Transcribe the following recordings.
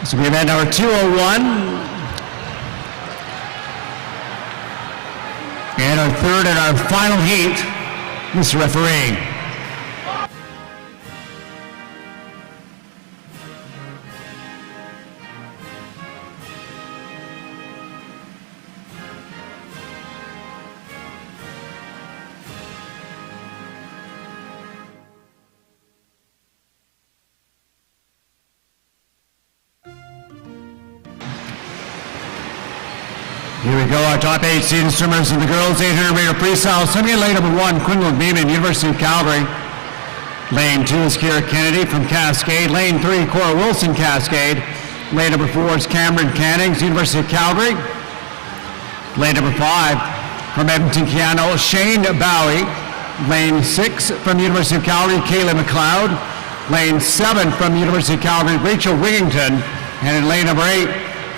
This will be event number 201. And our third and our final heat, Mr. Referee. Here we go, our top 8 seed swimmers in the girls 800 meter freestyle. Swimming in lane number 1, Quinlan Beeman, University of Calgary. Lane 2 is Kira Kennedy from Cascade. Lane 3, Cora Wilson, Cascade. Lane number 4 is Cameron Cannings, University of Calgary. Lane number 5 from Edmonton, Keano, Shane Bowie. Lane 6 from University of Calgary, Kayla McLeod. Lane 7 from University of Calgary, Rachel Wigington. And in lane number 8,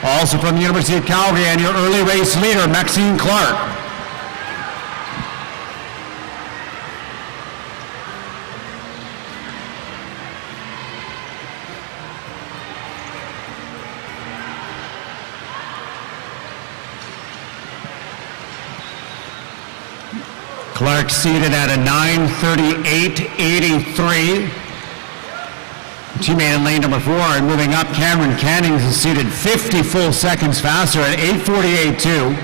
also from the University of Calgary, and your early race leader, Maxine Clark. Clark seated at a 9:38.83. Teammate in lane number 4 and moving up, Cameron Cannings is seated 50 full seconds faster at 8:48.2.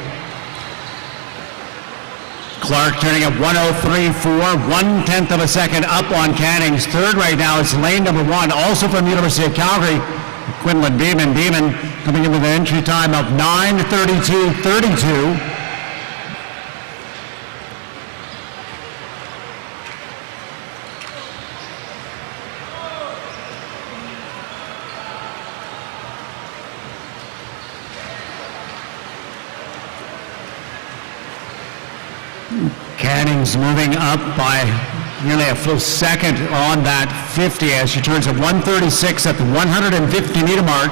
Clark turning at 1:03.4, 1/10 of a second up on Cannings. Third right now is lane number 1, also from University of Calgary, Quinlan Beeman. Beeman coming in with an entry time of 9:32.32. Cannings moving up by nearly a full second on that 50 as she turns at 1:36 at the 150 meter mark.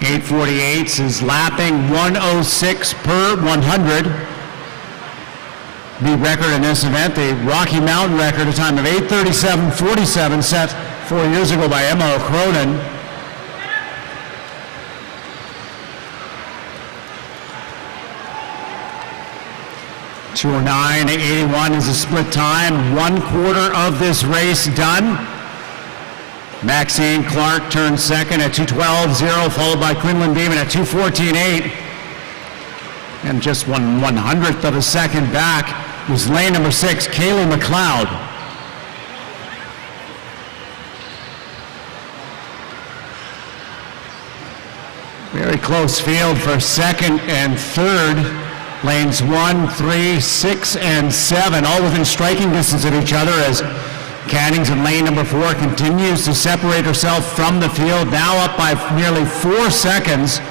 8:48 is lapping 1:06 per 100. The record in this event, the Rocky Mountain record, a time of 8:37.47 set 4 years ago by Emma Cronin. 2:09.81 is the split time. 1/4 of this race done. Maxine Clark turns second at 2:12.0, followed by Quinlan Beeman at 2:14.8. And just 1/100th of a second back was lane number 6, Kaylee McLeod. Very close field for second and third. Lanes 1, 3, 6, and 7, all within striking distance of each other as Cannings in lane number 4 continues to separate herself from the field, now up by nearly 4 seconds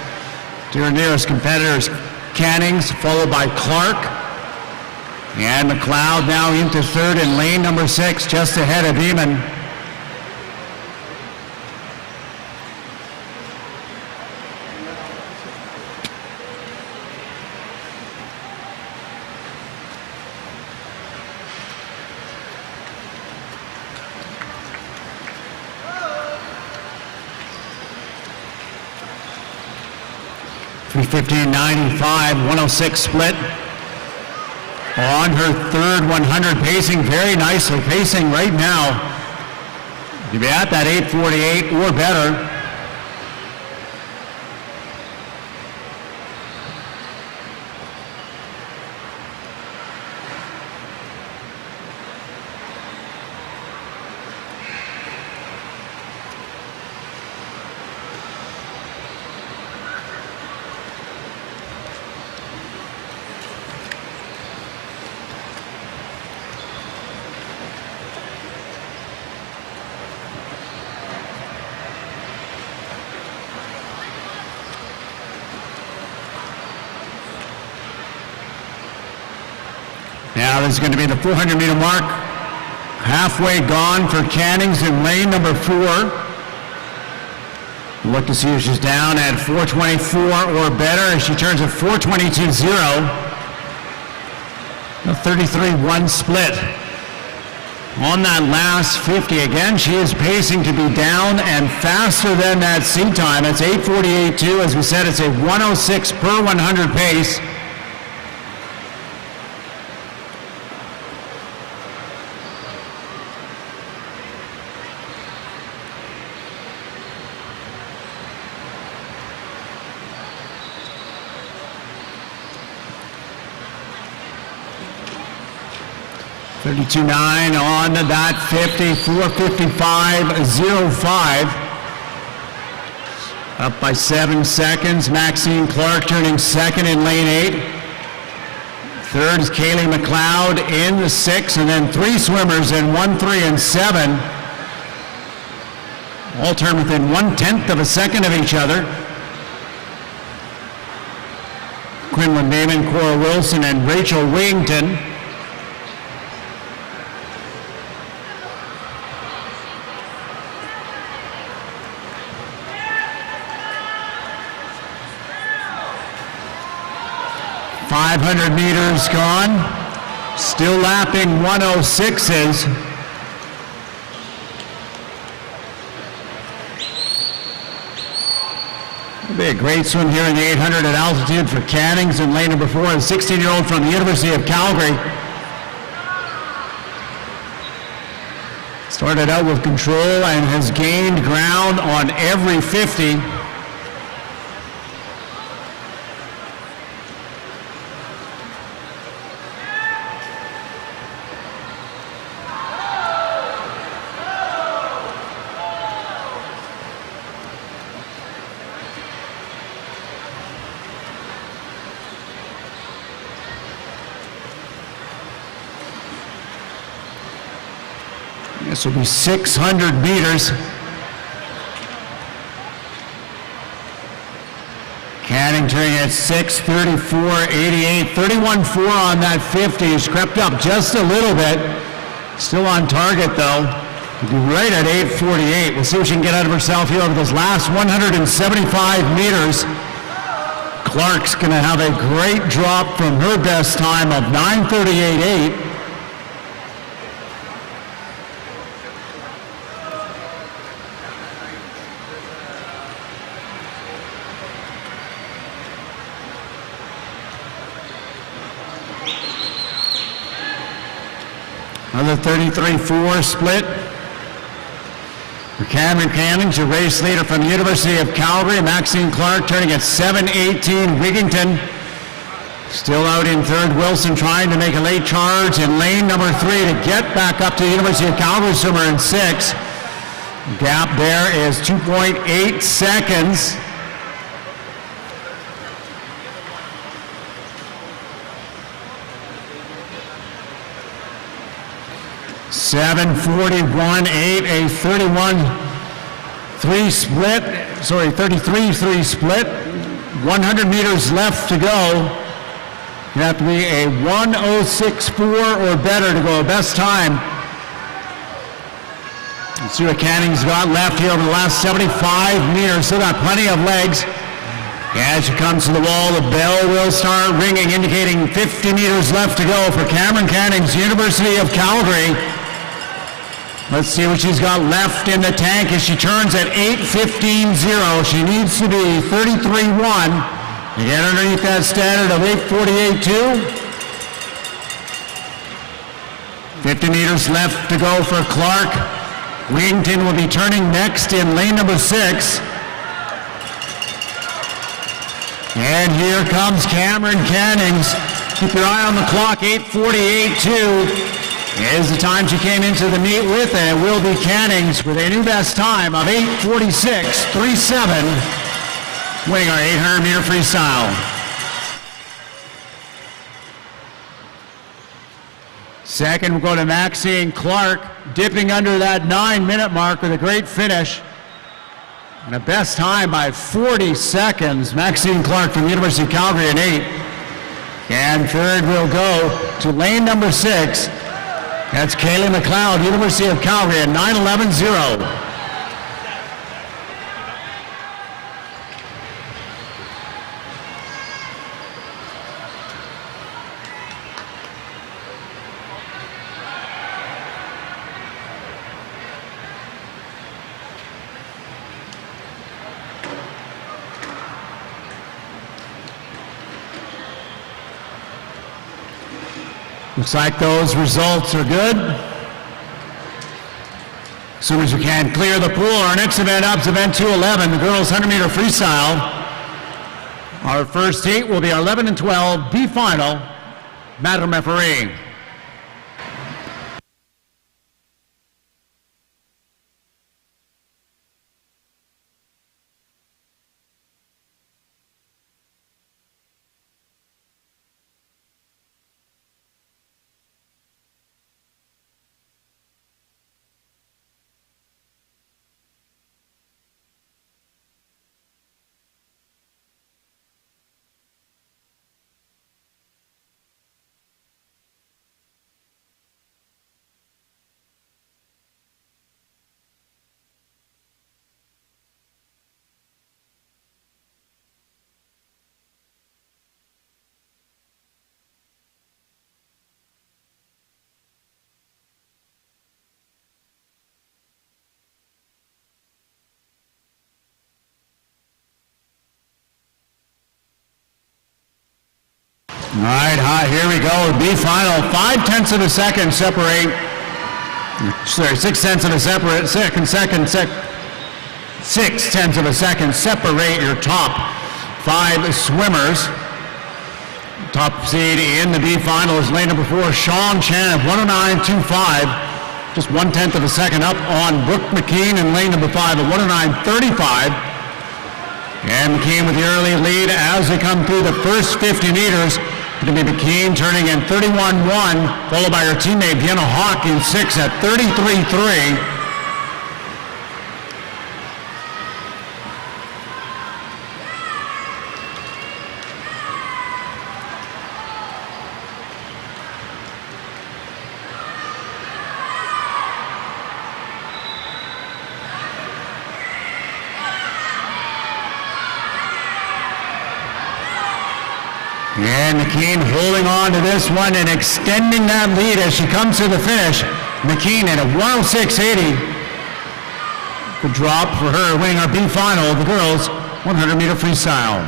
to her nearest competitors. Cannings followed by Clark. And McLeod now into third in lane number 6, just ahead of Beeman. $3:15.95, 1:06 split. On her third 100, pacing very nicely, pacing right now. You'll be at that 8:48 or better. Now there's going to be the 400 meter mark. Halfway gone for Cannings in lane number 4. Look to see if she's down at 4:24 or better as she turns at 4:22.0. A 33-1 split. On that last 50, again, she is pacing to be down and faster than that seat time. It's 8:48.2. As we said, it's a 106 per 100 pace. $32.9 on that 50, 4:55.05. Up by 7 seconds. Maxine Clark turning second in lane 8. Third is Kaylee McLeod in the 6, and then 3 swimmers in 1, 3, and 7. All turn within 1/10 of a second of each other. Quinlan Naiman, Cora Wilson, and Rachel Wington. .500 meters gone. Still lapping 106s. It'll be a great swim here in the 800 at altitude for Cannings in lane number 4, a 16-year-old from the University of Calgary. Started out with control and has gained ground on every 50. This will be 600 meters. Canning turning at 6:34.88, 31.4 on that 50. He's crept up just a little bit. Still on target though. He'll be right at 8:48. We'll see what she can get out of herself here over those last 175 meters. Clark's gonna have a great drop from her best time of 9:38.8. Another 33.4 split for Cameron Cannings, a race leader from the University of Calgary. Maxine Clark turning at 7:18. Wigington still out in third. Wilson trying to make a late charge in lane number 3 to get back up to the University of Calgary swimmer in 6. Gap there is 2.8 seconds. .741.8, a 33 split. 100 meters left to go. You have to be a 1:06.4 or better to go best time. Let's see what Canning's got left here over the last 75 meters. Still got plenty of legs. As she comes to the wall, the bell will start ringing, indicating 50 meters left to go for Cameron Cannings, University of Calgary. Let's see what she's got left in the tank as she turns at 8:15.0. She needs to be 33.1 to get underneath that standard of 8:48.2. 50 meters left to go for Clark. Wington will be turning next in lane number 6. And here comes Cameron Cannings. Keep your eye on the clock, 8:48.2 is the time she came into the meet with, and it will be Cannings with a new best time of 8:46.37, winning our 800-meter freestyle. Second, we'll go to Maxine Clark, dipping under that 9-minute mark with a great finish. And a best time by 40 seconds. Maxine Clark from the University of Calgary in 8. And third will go to lane number 6. That's Kaylee McLeod, University of Calgary at 9:11.0. Looks like those results are good. As soon as we can clear the pool, our next event up is event 211, the girls 100-meter freestyle. Our first heat will be our 11 and 12 B final. Madam referee. All right, here we go. B final. 5/10 of a second separate. Sorry, 6/10 of a separate second. 6/10 of a second separate your top 5 swimmers. Top seed in the B final is lane number 4, Sean Chan, 109.25. Just 1/10 of a second up on Brooke McKean in lane number 5 at 109.35. And McKean with the early lead as they come through the first 50 meters. Going to be McKean turning in 31.1, followed by her teammate Vienna Hawk in 6 at 33.3. And McKean holding on to this one and extending that lead as she comes to the finish. McKean at a 106.80. Good drop for her, winning our B final of the girls 100-meter freestyle.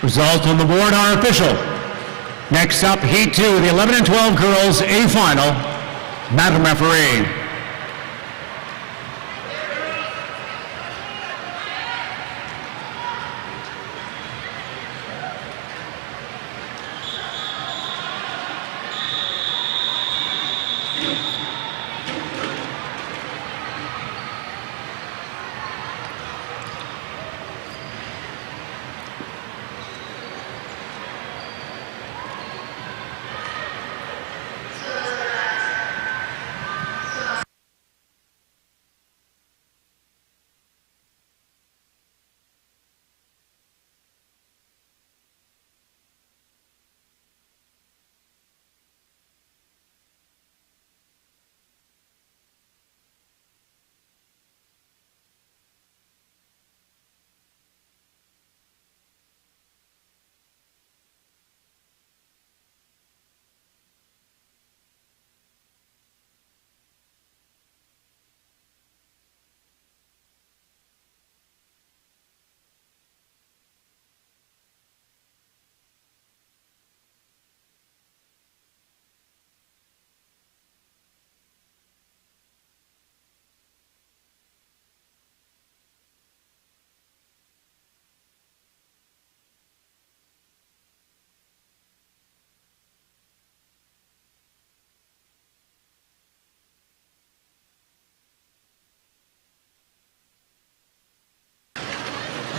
Results on the board are official. Next up, Heat 2, the 11 and 12 girls A final. Madam referee.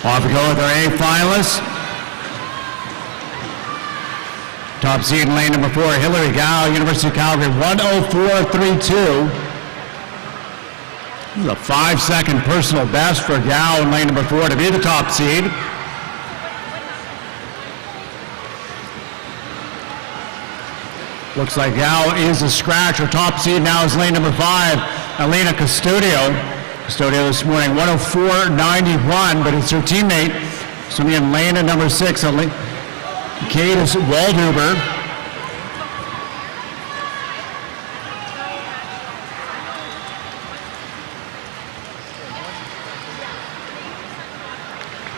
Off we go with our A finalists. Top seed in lane number 4, Hillary Gow, University of Calgary, 104.32. This is a 5-second personal best for Gow in lane number 4 to be the top seed. Looks like Gow is a scratch. Her top seed now is lane number 5, Elena Custodio. Custodio this morning, 104.91, but it's her teammate, Swimming in lane at number 6, Kate is Waldhuber.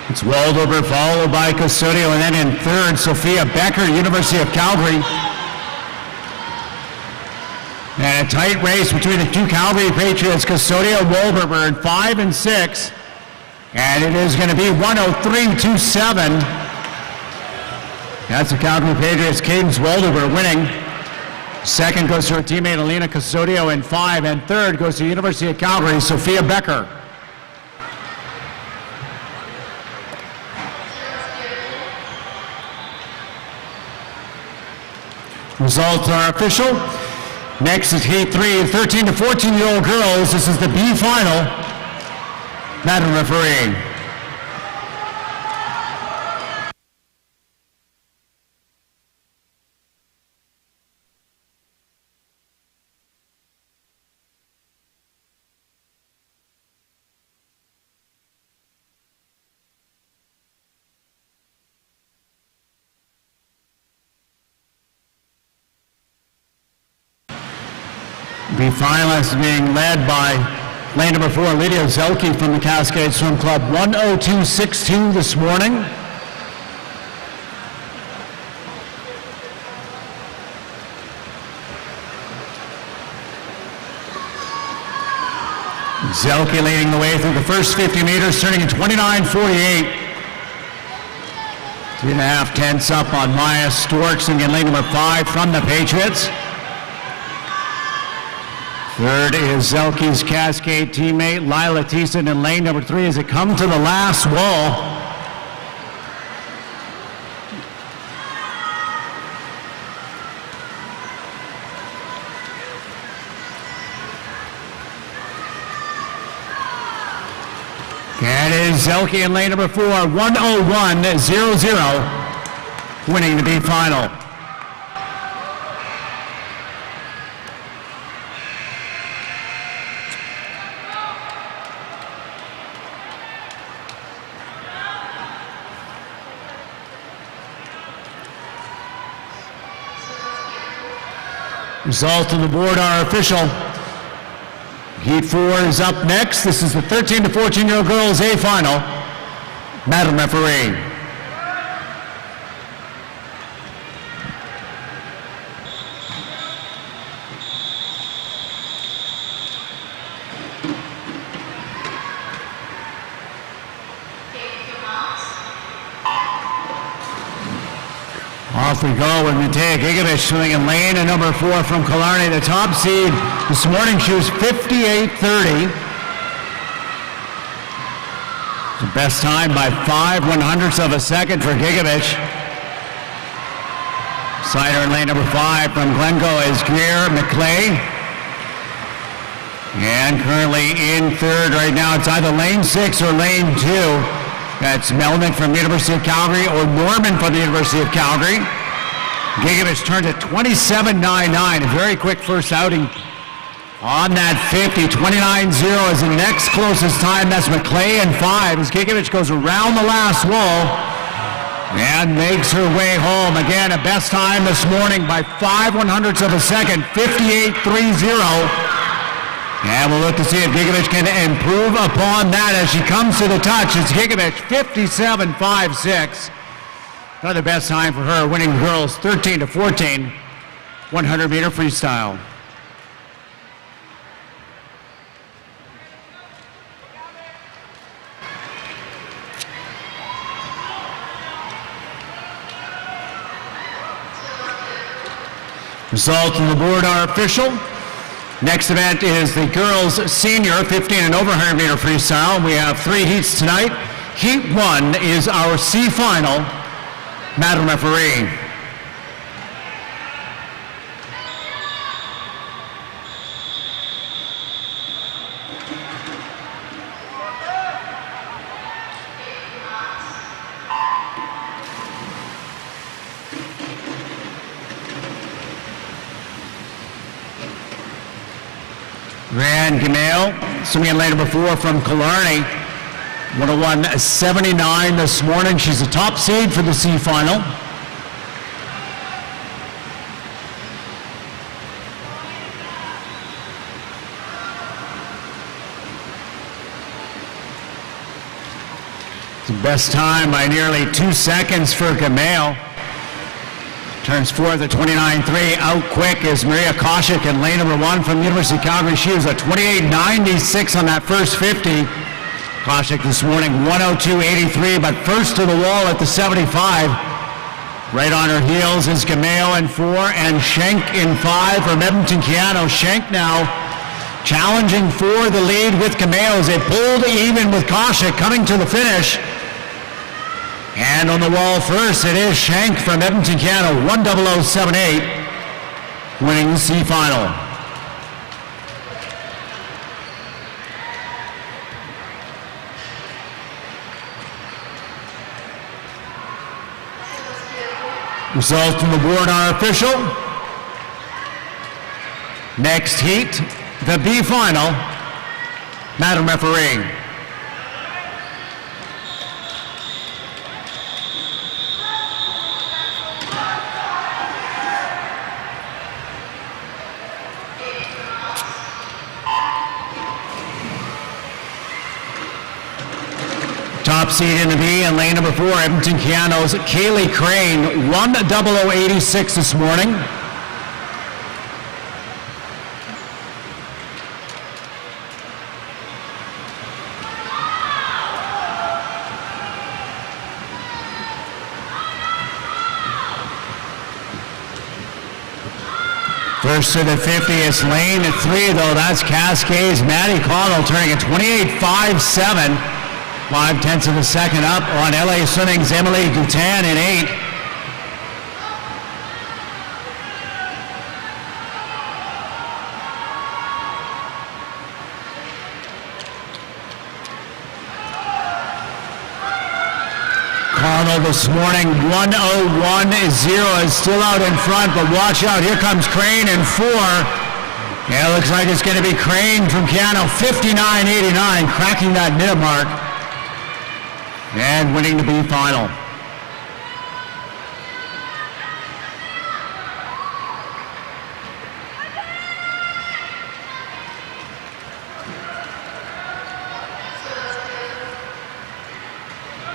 It's Waldhuber followed by Custodio, and then in third, Sophia Becker, University of Calgary. And a tight race between the two Calgary Patriots, Custodio and Waldhuber in 5 and 6. And it is going to be 103.27. That's the Calgary Patriots, Cadence Waldhuber winning. Second goes to her teammate Alina Custodio in 5, and third goes to University of Calgary, Sophia Becker. Results are official. Next is Heat 3, 13 to 14-year-old girls. This is the B final. Madam Referee. The finalists being led by lane number 4, Lydia Zelke from the Cascade Swim Club, 102.62 this morning. Zelke leading the way through the first 50 meters, turning in 29.48. 3.5 tenths up on Maya Storks in lane number 5 from the Patriots. Third is Zelke's Cascade teammate, Lila Thiessen, in lane number 3 as it comes to the last wall. And it is Zelke in lane number 4, 101.00, winning the B final. Results on the board are official. Heat 4 is up next. This is the 13 to 14-year-old girls A final. Madam Referee. Off we go with Matea Gigovich swimming in lane at number 4 from Killarney. The top seed this morning, she was 58.30. The best time by 5/100ths of a second for Gigovich. Side her in lane number 5 from Glencoe is Greer McClay. And currently in third right now, it's either lane 6 or lane 2. That's Melnick from University of Calgary or Norman from the University of Calgary. Gigovich turned at 27.99, a very quick first outing on that 50. 29.0 is the next closest time. That's McClay in 5 as Gigovich goes around the last wall and makes her way home. Again, a best time this morning by 5/100ths of a second, 58.30. And we'll look to see if Gigovich can improve upon that as she comes to the touch. It's Gigovich, 57.56. Another best time for her, winning girls 13 to 14, 100-meter freestyle. Results on the board are official. Next event is the girls senior 15 and over 100-meter freestyle. We have 3 heats tonight. Heat 1 is our C final. Madam Referee. Rand Gamel, swimming in lane number 4 from Killarney. 101.79 this morning. She's a top seed for the C final. The best time by nearly 2 seconds for Gameo. Turns fourth at 29.3. Out quick is Maria Koshik in lane number 1 from University of Calgary. She was at 28.96 on that first 50. Koshik this morning 102.83, but first to the wall at the 75. Right on her heels is Gameo in 4 and Schenk in 5 from Edmonton Keano. Schenk now challenging for the lead with Gameo as they pulled even with Koshik coming to the finish. And on the wall first, it is Schenk from Edmonton Keano, 100.78, winning the C final. Results from the board are official. Next heat, the B final. Madam Referee. Top seed in the B in lane number 4, Edmonton Keano's Kaylee Crane, 100.86 this morning. First to the 50 is lane 3, though. That's Cascade's Maddie Connell turning at 28.57. 0.5 of a second up on LA Swimming's Emily Dutan in 8. Connell this morning 101.0 is still out in front, but watch out, here comes Crane in 4. Yeah, it looks like it's going to be Crane from Keano, 59.89, cracking that minute mark. And winning the B final.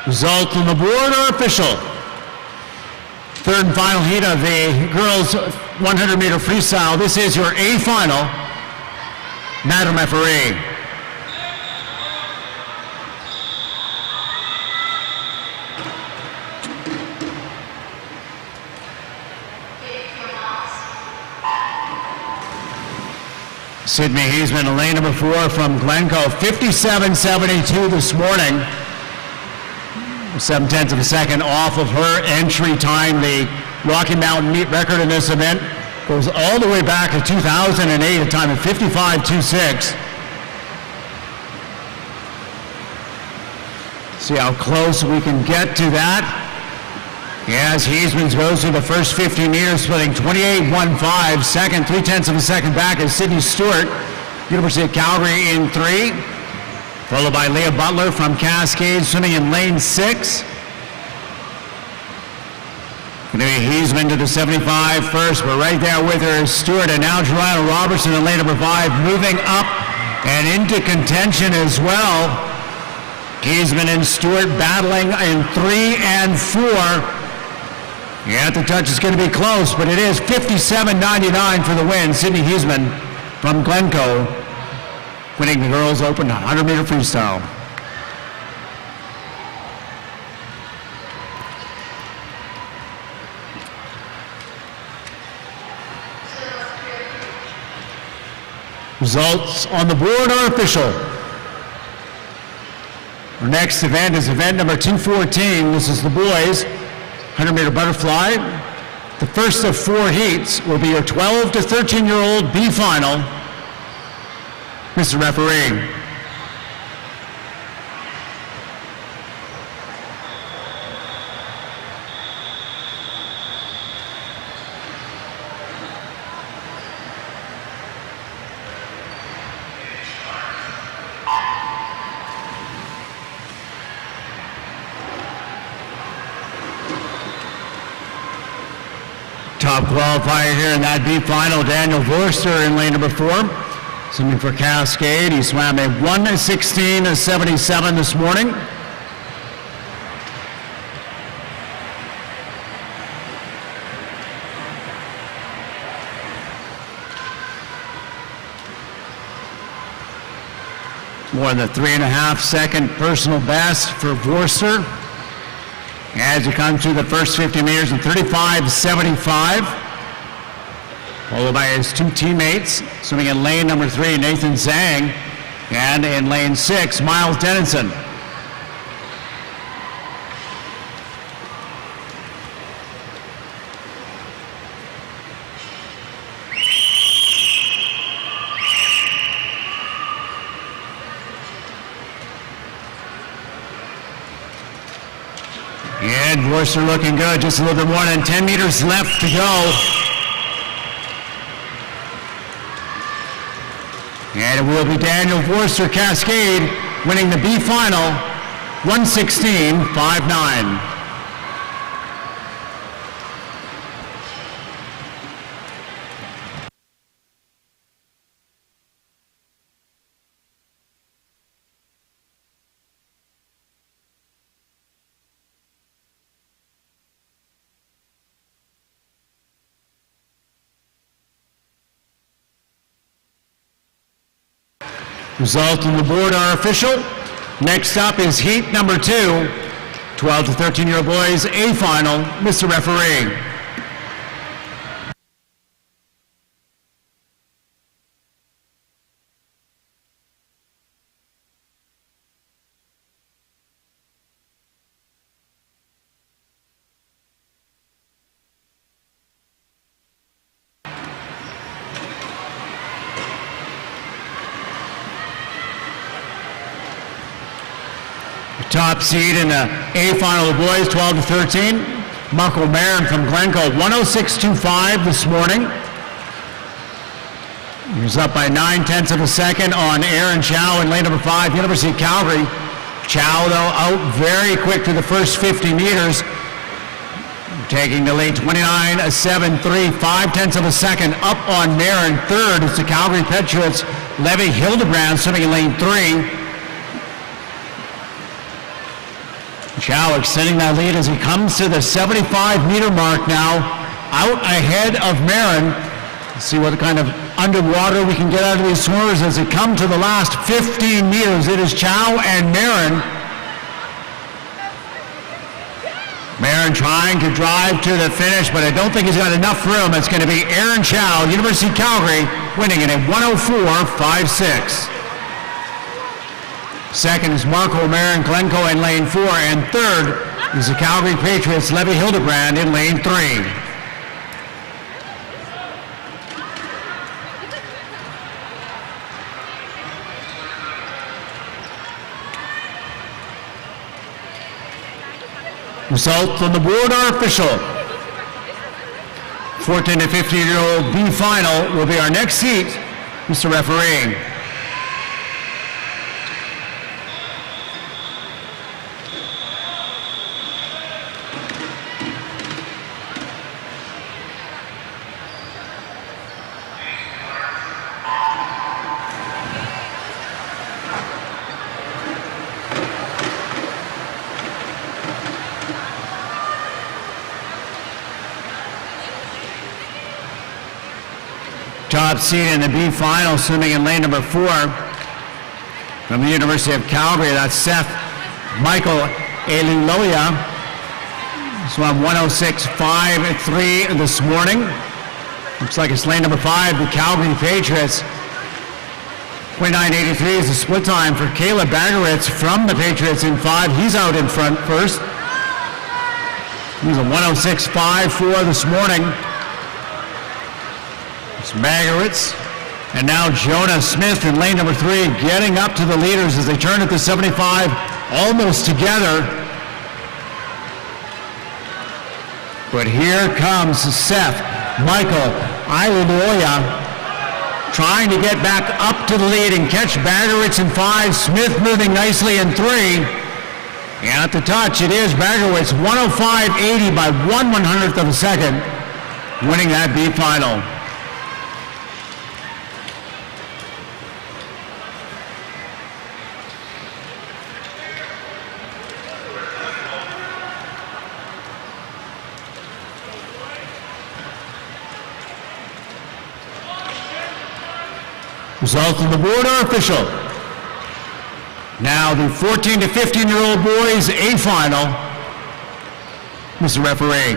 Result on the board are official. Third and final heat of the girls 100-meter freestyle. This is your A final. Madam Referee. Sydney Heisman in lane number 4 from Glencoe, 57.72 this morning. 0.7 of a second off of her entry time. The Rocky Mountain meet record in this event goes all the way back to 2008, a time of 55.26. See how close we can get to that. As Heisman goes through the first 50 meters, splitting 28.15. Second, 0.3 of a second back is Sydney Stewart, University of Calgary in 3. Followed by Leah Butler from Cascade, swimming in lane 6. Going to be Heisman to the 75 first, but right there with her is Stewart, and now Joanna Robertson in lane number 5, moving up and into contention as well. Heisman and Stewart battling in 3 and 4. Yeah, the touch is going to be close, but it is 57.99 for the win. Sydney Heisman from Glencoe winning the girls' open 100-meter freestyle. Results on the board are official. Our next event is event number 214. This is the boys' 100-meter butterfly. The first of 4 heats will be your 12 to 13-year-old B final. Mr. Referee. Top qualifier here in that B final, Daniel Vorster in lane number 4. Swimming for Cascade, he swam a 1:16.77 this morning. More than a 3.5 second personal best for Vorster. As he comes through the first 50 meters in 35.75. Followed by his two teammates, swimming in lane number 3, Nathan Zhang, and in lane 6, Miles Dennison. And Vorster looking good, just a little bit more than 10 meters left to go. And it will be Daniel Vorster, Cascade, winning the B final, 1:16.59. Results on the board are official. Next up is heat number 2, 12 to 13-year-old boys, A final, Mr. Referee. Top seed in the A final of the boys, 12 to 13. Marco Marin from Glencoe, 1:06.25 this morning. He was up by 9/10 of a second on Aaron Chow in lane number 5, University of Calgary. Chow, though, out very quick to the first 50 meters, taking the lead 29.73, 5/10 of a second up on Marin. Third is the Calgary Patriots, Levi Hildebrand, swimming in lane 3. Chow extending that lead as he comes to the 75-meter mark now, out ahead of Marin. Let's see what kind of underwater we can get out of these swimmers as they come to the last 15 meters. It is Chow and Marin. Marin trying to drive to the finish, but I don't think he's got enough room. It's going to be Aaron Chow, University of Calgary, winning it at 1:04.56. Second is Marco Marin, Glencoe in lane 4, and third is the Calgary Patriots, Levi Hildebrand in lane 3. Results on the board are official. 14 to 15-year-old B final will be our next heat, Mr. Referee. Top seed in the B final, swimming in lane number 4 from the University of Calgary. That's Seth Michael Eluloya. Swam 1:06.53 this morning. Looks like it's lane number 5, the Calgary Patriots. 29.83 is the split time for Caleb Baggeritz from the Patriots in 5. He's out in front first. He's a 1:06.54 this morning. Baggeritz, and now Jonah Smith in lane number 3 getting up to the leaders as they turn at the 75, almost together. But here comes Seth Michael Iloya trying to get back up to the lead and catch Baggeritz in 5, Smith moving nicely in 3. And at the touch, it is Baggeritz, 1:05.80 by 1/100th of a second. winning that B final. Results on the board are official. Now the 14 to 15-year-old boys A final. Mr. Referee.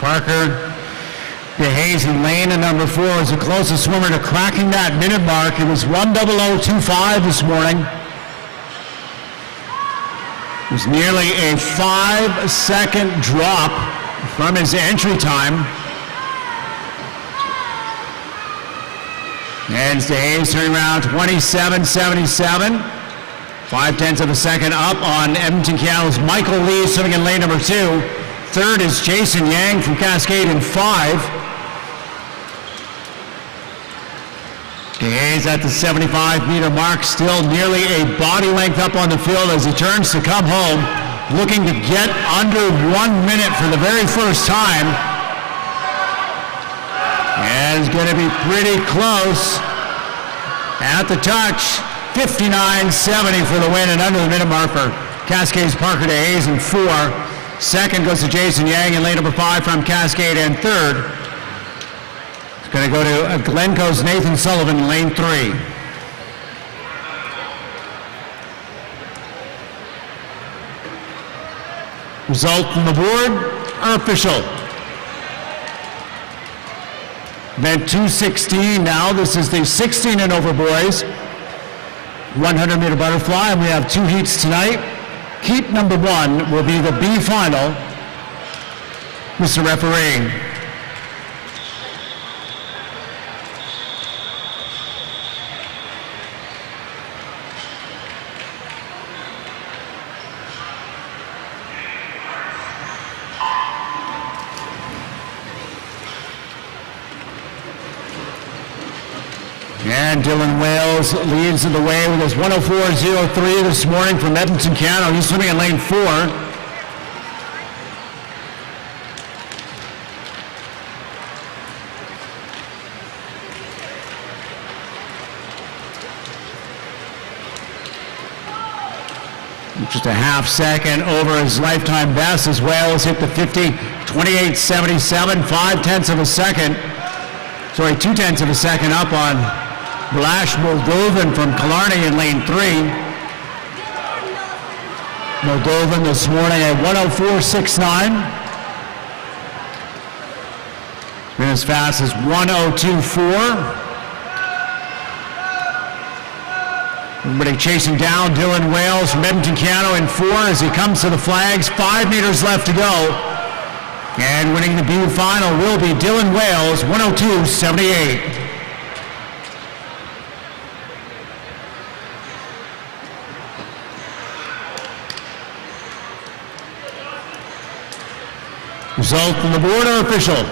Parker DeHaze in lane and number 4 is the closest swimmer to cracking that minute mark. It was 1:00:25 this morning. It was nearly a 5-second drop from his entry time. And DeHaze turning around 27:77. 0.5 of a second up on Edmonton Canada's Michael Lee swimming in lane number 2. Third is Jason Yang from Cascade in 5. DeHaze at the 75-meter mark, still nearly a body length up on the field as he turns to come home, looking to get under 1 minute for the very first time. And it's going to be pretty close at the touch. 59.70 for the win and under the minute mark for Cascade's Parker DeHaze in 4. Second goes to Jason Yang in lane number 5 from Cascade, and third it's going to go to Glencoe's Nathan Sullivan in lane 3. Result from the board are official. Event 216 now. This is the 16 and over boys 100-meter butterfly, and we have 2 heats tonight. Heat number 1 will be the B final. Mr. Referee. And Dylan Wales leads the way with his 1:04.03 this morning from Edmonton, Canada. He's swimming in lane 4. Just a half second over his lifetime best as Wales hit the 50, 28.77, 0.5 of a second. Sorry, 0.2 of a second up on Blash Moldovan from Killarney in lane 3. Moldovan this morning at 1:04.69. Been as fast as 1:02.4. Everybody chasing down Dylan Wales from Edmonton Canada in 4 as he comes to the flags. 5 meters left to go. And winning the B final will be Dylan Wales, 1:02.78. Result from the board are official.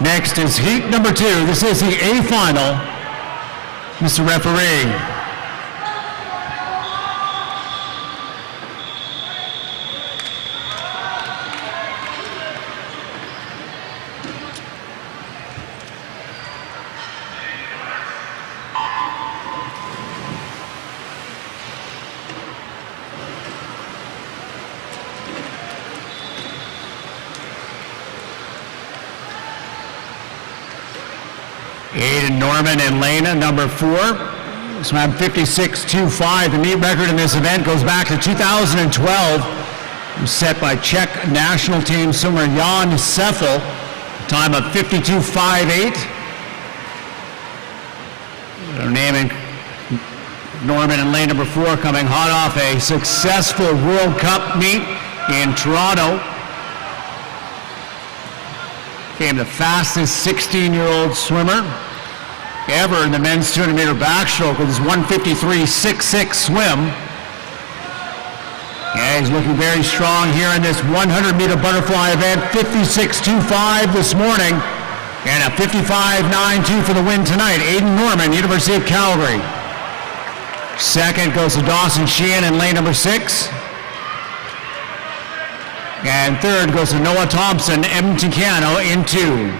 Next is heat number 2. This is the A final. Mr. Referee. Aiden Norman and Lena, number 4. Swam 56.25. The meet record in this event goes back to 2012. It was set by Czech national team swimmer Jan Seffel, time of 52.58. They're naming Norman and lane number 4 coming hot off a successful World Cup meet in Toronto. Became the fastest 16-year-old swimmer ever in the men's 200-meter backstroke with his 1:53.66 swim. Yeah, he's looking very strong here in this 100-meter butterfly event. 56.25 this morning, and a 55.92 for the win tonight. Aiden Norman, University of Calgary. Second goes to Dawson Sheehan in lane number 6. And third goes to Noah Thompson, Edmonton Cano in 2.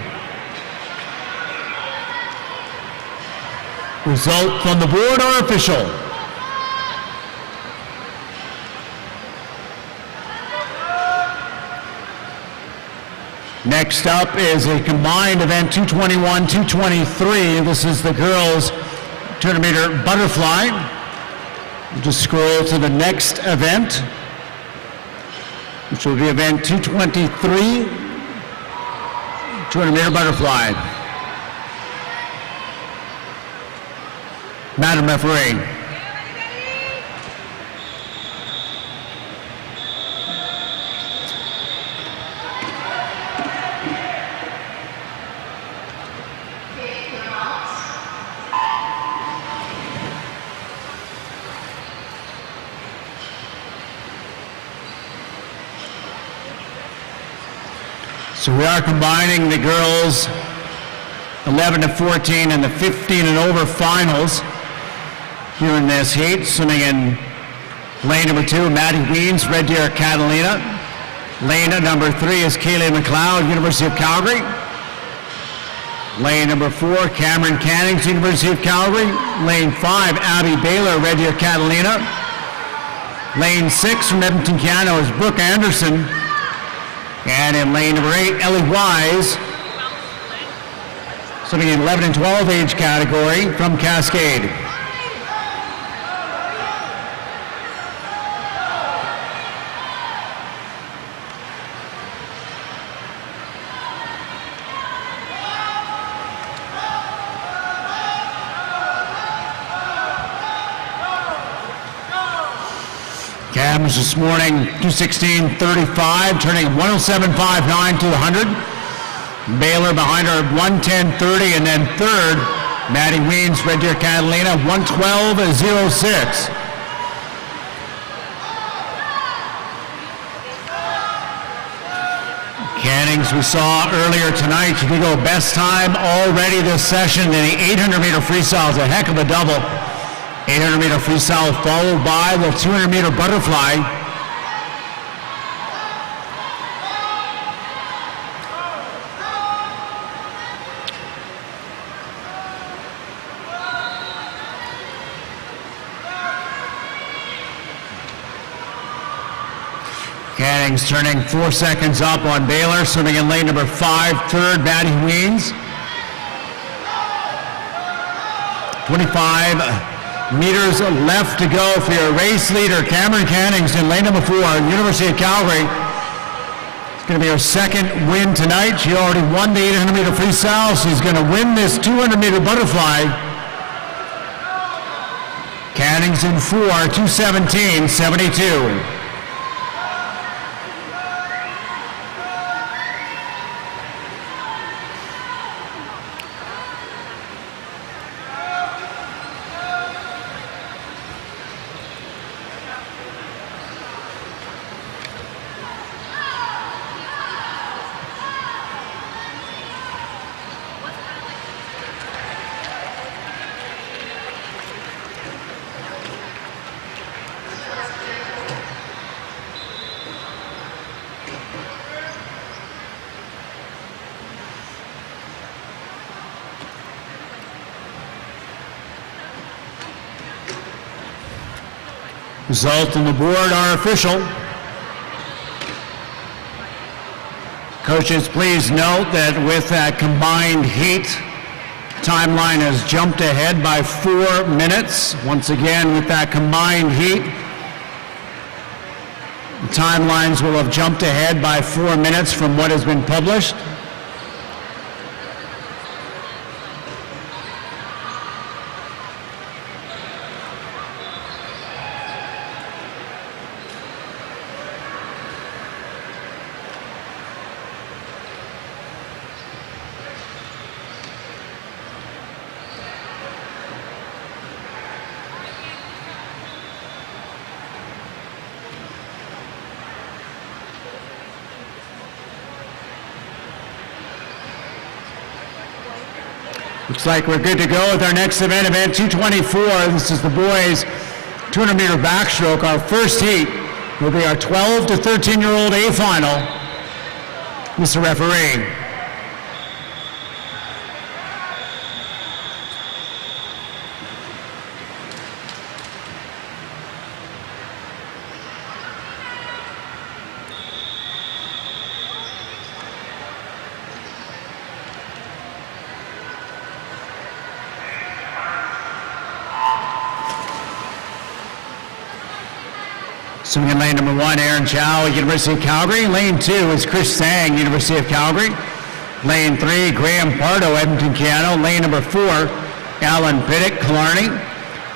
Result from the board are official. Next up is a combined event, 221, 223. This is the girls' 200-meter butterfly. We'll just scroll to the next event, which will be event 223, 200-meter butterfly. Madam Referee. So we are combining the girls 11 to 14 and the 15 and over finals here in this heat. Swimming in lane number 2, Maddie Weems, Red Deer, Catalina. Lane number 3 is Kaylee McLeod, University of Calgary. Lane number 4, Cameron Cannings, University of Calgary. Lane 5, Abby Baylor, Red Deer, Catalina. Lane 6 from Edmonton Cano is Brooke Anderson. And in lane number 8, Ellie Wise, swimming in 11 and 12 age category from Cascade. Cams this morning, 2:16.35, turning 1:07.59 to 100. Baylor behind her at 1:10.30, and then third, Maddie Weems, Red Deer, Catalina, 1:12.06. Cannings, we saw earlier tonight, she did go best time already this session in the 800-meter freestyle. It's a heck of a double. 800-meter freestyle followed by the 200-meter butterfly. Cannings turning 4 seconds up on Baylor, swimming in lane number 5, third, Maddie Weems. 25 meters left to go for your race leader, Cameron Cannings, in lane number 4, University of Calgary. It's going to be her second win tonight. She already won the 800-meter freestyle. She's going to win this 200-meter butterfly. Cannings in 4, 2:17.72. Result on the board are official. Coaches, please note that with that combined heat, timeline has jumped ahead by 4 minutes. Once again, with that combined heat, the timelines will have jumped ahead by 4 minutes from what has been published. Looks like we're good to go with our next event 224. This is the boys 200-meter backstroke. Our first heat will be our 12 to 13-year-old A final. Mr. Referee. Swimming in lane number 1, Aaron Chow, University of Calgary. Lane 2 is Chris Sang, University of Calgary. Lane 3, Graham Pardo, Edmonton Canal. Lane number 4, Alan Piddick, Killarney.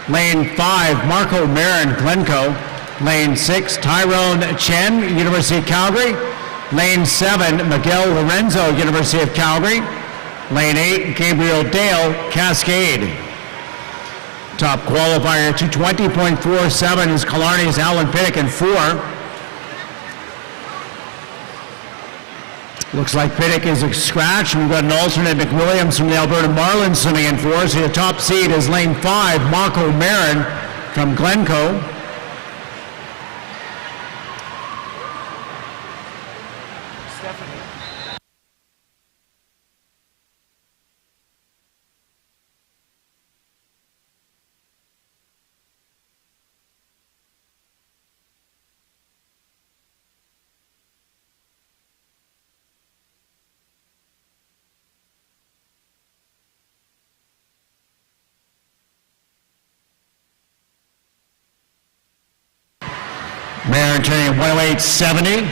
Lane 5, Marco Marin, Glencoe. Lane 6, Tyrone Chen, University of Calgary. Lane 7, Miguel Lorenzo, University of Calgary. Lane 8, Gabriel Dale, Cascade. Top qualifier 220.47 is Killarney's Alan Piddick in 4. Looks like Piddick is a scratch. We've got an alternate McWilliams from the Alberta Marlins swimming in 4. So the top seed is lane 5, Marco Marin from Glencoe. Marin turning at 108.70.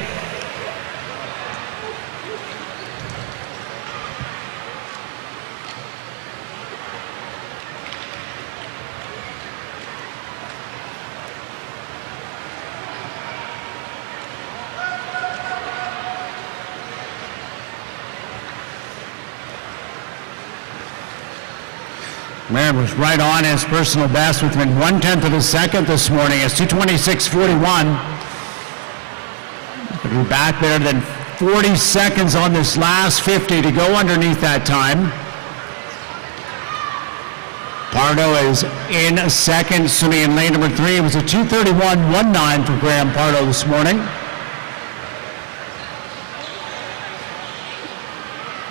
Marin was right on his personal best within 1/10 of a second this morning. It's 226.41. But we're back better than 40 seconds on this last 50 to go underneath that time. Pardo is in second, swimming in lane number 3. It was a 2:31.19 for Graham Pardo this morning.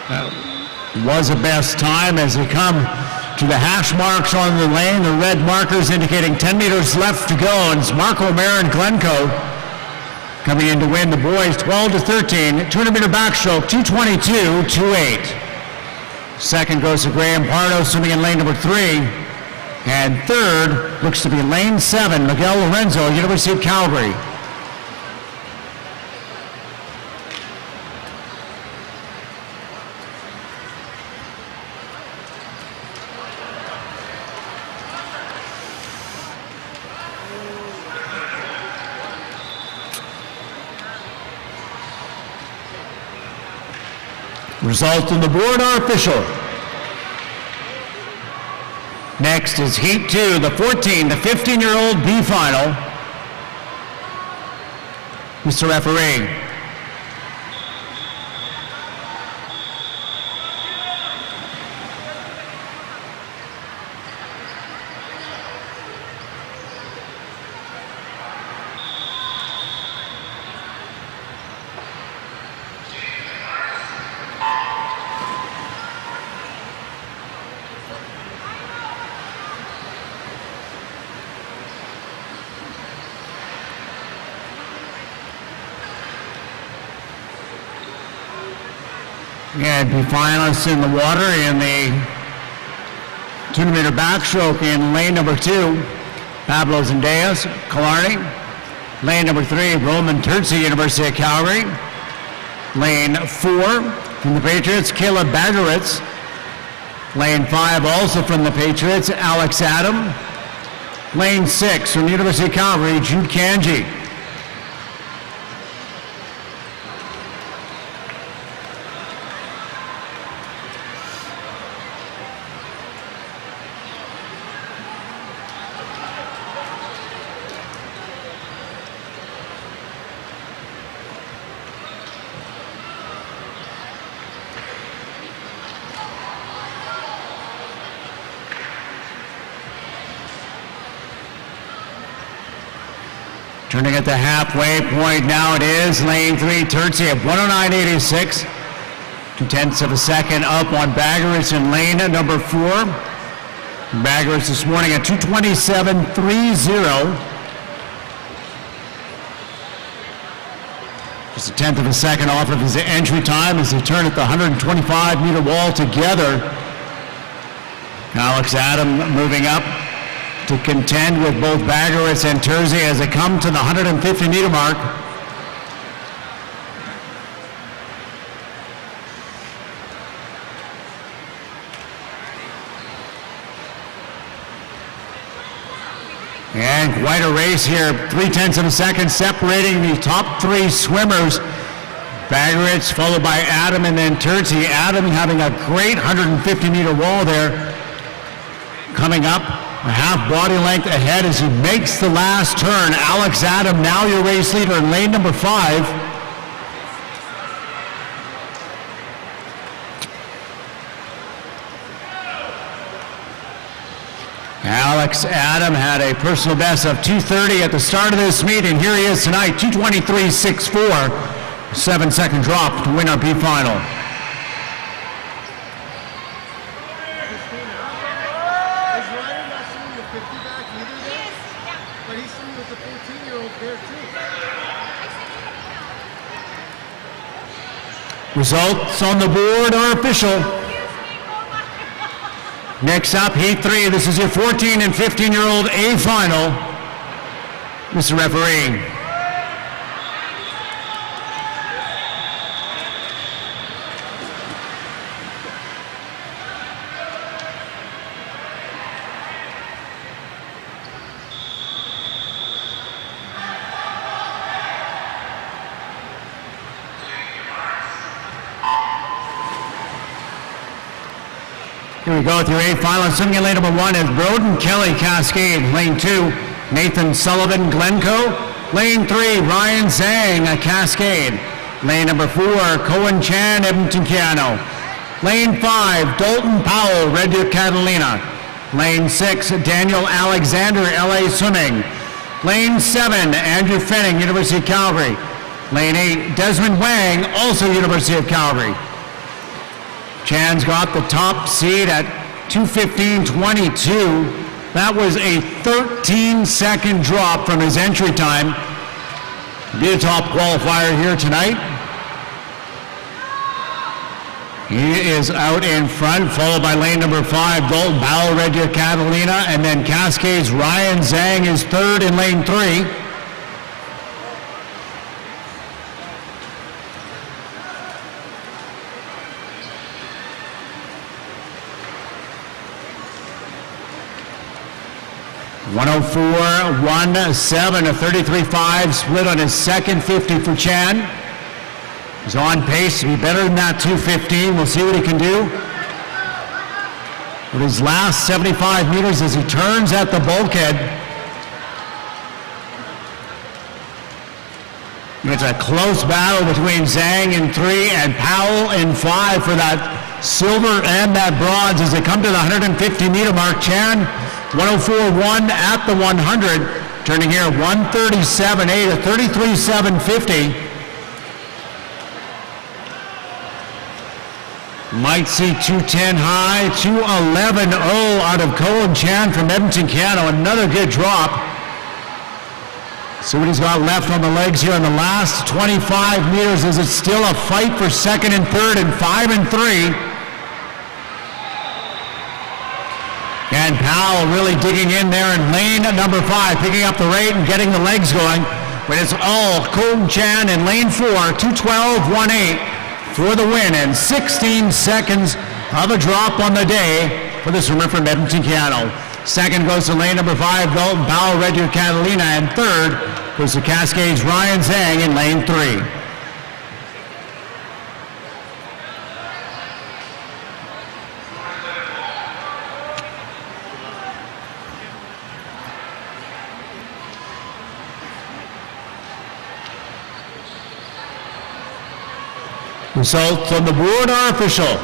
That was a best time as they come to the hash marks on the lane. The red markers indicating 10 meters left to go. And it's Marco Marin Glencoe coming in to win the boys 12 to 13, 200-meter backstroke, 222.28. Second goes to Graham Pardo, swimming in lane number 3. And third looks to be lane 7, Miguel Lorenzo, University of Calgary. Results on the board are official. Next is Heat 2, the 14 to 15-year-old B final. Mr. Referee. And be finalists in the water in the 200-meter backstroke in lane number 2, Pablo Zendejas, Killarney. Lane number 3, Roman Terzi, University of Calgary. Lane 4, from the Patriots, Caleb Bagaritz. Lane 5, also from the Patriots, Alex Adam. Lane 6, from University of Calgary, Jude Kanji. Turning at the halfway point now, it is lane 3, Terzi at 109.86. 2/10 of a second up on Baggeris in lane number 4. Baggeris this morning at 2:27.30. Just a 1/10 of a second off of his entry time as they turn at the 125-meter wall together. Alex Adam moving up to contend with both Baggeris and Terzi as they come to the 150-meter mark. And quite a race here, 3/10 of a second separating the top 3 swimmers. Baggeris followed by Adam and then Terzi. Adam having a great 150-meter wall there. Coming up a half body length ahead as he makes the last turn. Alex Adam, now your race leader in lane number 5. Alex Adam had a personal best of 2:30 at the start of this meet, and here he is tonight, 2:23.64. 7-second drop to win our B final. Results on the board are official. Next up, Heat 3. This is your 14 and 15-year-old A final. Mr. Referee. Here we go with your A final. Swimming in lane number 1 is Broden Kelly, Cascade. Lane 2, Nathan Sullivan, Glencoe. Lane 3, Ryan Zhang, Cascade. Lane number 4, Cohen Chan, Edmonton Keano. Lane 5, Dalton Powell, Red Deer Catalina. Lane 6, Daniel Alexander, LA Swimming. Lane 7, Andrew Fenning, University of Calgary. Lane 8, Desmond Wang, also University of Calgary. Chan's got the top seed at 2:15.22. That was a 13-second drop from his entry time. Be a top qualifier here tonight. He is out in front, followed by lane number 5, Dalton Powell, Red Deer Catalina, and then Cascade's Ryan Zhang is third in lane 3. (104.17), a 33.5 split on his second 50 for Chan. He's on pace to be better than that 2:15. We'll see what he can do with his last 75 meters as he turns at the bulkhead. It's a close battle between Zhang in 3 and Powell in 5 for that silver and that bronze as they come to the 150-meter mark. Chan 104.1 at the 100, turning here 137.8, a 33.750. Might see 210 high, 211.0 out of Cohen Chan from Edmonton Keano. Another good drop. See what he's got left on the legs here in the last 25 meters. Is it still a fight for second and third and 5 and 3? And Powell really digging in there in lane number 5, picking up the rate and getting the legs going. But it's all Cohen Chan in lane 4, 2:12.18 for the win, and 16 seconds of a drop on the day for the swimmer from Edmonton Keano. Second goes to lane number 5, Dalton Powell, Red Deer Catalina, and third goes to Cascade's Ryan Zhang in lane 3. Results on the board are official.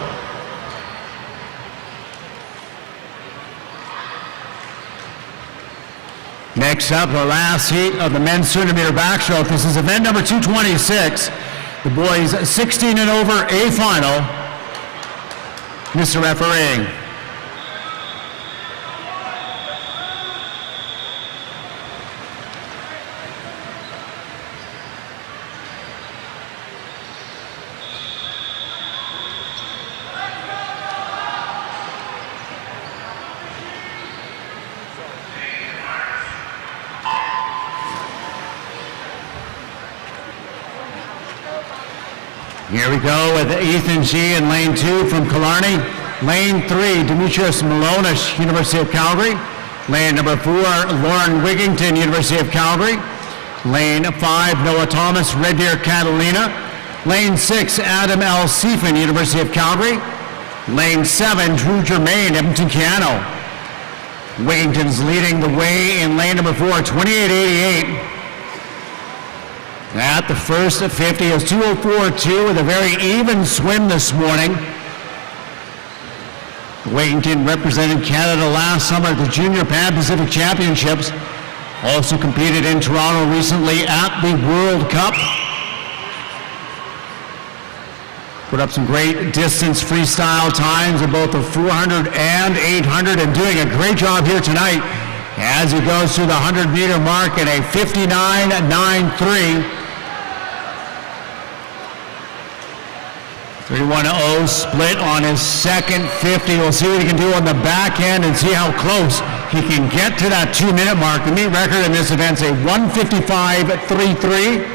Next up, the last heat of the men's 200 meter backstroke. This is event number 226. The boys 16 and over, A final. Mr. Referee. Here we go with Ethan G. in lane 2 from Killarney. Lane 3, Demetrius Malonish, University of Calgary. Lane number 4, Lauren Wigington, University of Calgary. Lane 5, Noah Thomas, Red Deer, Catalina. Lane 6, Adam L. Seifin, University of Calgary. Lane 7, Drew Germain, Edmonton, Canada. Wigington's leading the way in lane number 4, 28.88. At the first 50 is 2:04.2 with a very even swim this morning. Wigington represented Canada last summer at the Junior Pan Pacific Championships. Also competed in Toronto recently at the World Cup. Put up some great distance freestyle times in both the 400 and 800 and doing a great job here tonight as he goes through the 100 meter mark at a 59.93. 31.0 split on his second 50. We'll see what he can do on the back end and see how close he can get to that 2-minute mark. The meet record in this event is a 1:55.33.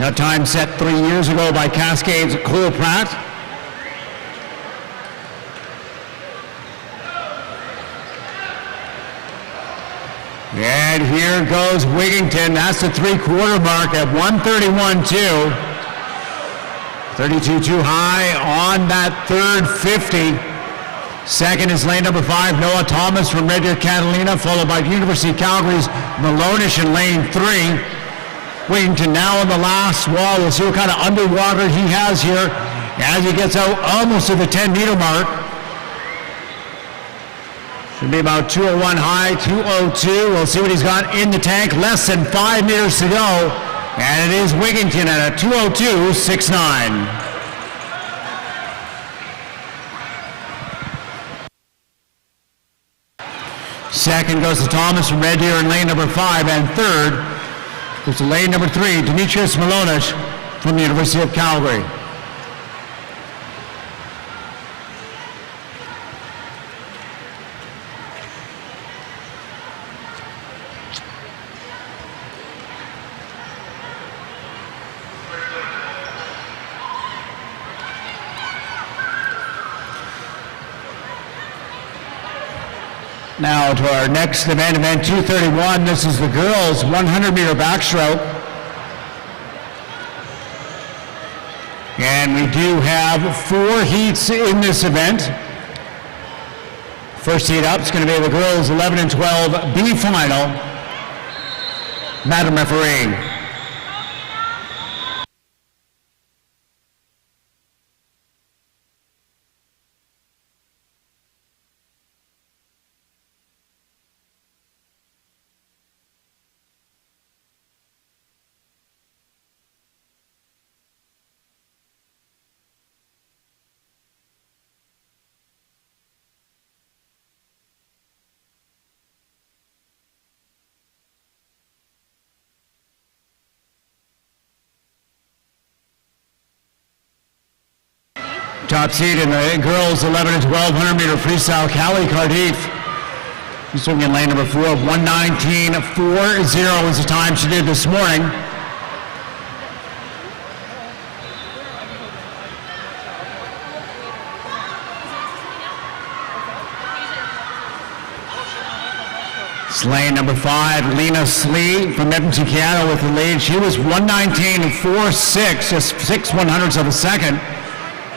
Now time set 3 years ago by Cascade's Cole Pratt. And here goes Wigington. That's the 3/4 mark at 1:31.2. 32 too high on that third 50. Second is lane number 5, Noah Thomas from Red Deer, Catalina, followed by University of Calgary's Malonish in lane 3. Wigington now on the last wall. We'll see what kind of underwater he has here as he gets out almost to the 10-meter mark. Should be about 2:01 high, 2:02. We'll see what he's got in the tank. Less than 5 meters to go. And it is Wigington at a 2:02.69. Second goes to Thomas from Red Deer in lane number 5. And third goes to lane number 3, Demetrius Malonish from the University of Calgary. Now to our next event, event 231. This is the girls' 100-meter backstroke. And we do have 4 heats in this event. First heat up is going to be the girls' 11 and 12 B final. Madam Referee. Top seed in the girls 11 and 1200 meter freestyle, Callie Cardiff. She's swimming in lane number 4, 1:19.40 is the time she did this morning. It's lane number 5, Lena Slee from Edmonton, Canada with the lead. She was 1:19.46, just 6/100ths of a second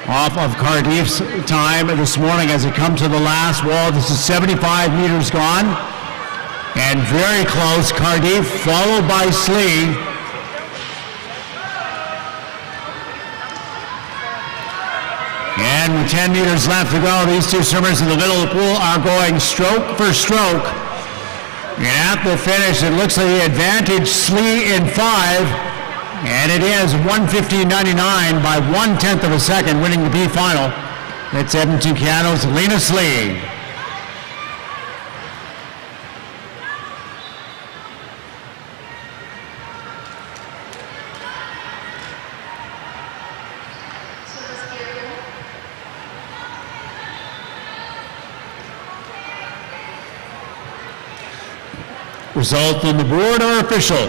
off of Cardiff's time this morning as it comes to the last wall. This is 75 meters gone and very close. Cardiff followed by Slee. And with 10 meters left to go, these two swimmers in the middle of the pool are going stroke for stroke. And at the finish, it looks like the advantage Slee in 5, and it is 1:15.99 by 1/10 of a second, winning the B final. That's Edmonton Piano's Lena Slee. Result on the board are official.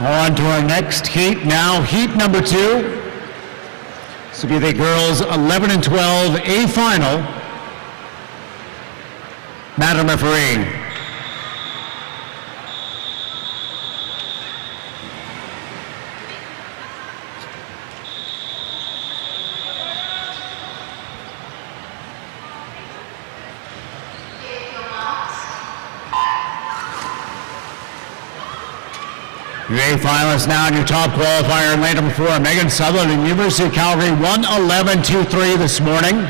On to our next heat now, heat number 2. This will be the girls 11 and 12 A final. Madam Referee. Your A finalists now in your top qualifier in lane number 4, Megan Sutherland and University of Calgary, 1:11.23 this morning.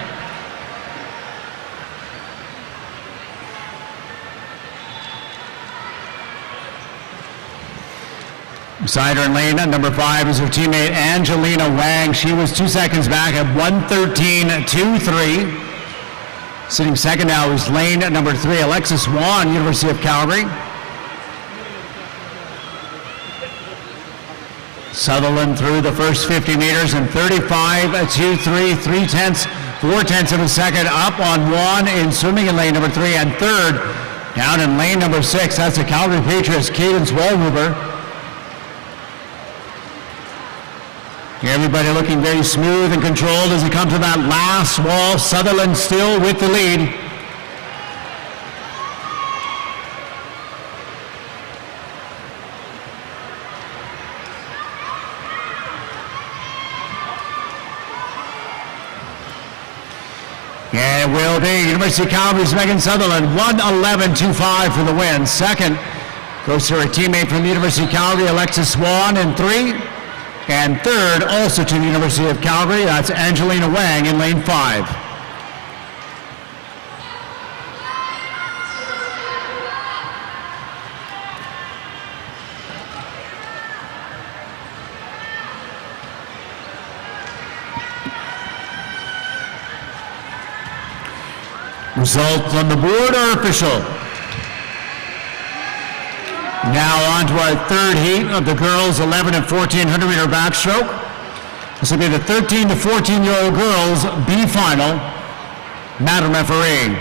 Beside her in lane number 5 is her teammate Angelina Wang. She was 2 seconds back at 1:13.23. Sitting second now is lane number 3, Alexis Swan, University of Calgary. Sutherland through the first 50 meters in 35.23, 4/10 of a second, up on 1 in swimming in lane number 3, and third down in lane number 6. That's the Calgary Patriots, Cadence Wallhuber. Everybody looking very smooth and controlled as it comes to that last wall. Sutherland still with the lead. And it will be University of Calgary's Megan Sutherland, 1:11.25 for the win. Second goes to her teammate from the University of Calgary, Alexis Swan, in 3. And third, also to the University of Calgary, that's Angelina Wang in lane 5. Results on the board are official. Now on to our third heat of the girls 11 and 1400 meter backstroke. This will be the 13 to 14-year-old girls B final. Madam Referee.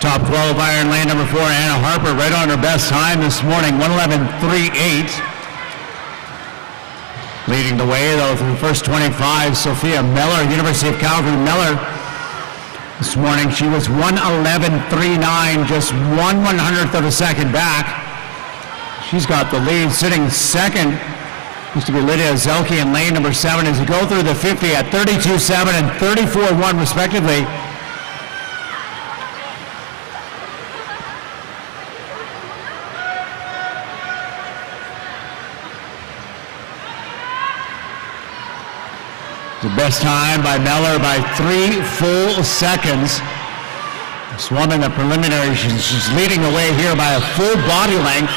Top qualifier in lane number 4, Anna Harper, right on her best time this morning, 1:11.38. Leading the way, though, through the first 25, Sophia Miller, University of Calgary. Miller, this morning, she was 1:11.39, just 1/100th of a second back. She's got the lead, sitting second. Used to be Lydia Zelke in lane number 7 as you go through the 50 at 32.7 and 34.1, respectively. The best time by Meller by 3 full seconds. This one in the preliminary, she's leading the way here by a full body length.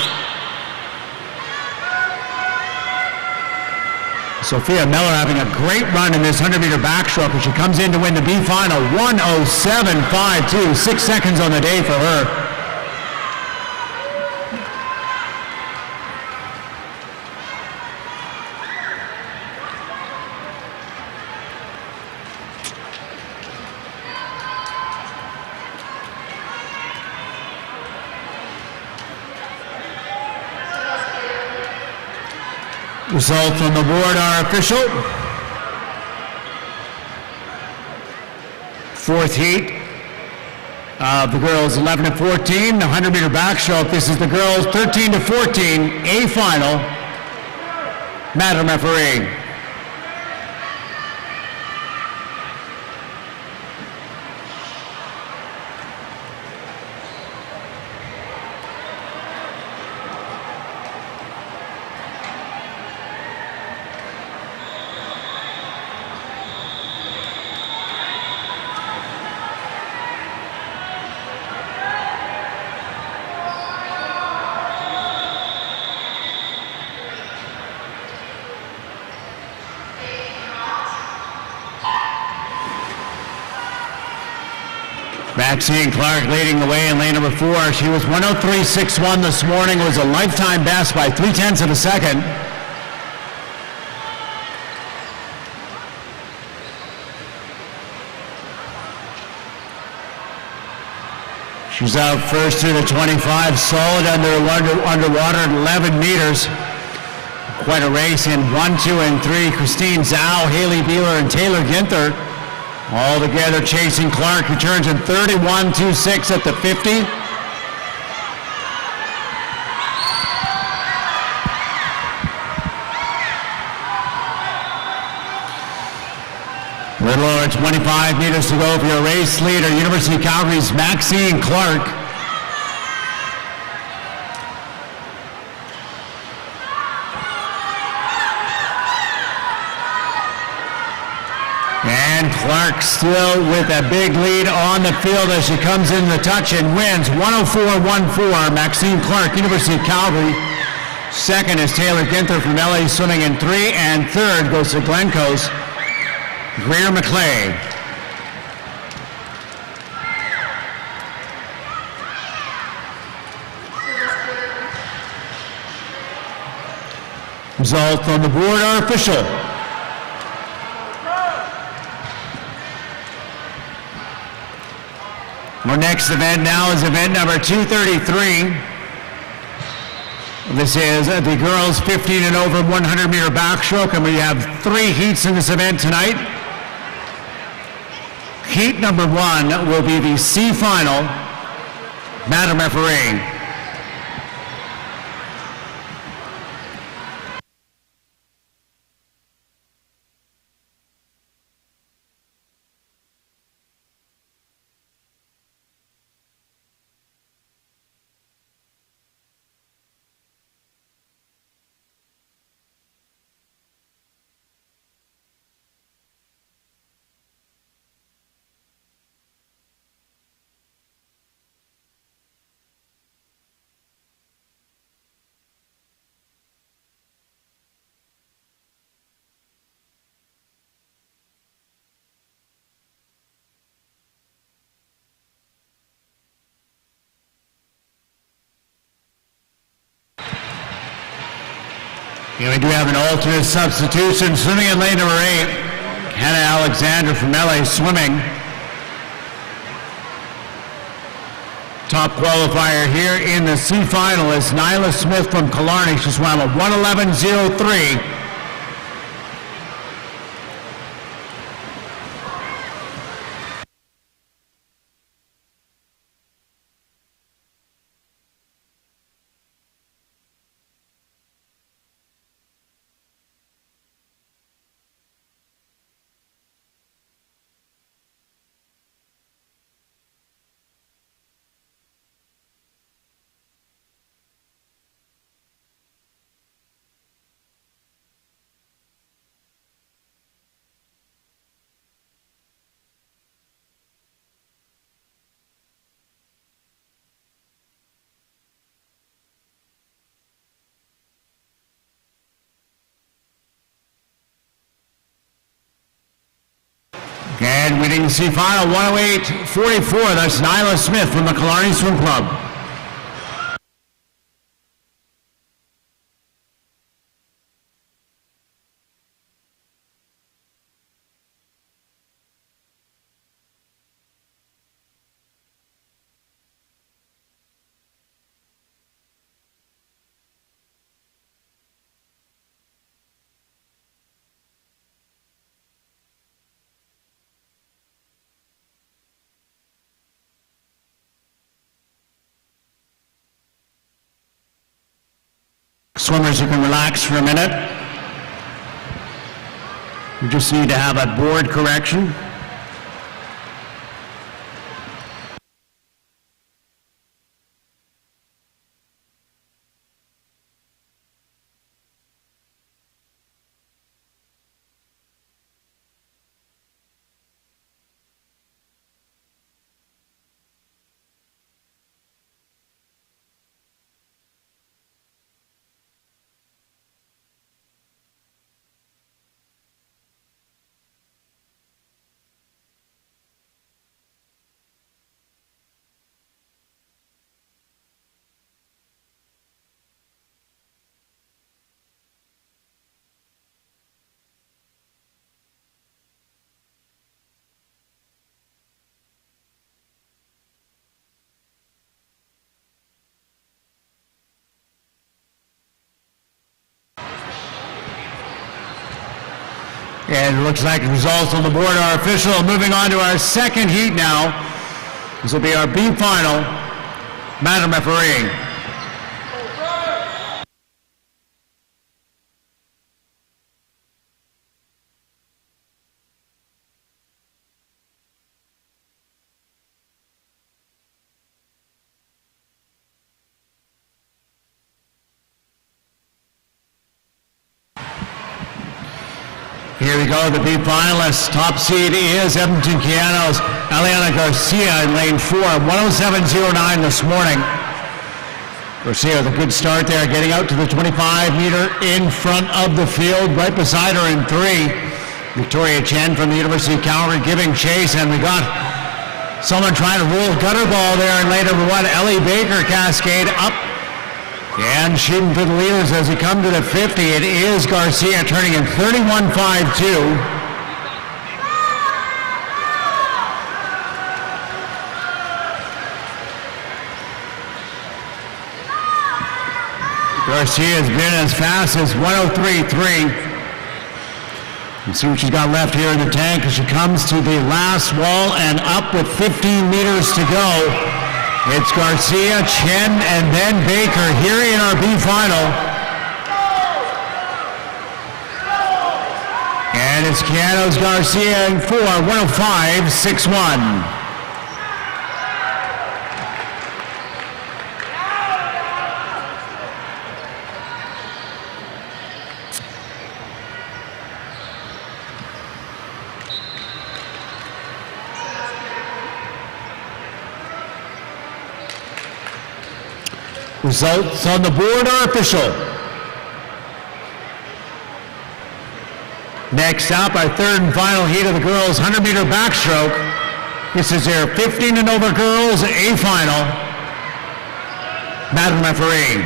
Sophia Miller having a great run in this 100-meter backstroke as she comes in to win the B final, 1:07.52, 6 seconds on the day for her. Results on the board are official. Fourth heat of the girls 11 to 14, the 100-meter backstroke. This is the girls 13 to 14, A final. Madam referee. Maxine Clark leading the way in lane number 4. She was 103.61 this morning. It was a lifetime best by 0.3 of a second. She's out first through the 25, solid underwater at 11 meters. Quite a race in 1, 2, and 3. Christine Zhao, Haley Beeler, and Taylor Ginther all together chasing Clark, who turns in 31.26 at the 50. A little over 25 meters to go for your race leader, University of Calgary's Maxine Clark. And Clark still with a big lead on the field as she comes in the touch and wins 104.14. Maxine Clark, University of Calgary. Second is Taylor Ginther from LA Swimming in 3, and third goes to Glencoe's Greer McClay. Results on the board are official. Our next event now is event number 233. This is the girls 15 and over 100-meter backstroke, and we have 3 heats in this event tonight. Heat number 1 will be the C final. Madam referee. Here we do have an alternate substitution. Swimming in lane number 8, Hannah Alexander from LA Swimming. Top qualifier here in the C final is Nyla Smith from Killarney. She swam a 1:11.03. And winning the C final, 108.44. That's Nyla Smith from the Killarney Swim Club. Swimmers, you can relax for a minute. We just need to have a board correction. And it looks like the results on the board are official. Moving on to our second heat now. This will be our B final. Madam Referee. Here we go, the B finalists. Top seed is Edmonton Keano's Eliana Garcia in lane 4, 107.09 this morning. Garcia with a good start there, getting out to the 25-meter in front of the field, right beside her in 3. Victoria Chen from the University of Calgary giving chase, and we got someone trying to roll gutter ball there in lane number 1. Ellie Baker, Cascade, up and shooting for the leaders as we come to the 50. It is Garcia turning in 31.52. Garcia has been as fast as 103.3. Let's see what she's got left here in the tank as she comes to the last wall and up with 15 meters to go. It's Garcia, Chen, and then Baker here in our B final. And it's Keano's Garcia in 4, 105.61. Results on the board are official. Next up, our third and final heat of the girls' 100-meter backstroke. This is their 15 and over girls A final. Madam Referee.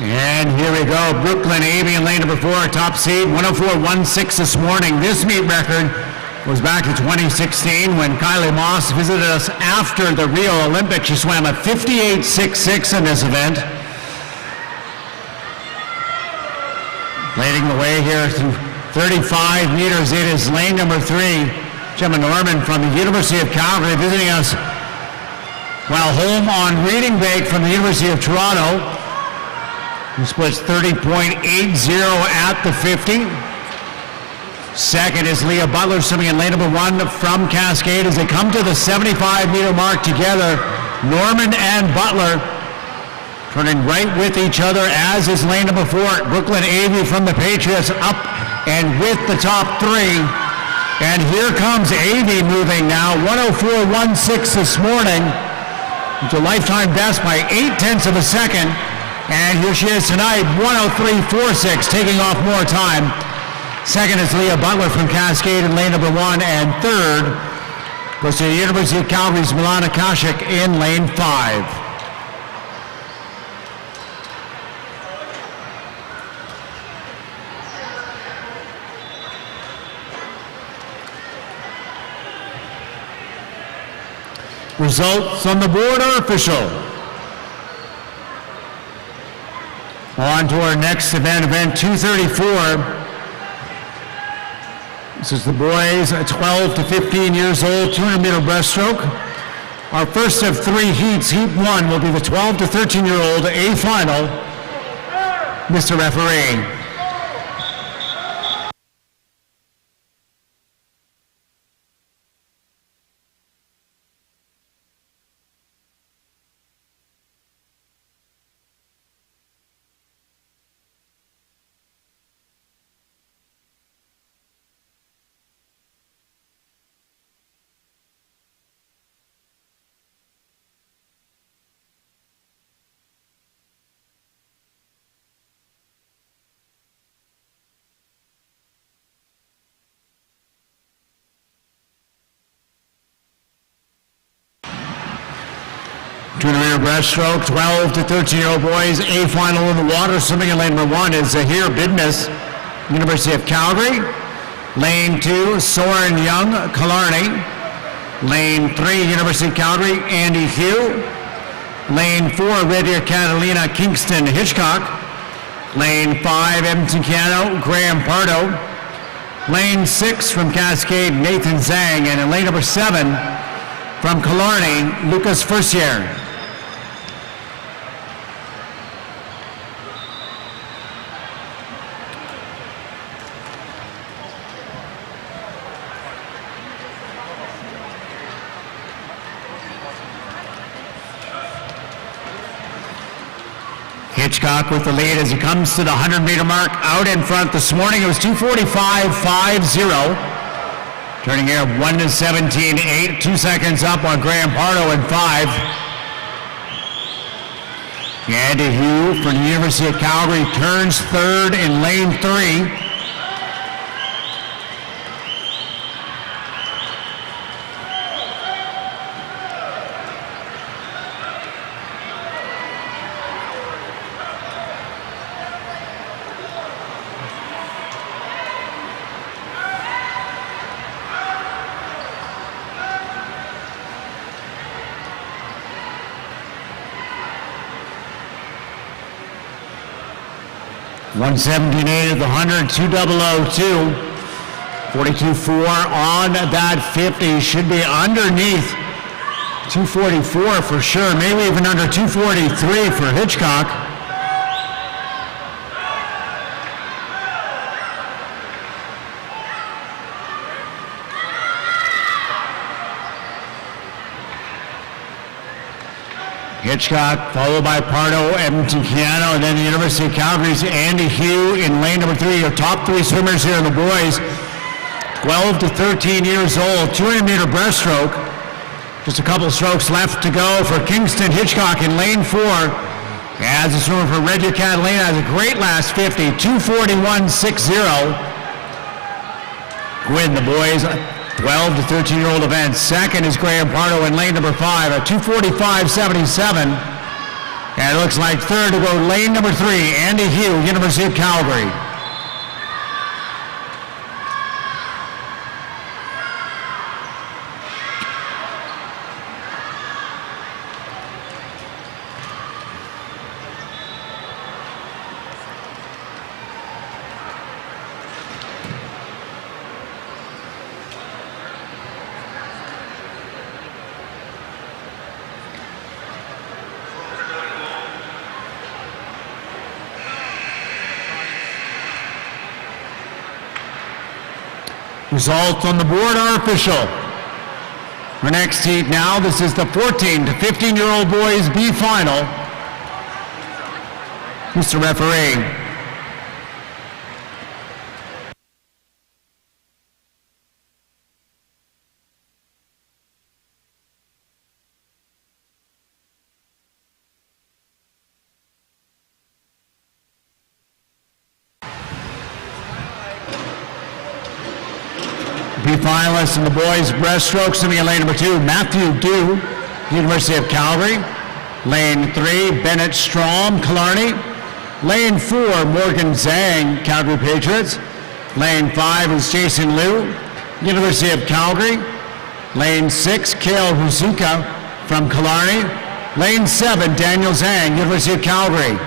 And here we go, Brooklyn Avey in lane number 4, top seed, 104.16 this morning. This meet record was back to 2016 when Kylie Moss visited us after the Rio Olympics. She swam a 58.66 in this event. Leading the way here through 35 meters, it is lane number 3, Gemma Norman from the University of Calgary visiting us while home on Reading Bank from the University of Toronto. He splits 30.80 at the 50. Second is Leah Butler swimming in lane number 1 from Cascade as they come to the 75-meter mark together. Norman and Butler turning right with each other, as is lane number 4. Brooklyn Avey from the Patriots up and with the top 3. And here comes Avey moving now, 104.16 this morning. It's a lifetime best by 0.8 of a second. And here she is tonight, 103.46, taking off more time. Second is Leah Butler from Cascade in lane number 1, and third goes to the University of Calgary's Milana Kashik in lane 5. Results on the board are official. On to our next event, event 234. This is the boys 12 to 15 years old, 200-meter breaststroke. Our first of three heats, heat one, will be the 12 to 13-year-old A final. Mr. Referee. Junior breaststroke, 12 to 13-year-old boys, A final in the water. Swimming in lane number one is Zahir Bidmis, University of Calgary. Lane two, Soren Young, Killarney. Lane three, University of Calgary, Andy Hugh. Lane four, Red Deer Catalina, Kingston Hitchcock. Lane five, Edmonton Canada, Graham Pardo. Lane six from Cascade, Nathan Zhang. And in lane number seven, from Killarney, Lucas Fursier. Hitchcock with the lead as he comes to the 100-meter mark. Out in front this morning, it was 2:45.50. Turning here 1 to 17.8. 2 seconds up on Graham Pardo in 5. Andy Hugh from the University of Calgary turns third in lane 3. .117.8 at the 100, 2:002. 42.4 on that 50. Should be underneath 2:44 for sure, maybe even under 2:43 for Hitchcock. Hitchcock, followed by Pardo, Edmonton Piano, and then the University of Calgary's Andy Hugh in lane number 3. Your top 3 swimmers here in the boys, 12 to 13 years old, 200-meter breaststroke. Just a couple strokes left to go for Kingston Hitchcock in lane 4. As a swimmer for Red Deer Catalina has a great last 50, 2:41.60. Win the boys 12 to 13-year-old event. Second is Graham Pardo in lane number 5 at 2:45.77. And it looks like third to go lane number 3, Andy Hugh, University of Calgary. Results on the board are official. Our next heat now, this is the 14 to 15-year-old boys B final. Mr. Referee. B finalists in the boys breaststroke, swimming in lane number 2, Matthew Dew, University of Calgary. Lane 3, Bennett Strom, Killarney. Lane 4, Morgan Zhang, Calgary Patriots. Lane 5 is Jason Liu, University of Calgary. Lane 6, Kale Husuka, from Killarney. Lane 7, Daniel Zhang, University of Calgary.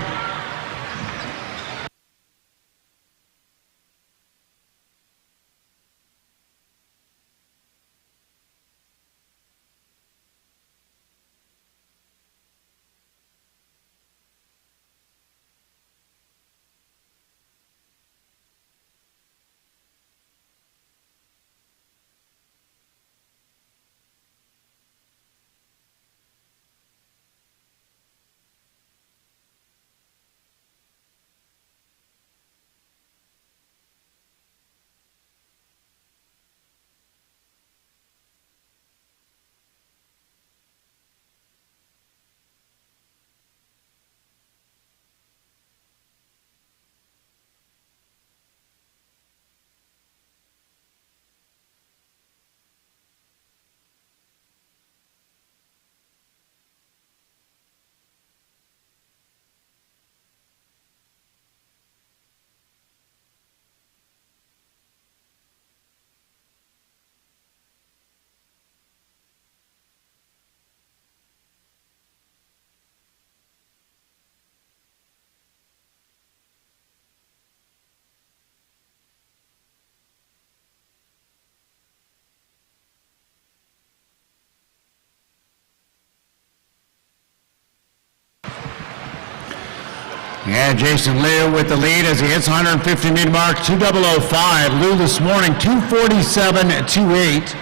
And Jason Liu with the lead as he hits 150-meter mark, 2:00:05. Liu this morning, 2:47.28.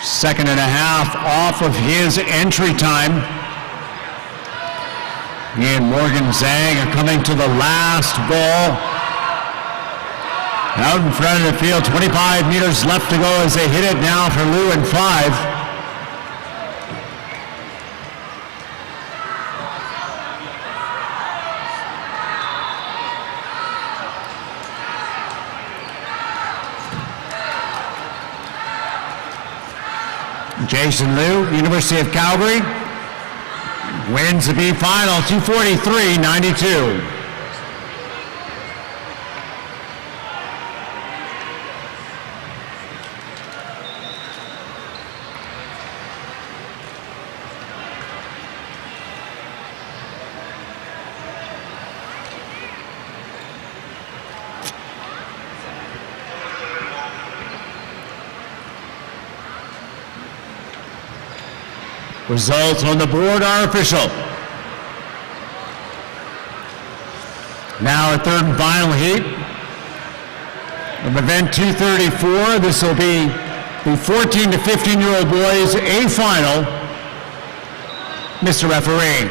Second and a half off of his entry time. And Morgan Zhang coming to the last ball. Out in front of the field, 25 meters left to go as they hit it now for Liu in 5. Jason Liu, University of Calgary, wins the B final, 2:43.92. Results on the board are official. Now a third and final heat of event 234. This will be the 14 to 15-year-old boys A final. Mr. Referee.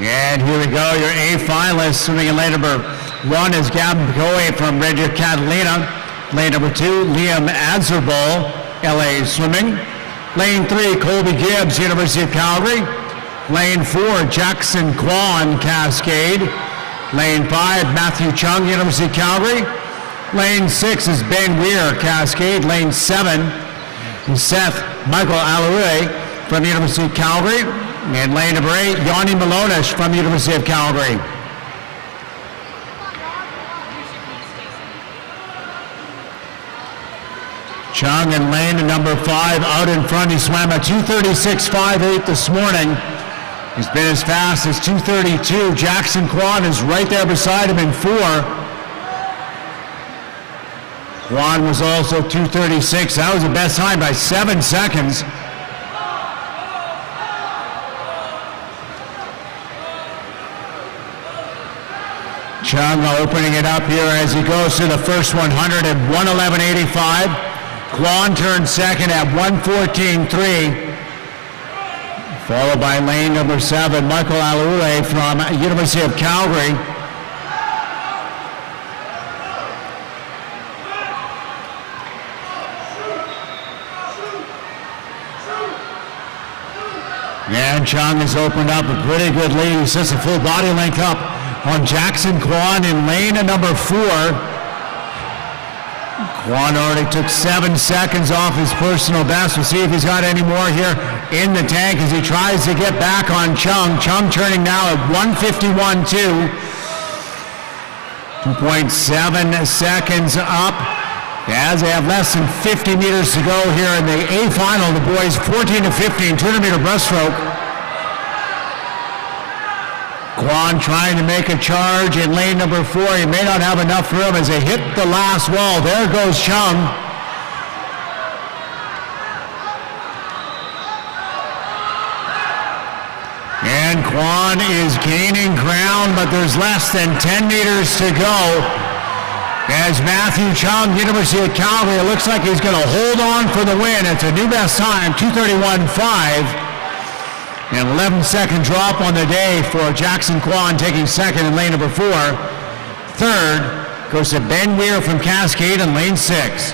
And here we go, your A finalists. Swimming in lane number 1 is Gavin Picoe from Reggio Catalina. Lane number 2, Liam Adzerbal, LA Swimming. Lane 3, Colby Gibbs, University of Calgary. Lane 4, Jackson Kwan, Cascade. Lane 5, Matthew Chung, University of Calgary. Lane 6 is Ben Weir, Cascade. Lane 7 is Seth Michael Alaoui from University of Calgary. And lane number 8, Yanni Malonish from University of Calgary. Chung in lane number 5 out in front. He swam at 2:36.58 this morning. He's been as fast as 2:32. Jackson Kwan is right there beside him in 4. Kwan was also 2:36. That was the best time by 7 seconds. Chung opening it up here as he goes to the first 100 at 1:11.85. Kwan turns second at 1:14.3. Followed by lane number 7, Michael Alaoui from University of Calgary. And Chung has opened up a pretty good lead. He sets a full body length up on Jackson Kwan in lane number 4. Juan already took 7 seconds off his personal best. We'll see if he's got any more here in the tank as he tries to get back on Chung. Chung turning now at 1:51.2. 2.7 seconds up as they have less than 50 meters to go here in the A final. The boys 14 to 15, 200-meter breaststroke. Quan trying to make a charge in lane number 4. He may not have enough room as they hit the last wall. There goes Chung. And Quan is gaining ground, but there's less than 10 meters to go. As Matthew Chung, University of Calgary, it looks like he's going to hold on for the win. It's a new best time, 2:31.5. An 11-second drop on the day for Jackson Quan, taking second in lane number 4. Third goes to Ben Weir from Cascade in lane 6.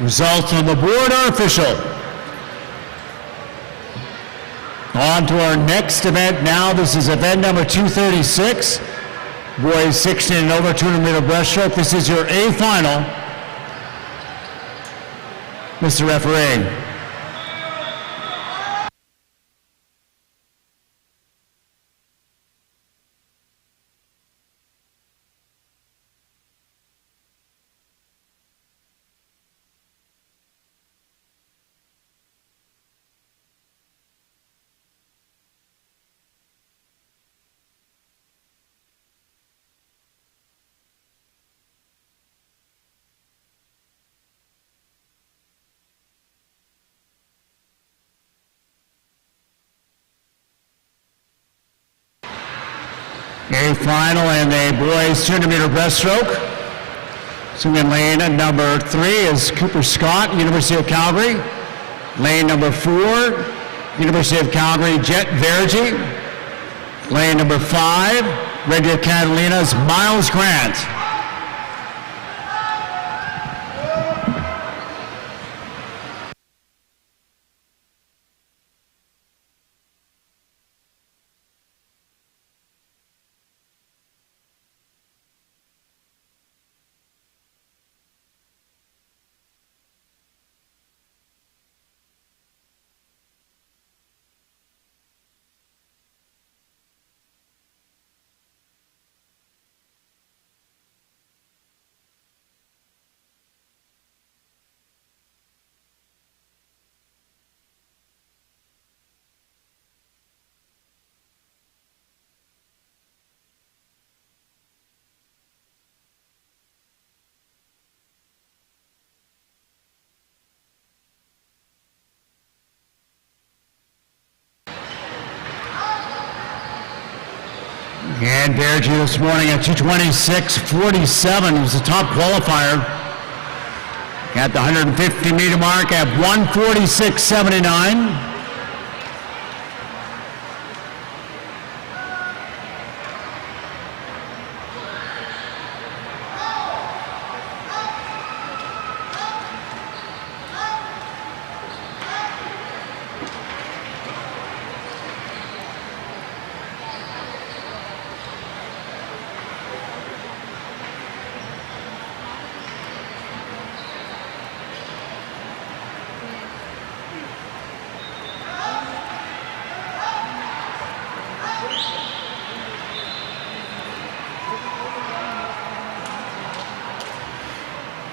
Results on the board are official. On to our next event now. This is event number 236. Boys 16 and over, 200-meter breaststroke. This is your A final. Mr. Referee. A final and the boys 200-meter breaststroke. So in lane number 3 is Cooper Scott, University of Calgary. Lane number 4, University of Calgary, Jet Vergy. Lane number 5, Red Deer Catalina's Miles Grant. And Vergy this morning at 2:26.47 was the top qualifier. At the 150-meter mark at 1:46.79.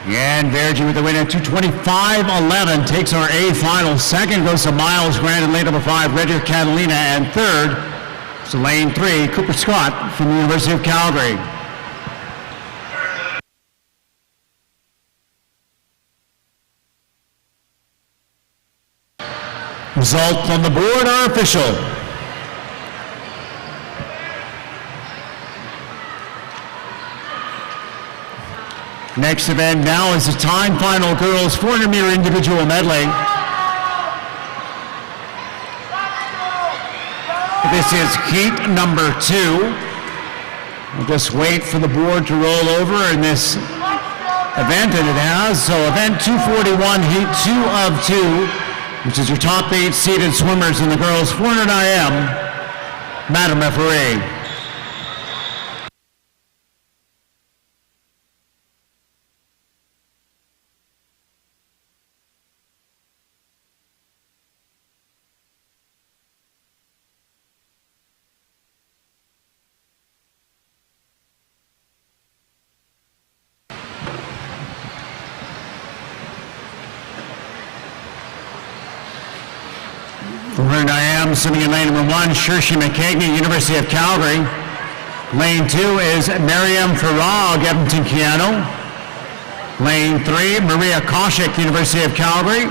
And Vergy with the win at 2:25.11 takes our A final. Second goes to Miles Grant in lane number 5, Red Deer Catalina, and third to lane 3, Cooper Scott from the University of Calgary. Results on the board are official. Next event now is the time final girls 400-meter individual medley. This is heat number 2. We'll just wait for the board to roll over in this event, and it has. So event 241, heat 2 of 2, which is your top 8 seeded swimmers in the girls 400 IM. Madam Referee. Swimming in lane number 1, Shershi McKagney, University of Calgary. Lane 2 is Miriam Farag, Edmonton Keano. Lane 3, Maria Koshik, University of Calgary.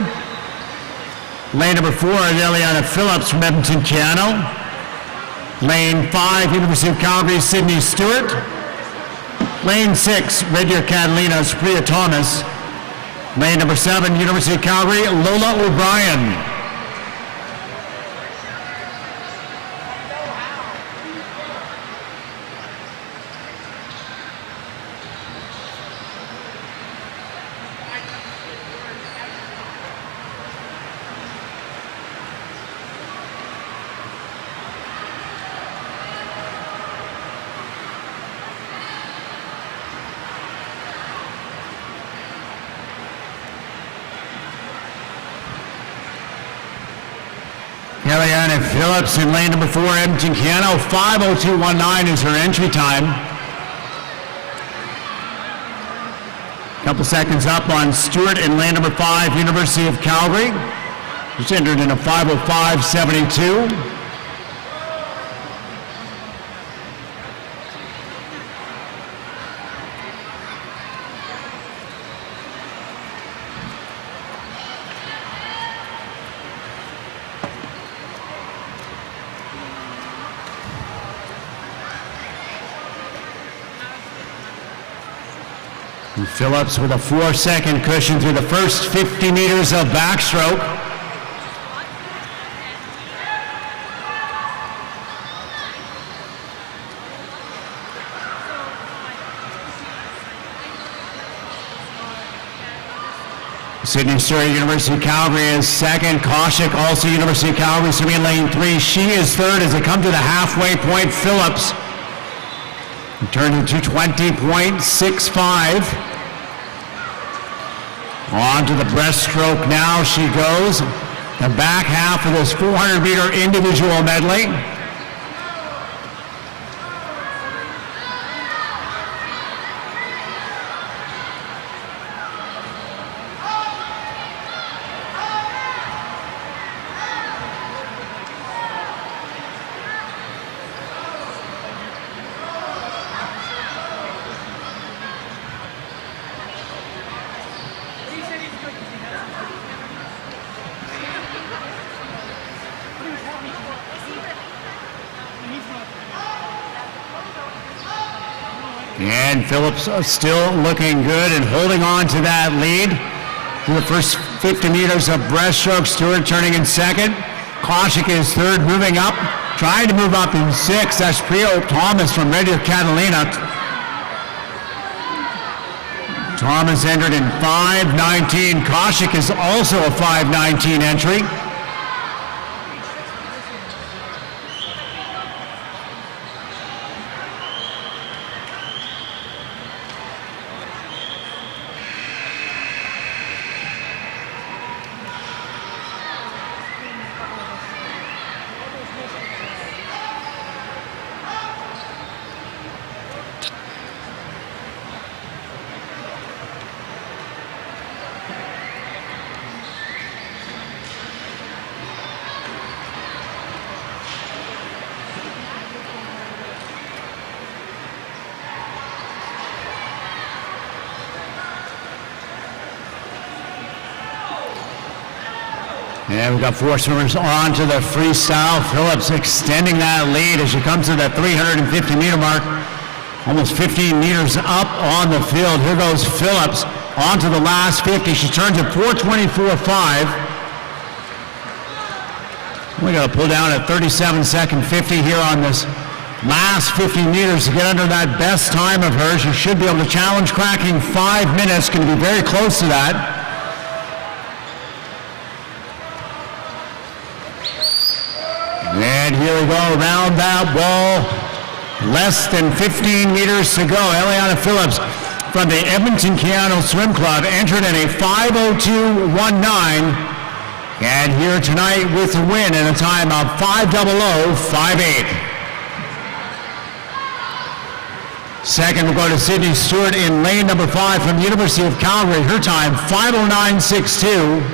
Lane number 4 is Eliana Phillips from Edmonton Keano. Lane 5, University of Calgary, Sydney Stewart. Lane 6, Red Deer Catalina's Priya Thomas. Lane number 7, University of Calgary, Lola O'Brien. Eliana Phillips in lane number 4, Edmonton Keano, 5:02.19 is her entry time. Couple seconds up on Stewart in lane number 5, University of Calgary. Just entered in a 5:05.72. Phillips with a 4-second cushion through the first 50 meters of backstroke. Sydney Stewart, University of Calgary is second. Koshik, also University of Calgary, swimming in lane 3. She is third as they come to the halfway point. Phillips turning to 20.65. On to the breaststroke now she goes. The back half of this 400-meter individual medley. And Phillips still looking good and holding on to that lead through the first 50 meters of breaststroke. Stewart turning in second. Koshik is third, moving up, trying to move up in sixth. That's Priya Thomas from Red Deer Catalina. Thomas entered in 5:19. Koshik is also a 5:19 entry. And we've got 4 swimmers on to the freestyle. Phillips extending that lead as she comes to that 350-meter mark. Almost 15 meters up on the field. Here goes Phillips onto the last 50. She turns at 4:24.5. We got to pull down at 37-second 50 here on this Last 50 meters to get under that best time of hers. She should be able to challenge cracking 5 minutes. Going to be very close to that. And here we go, around that wall. Less than 15 meters to go. Eliana Phillips from the Edmonton Keanu Swim Club entered in a 5:02.19. And here tonight with the win in a time of 5:00.58. Second, we'll go to Sydney Stewart in lane number 5 from the University of Calgary. Her time, 5:09.62.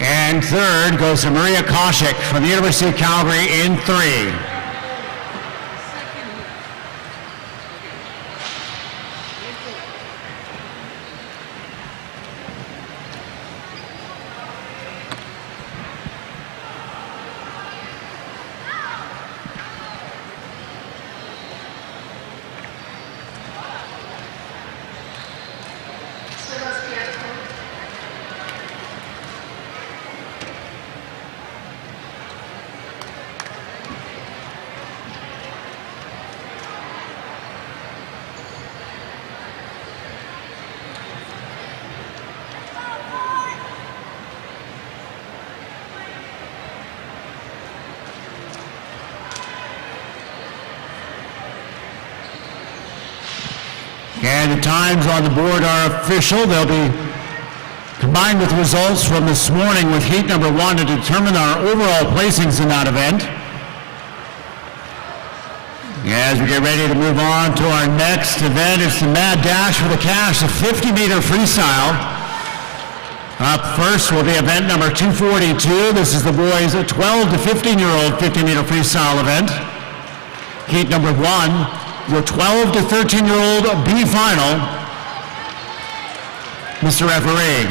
And third goes to Maria Koshik from the University of Calgary in 3. And the times on the board are official. They'll be combined with results from this morning with heat number 1 to determine our overall placings in that event. As we get ready to move on to our next event, it's the Mad Dash for the Cash, the 50-meter freestyle. Up first will be event number 242. This is the boys' 12 to 15-year-old 50-meter freestyle event. Heat number 1. Your 12 to 13-year-old B final. Mr. Referee.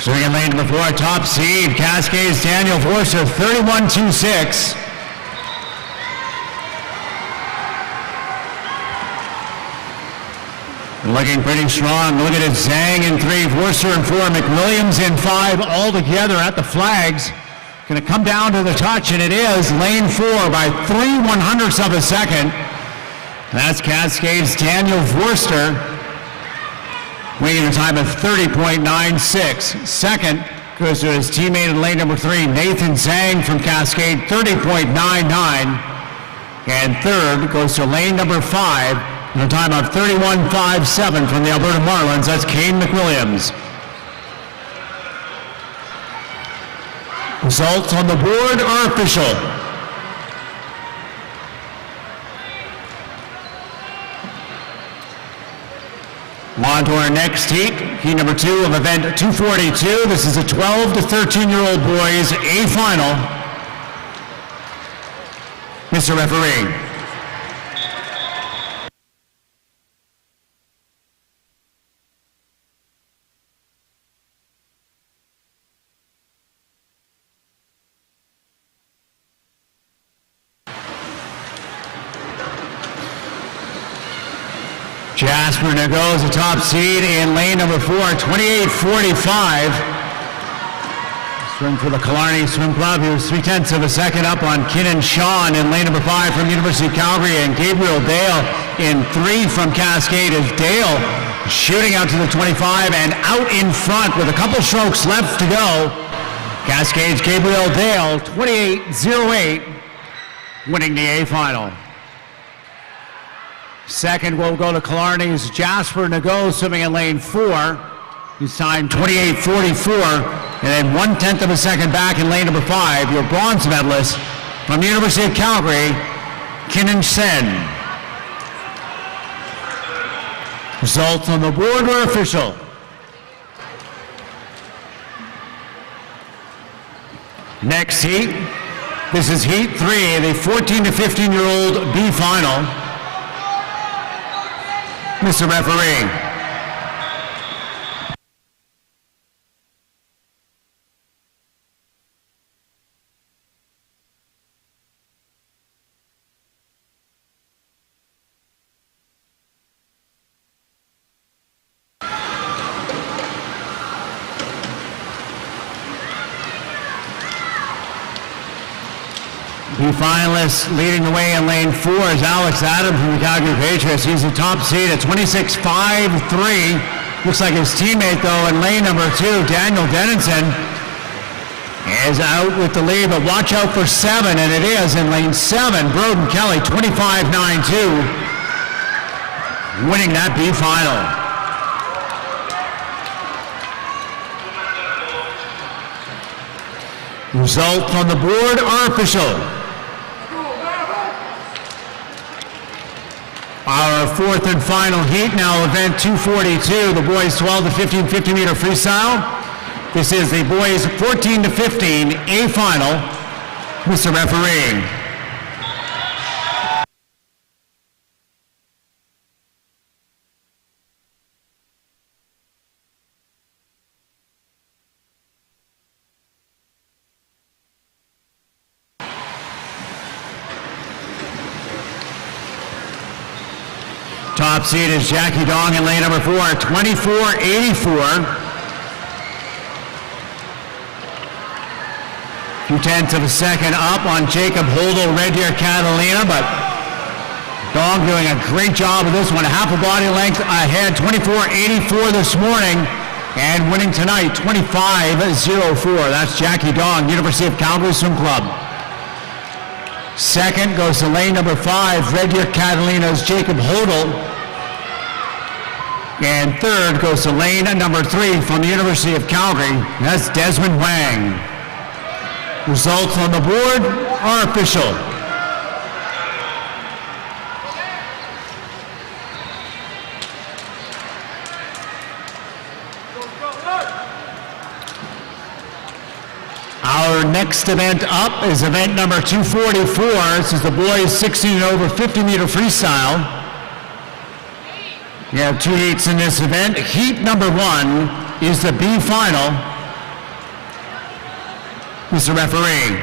Swing in lane number 4, top seed, Cascade's Daniel Forster, 31.26. Looking pretty strong. Look at it, Zhang in 3, Forster in 4, McWilliams in 5, all together at the flags. Going to come down to the touch, and it is lane 4 by 3/100ths of a second. That's Cascade's Daniel Forster. Weighing a time of 30.96. Second goes to his teammate in lane number 3, Nathan Zhang from Cascade, 30.99. And third goes to lane number 5, in a time of 31.57 from the Alberta Marlins. That's Kane McWilliams. Results on the board are official. On to our next heat, heat number 2 of event 242. This is a 12 to 13-year-old boys A final. Mr. Referee. Jasper Nago is the top seed in lane number 4, 28.45. Swim for the Killarney Swim Club. He was 0.3 of a second up on Kinnan Sean in lane number 5 from University of Calgary, and Gabriel Dale in 3 from Cascade as Dale shooting out to the 25 and out in front with a couple strokes left to go. Cascade's Gabriel Dale, 28.08, winning the A final. Second will go to Killarney's Jasper Nago, swimming in lane 4. He's timed 28.44, and then 1/10 of a second back in lane number 5. Your bronze medalist from the University of Calgary, Kinnan Sen. Results on the board were official. Next heat, This is Heat 3, the 14 to 15-year-old B final. Mr. Referee. The finalist leading the way in lane 4 is Alex Adams from the Calgary Patriots. He's the top seed at 26.53. Looks like his teammate, though, in lane number 2, Daniel Dennison, is out with the lead, but watch out for 7, and it is in lane 7. Broden Kelly, 25.92, winning that B final. Results on the board are official. Our fourth and final heat, now event 242, the boys 12 to 15 50-meter freestyle. This is the boys 14 to 15 A final. Mr. Referee. Top seed is Jackie Dong in lane number 4, 24.84. Few tenths of a second up on Jacob Holdel, Red Deer Catalina, but Dong doing a great job of this one. Half a body length ahead, 24.84 this morning, and winning tonight, 25.04. That's Jackie Dong, University of Calgary Swim Club. Second goes to lane number 5, Red Deer Catalina's Jacob Hodel. And third goes to lane number 3 from the University of Calgary. That's Desmond Wang. Results on the board are official. Our next event up is event number 244. This is the boys 16 and over 50-meter freestyle. We have 2 heats in this event. Heat number 1 is the B final. Mr. Referee.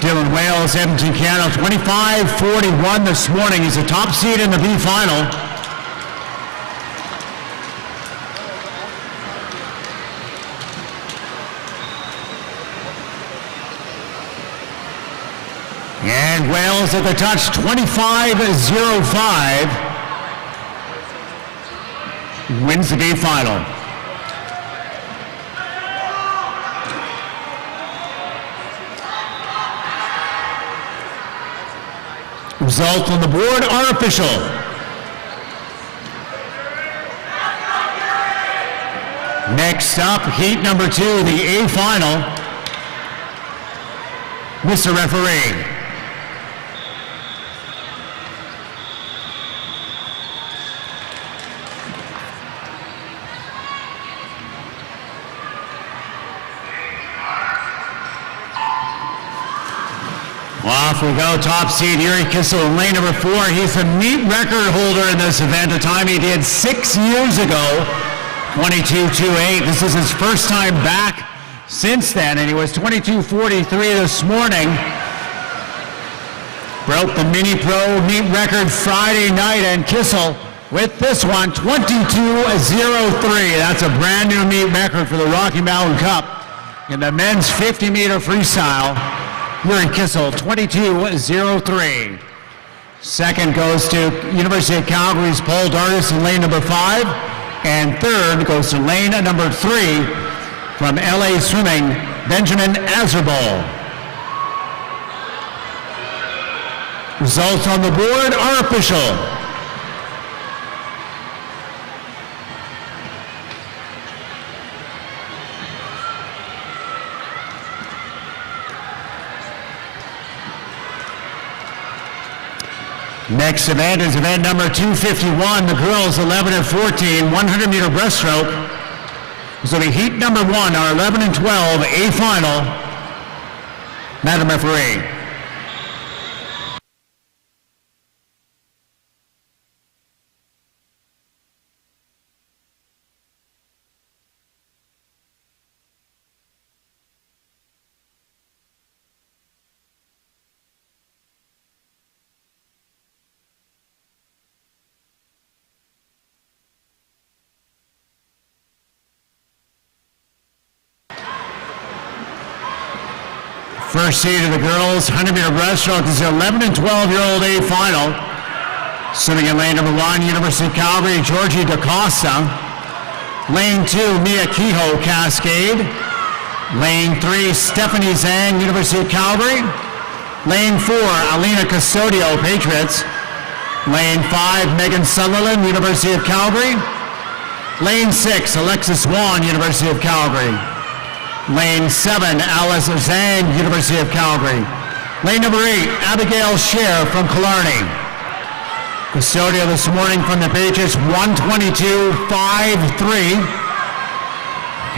Dylan Wales, Edmonton, Canada, 25.41 this morning. He's the top seed in the B final. And Wales at the touch, 25.05. Wins the B final. Results on the board are official. Next up, heat number 2, the A final. Mr. Referee. Off we go, top seed Yuri Kissel in lane number 4. He's the meet record holder in this event, a time he did 6 years ago, 22.28. This is his first time back since then, and he was 22.43 this morning. Broke the mini pro meet record Friday night, and Kissel with this one, 22.03. That's a brand new meet record for the Rocky Mountain Cup in the men's 50-meter freestyle. Yuri Kissel, 22.03. Second goes to University of Calgary's Paul Dargis in lane number 5. And third goes to lane number 3 from LA Swimming, Benjamin Azerbal. Results on the board are official. Next event is event number 251, the girls 11 and 14, 100-meter breaststroke. So the heat number 1, our 11 and 12, A final. Madam Referee. First seed of the girls, 100-meter breaststroke is the 11 and 12-year-old A final. Swimming in lane number 1, University of Calgary, Georgie DaCosta. Lane 2, Mia Kehoe, Cascade. Lane 3, Stephanie Zhang, University of Calgary. Lane 4, Alina Custodio, Patriots. Lane 5, Megan Sutherland, University of Calgary. Lane 6, Alexis Swan, University of Calgary. Lane 7, Alice Zhang, University of Calgary. Lane number 8, Abigail Scher from Killarney. Custodio this morning from the Patriots, 122.53.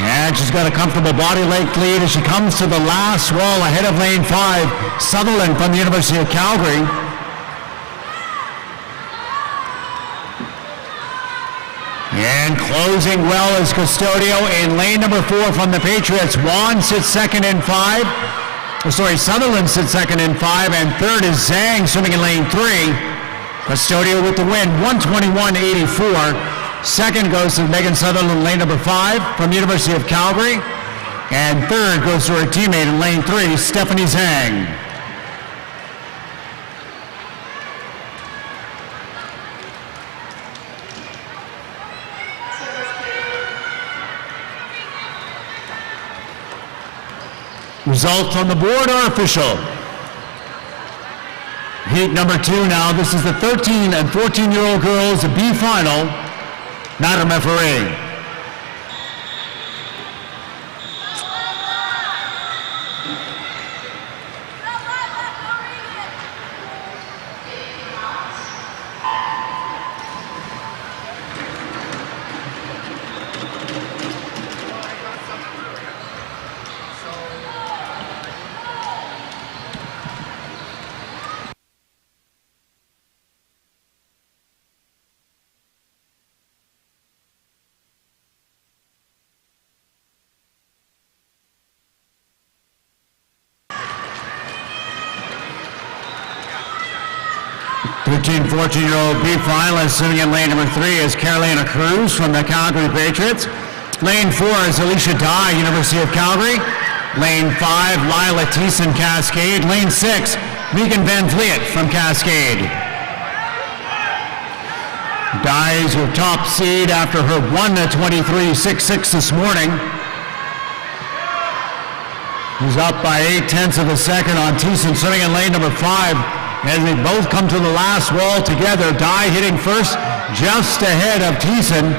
And she's got a comfortable body length lead as she comes to the last wall ahead of lane 5, Sutherland from the University of Calgary. And closing well is Custodio in lane number 4 from the Patriots. Juan sits second in 5. Sutherland sits second in 5, and third is Zhang swimming in lane 3. Custodio with the win, 121.84. Second goes to Megan Sutherland, lane number 5 from University of Calgary. And third goes to her teammate in lane 3, Stephanie Zhang. Results on the board are official. Heat number 2 now. This is the 13 and 14-year-old girls B final. Madam Referee. Thirteen, 14-year-old B finalist sitting in lane number 3 is Carolina Cruz from the Calgary Patriots. Lane 4 is Alicia Dye, University of Calgary. Lane 5, Lila Thiessen, Cascade. Lane 6, Megan Van Vliet from Cascade. Dye is your top seed after her 1:23.66 this morning. He's up by 0.8 of a second on Thiessen swimming in lane number 5. As they both come to the last wall together, Dye hitting first just ahead of Thiessen.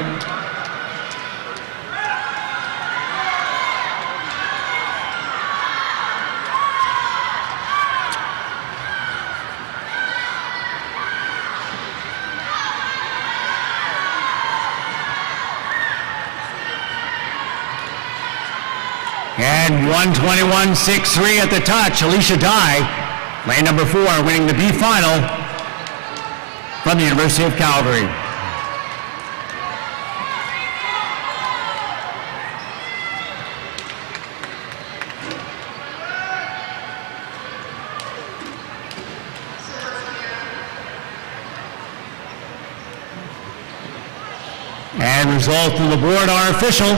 And 121.63 at the touch, Alicia Dye. Lane number 4 winning the B final from the University of Calgary. And results on the board are official.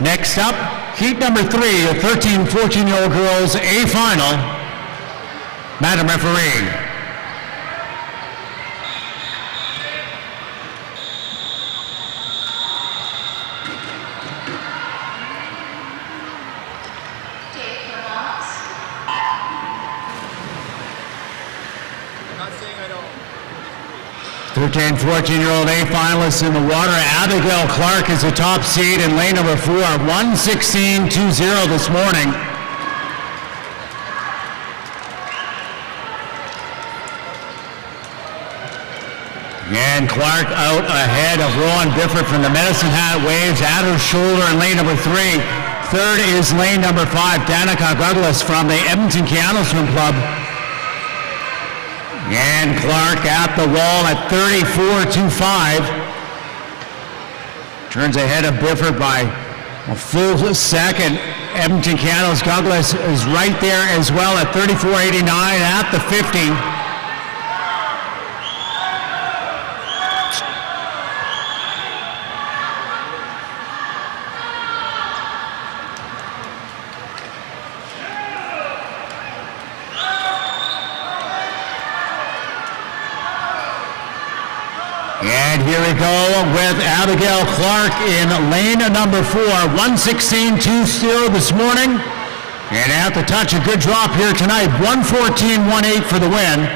Next up, heat number 3, the 13, 14-year-old girls A final. Madam Referee. I'm not saying I don't. 13, 14-year-old A finalists in the water. Abigail Clark is the top seed in lane number 4, 1:16.20 this morning. And Clark out ahead of Rowan Bifford from the Medicine Hat Waves at her shoulder in lane number 3. Third is lane number 5, Danica Douglas from the Edmonton Canal Swim Club. And Clark at the wall at 34.25. Turns ahead of Bifford by a full second. Edmonton Canals Douglas is right there as well at 34.89 at the 50. And here we go with Abigail Clark in lane number 4, 1:16.20 this morning. And at the touch, a good drop here tonight, 1:14.18 for the win.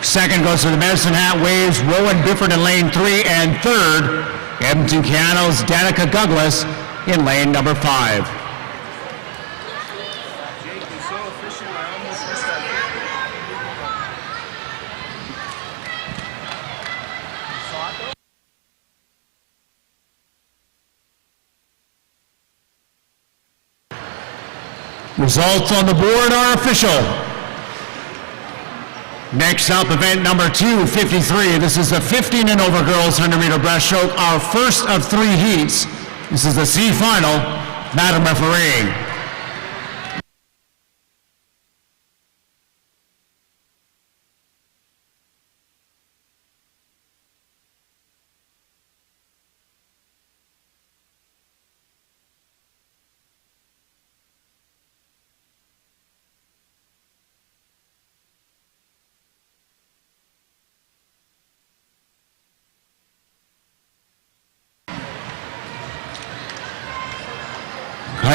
Second goes to the Medicine Hat Waves, Rowan Bifford in lane 3, and third, Edmonton Canals, Danica Douglas in lane number 5. Results on the board are official. Next up, event number 253. This is the 15 and over girls 100-meter breaststroke, our first of 3 heats. This is the C final. Madam Referee.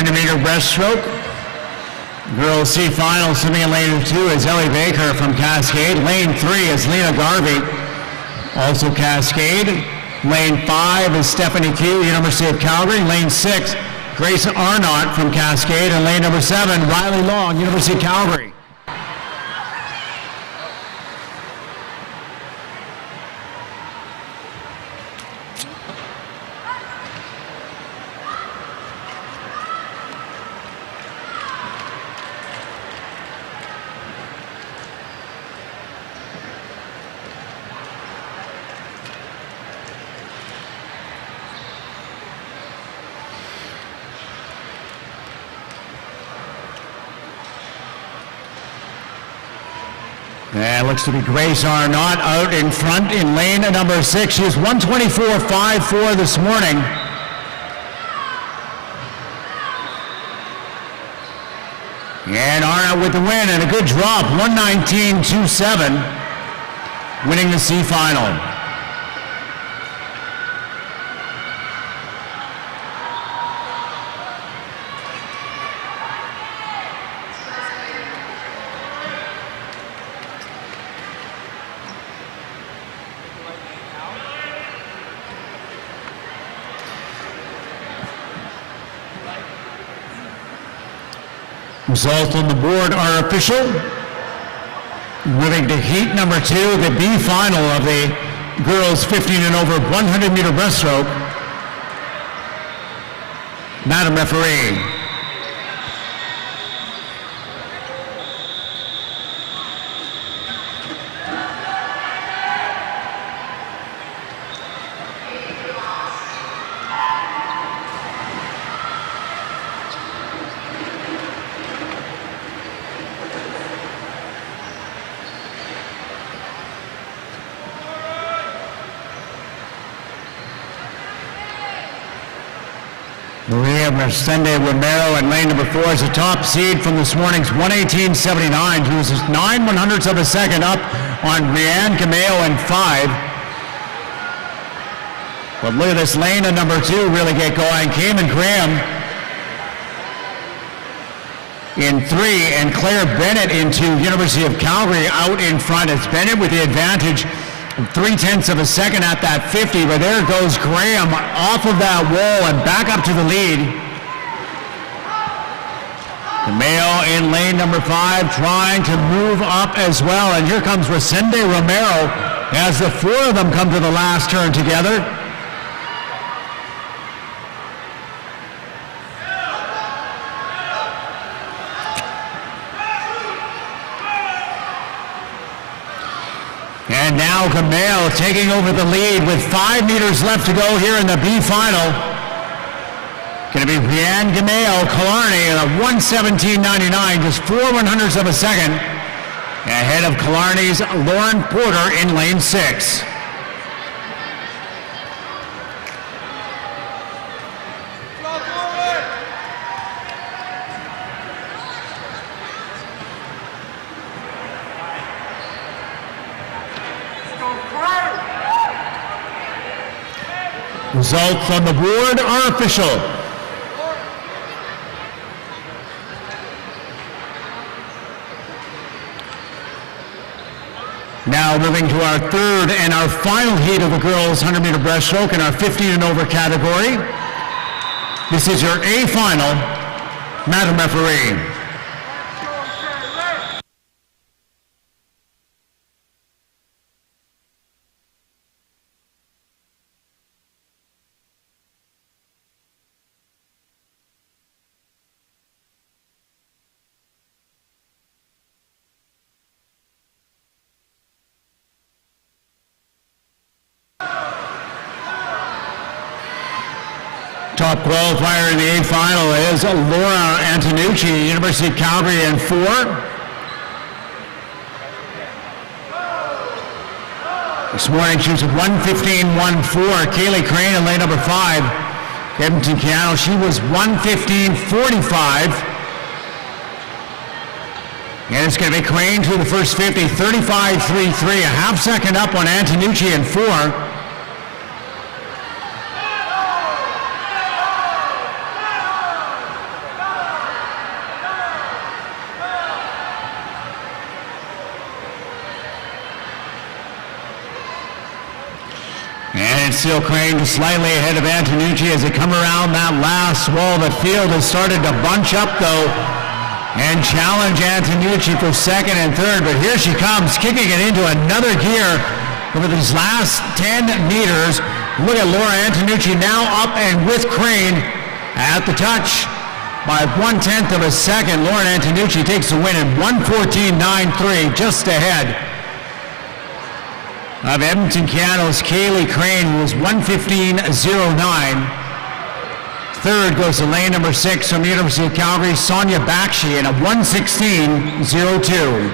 Meter breaststroke. Girls C final, swimming in lane 2 is Ellie Baker from Cascade. Lane 3 is Lena Garvey, also Cascade. Lane 5 is Stephanie Q, University of Calgary. Lane 6, Grace Arnott from Cascade. And lane number 7, Riley Long, University of Calgary. That looks to be Grace Arnott out in front in lane number 6. She was 1:24.54 this morning. And Arnott with the win and a good drop, 1:19.27, winning the C final. Results on the board are official. Moving to heat number 2, the B final of the girls 15 and over 100-meter breaststroke. Madam Referee. Maria Mercende Romero in lane number 4 is the top seed from this morning's 1:18.79. She was just 9/100ths of a second up on Rianne Cameo in 5. But look at this lane of number 2 really get going. Cayman Graham in 3 and Claire Bennett into University of Calgary out in front. It's Bennett with the advantage. 3/10ths of a second at that 50, but there goes Graham off of that wall and back up to the lead. Cameo in lane number 5 trying to move up as well, and here comes Resende Romero as the four of them come to the last turn together. And now Gamel taking over the lead with 5 meters left to go here in the B final. Going to be Brianne Gamel, Killarney at a 1:17.99, just 4/100ths of a second, ahead of Killarney's Lauren Porter in lane 6. Results on the board are official. Now moving to our third and our final heat of the girls' 100-meter breaststroke in our 15 and over category. This is your A final. Madam Referee. Top qualifier in the A final is Laura Antonucci, University of Calgary in 4. This morning she was at 1:15.14. Kaylee Crane in lane number 5. Edmonton Keanu, she was 1:15.45. And it's going to be Crane through the first 50, 35.33, a half second up on Antonucci in 4. And it's still Crane slightly ahead of Antonucci as they come around that last wall. The field has started to bunch up though and challenge Antonucci for second and third, but here she comes, kicking it into another gear over these last 10 meters. Look at Laura Antonucci now up and with Crane at the touch by 1/10 of a second. Laura Antonucci takes the win at 1:14.93, just ahead of Edmonton Keanu's Kaylee Crane, who was 1:15.09. Third goes to lane number 6 from the University of Calgary, Sonia Bakshi in a 1:16.02.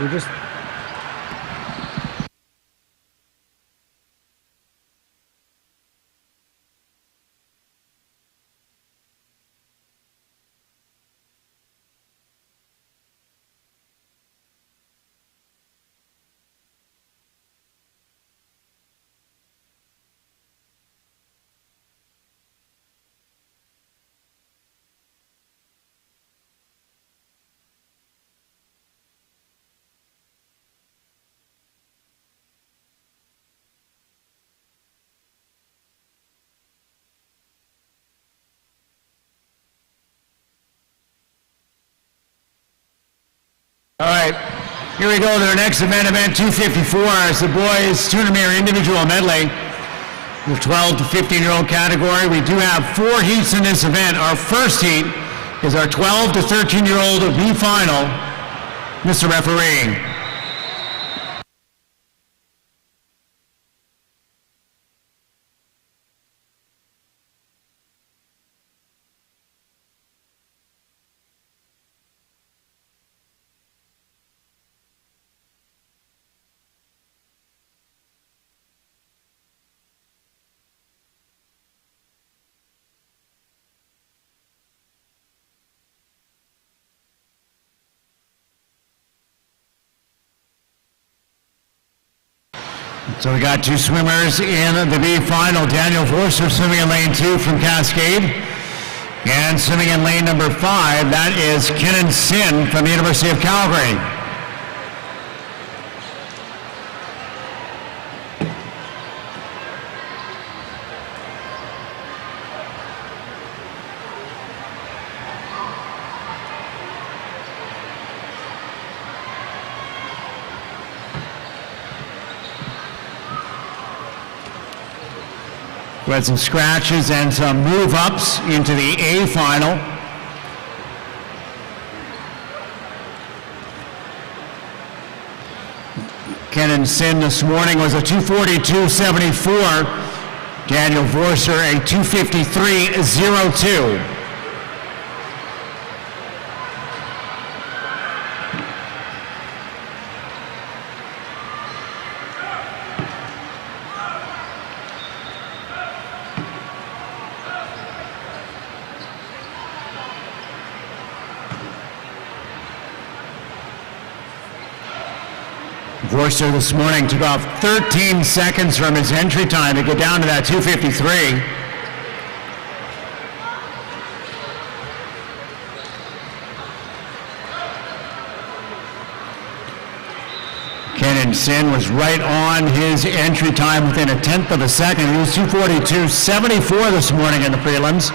We just All right, here we go to our next event 254, as the boys 200-meter individual medley. The 12 to 15-year-old category. We do have 4 heats in this event. Our first heat is our 12 to 13-year-old B final. Mr. Referee. So we got two swimmers in the B final. Daniel Vorser swimming in lane 2 from Cascade. And swimming in lane number 5, that is Kenan Sin from the University of Calgary. We had some scratches and some move-ups into the A final. Kenan Sin this morning was a 242.74. Daniel Vorser a 253.02. Vorser this morning took off 13 seconds from his entry time to get down to that 253. Kenan Sin was right on his entry time within a tenth of a second. He was 242.74 this morning in the prelims.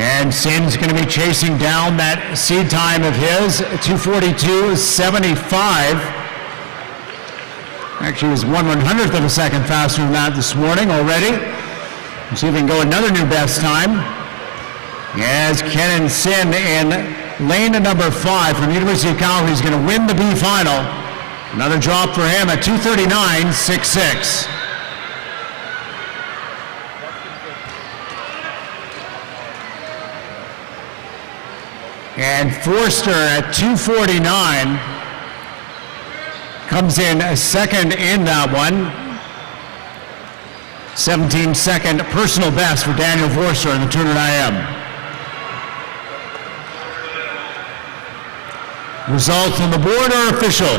And Sin's going to be chasing down that seed time of his, 242.75. Actually, he was 1/100th of a second faster than that this morning already. Let's see if we can go another new best time. As Kenan Sin in lane number 5 from the University of Calgary is going to win the B final. Another drop for him at 239.66. And Forster at 249 comes in second in that one. 17-second personal best for Daniel Forster in the 200 IM. Results on the board are official.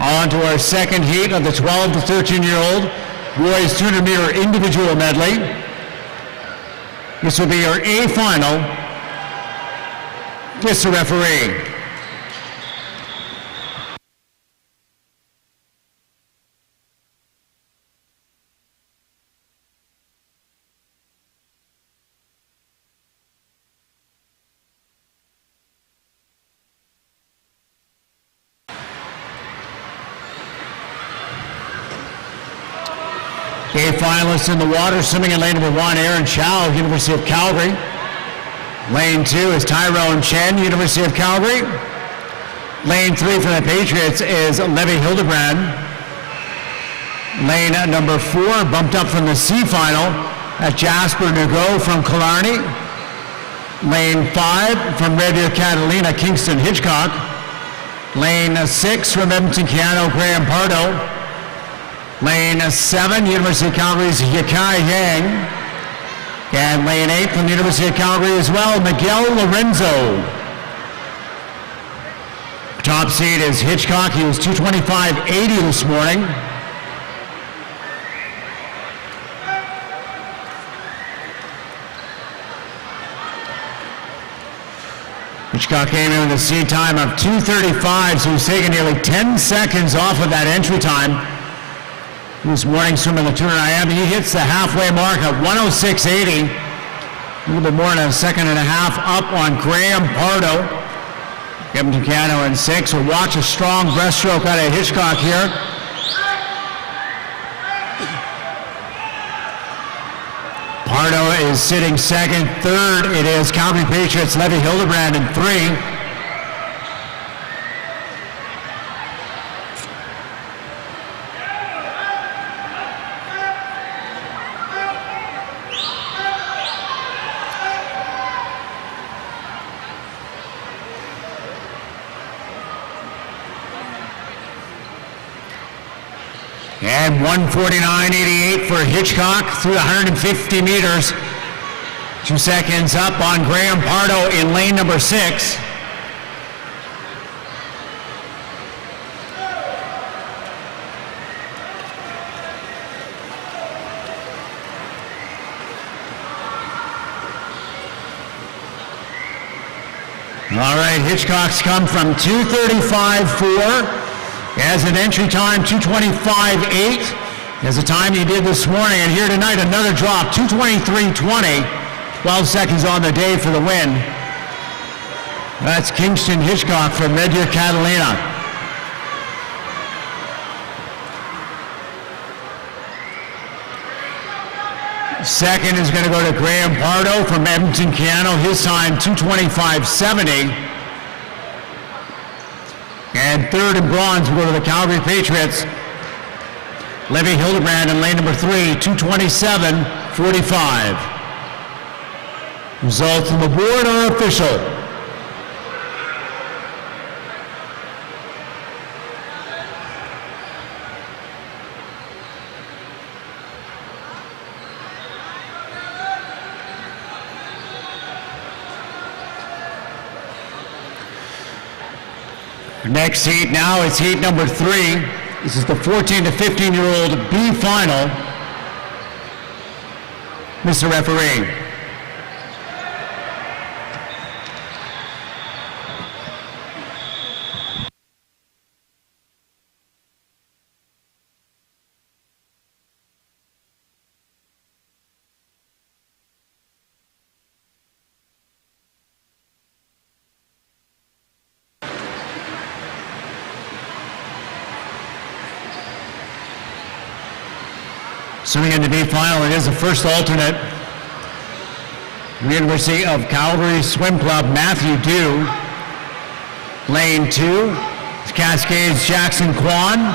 On to our second heat of the 12 to 13-year-old boys 200-meter individual medley. This will be our A final. Mr. Referee. A finalists in the water, swimming in lane number 1, Aaron Chow, University of Calgary. Lane 2 is Tyrone Chen, University of Calgary. Lane 3 for the Patriots is Levi Hildebrand. Lane number 4, bumped up from the C final, at Jasper Nugo from Killarney. Lane 5 from Red Deer Catalina, Kingston Hitchcock. Lane 6 from Edmonton Keano, Graham Pardo. Lane 7, University of Calgary's Yakai Yang. And lane 8 from the University of Calgary as well, Miguel Lorenzo. Top seed is Hitchcock. He was 225.80 this morning. Hitchcock came in with a seed time of 2:35, so he's taking nearly 10 seconds off of that entry time. This morning swim in the 200 IM, he hits the halfway mark at 106.80. A little bit more than a second and a half up on Graham Pardo. Kevin Ducano in 6. We'll watch a strong breaststroke out of Hitchcock here. Pardo is sitting second. Third, it is Calgary Patriots' Levi Hildebrand in 3. And 1:49.88 for Hitchcock through 150 meters. 2 seconds up on Graham Pardo in lane number 6. All right, Hitchcock's come from 2:35.4 as an entry time 2:25.8 as the time he did this morning, and here tonight another drop 2:23.20, 12 seconds on the day for the win. That's Kingston Hitchcock from Red Deer, Catalina. Second is going to go to Graham Pardo from Edmonton, Canada. His time 2:25.70. And third in bronze will go to the Calgary Patriots. Levi Hildebrand in lane number 3, 2:27.45. Results on the board are official. Next heat now is heat number 3. This is the 14 to 15-year-old B final. Mr. Referee. Swimming in the B final, it is the first alternate. The University of Calgary Swim Club, Matthew Dew. Lane 2 is Cascade's Jackson Kwan.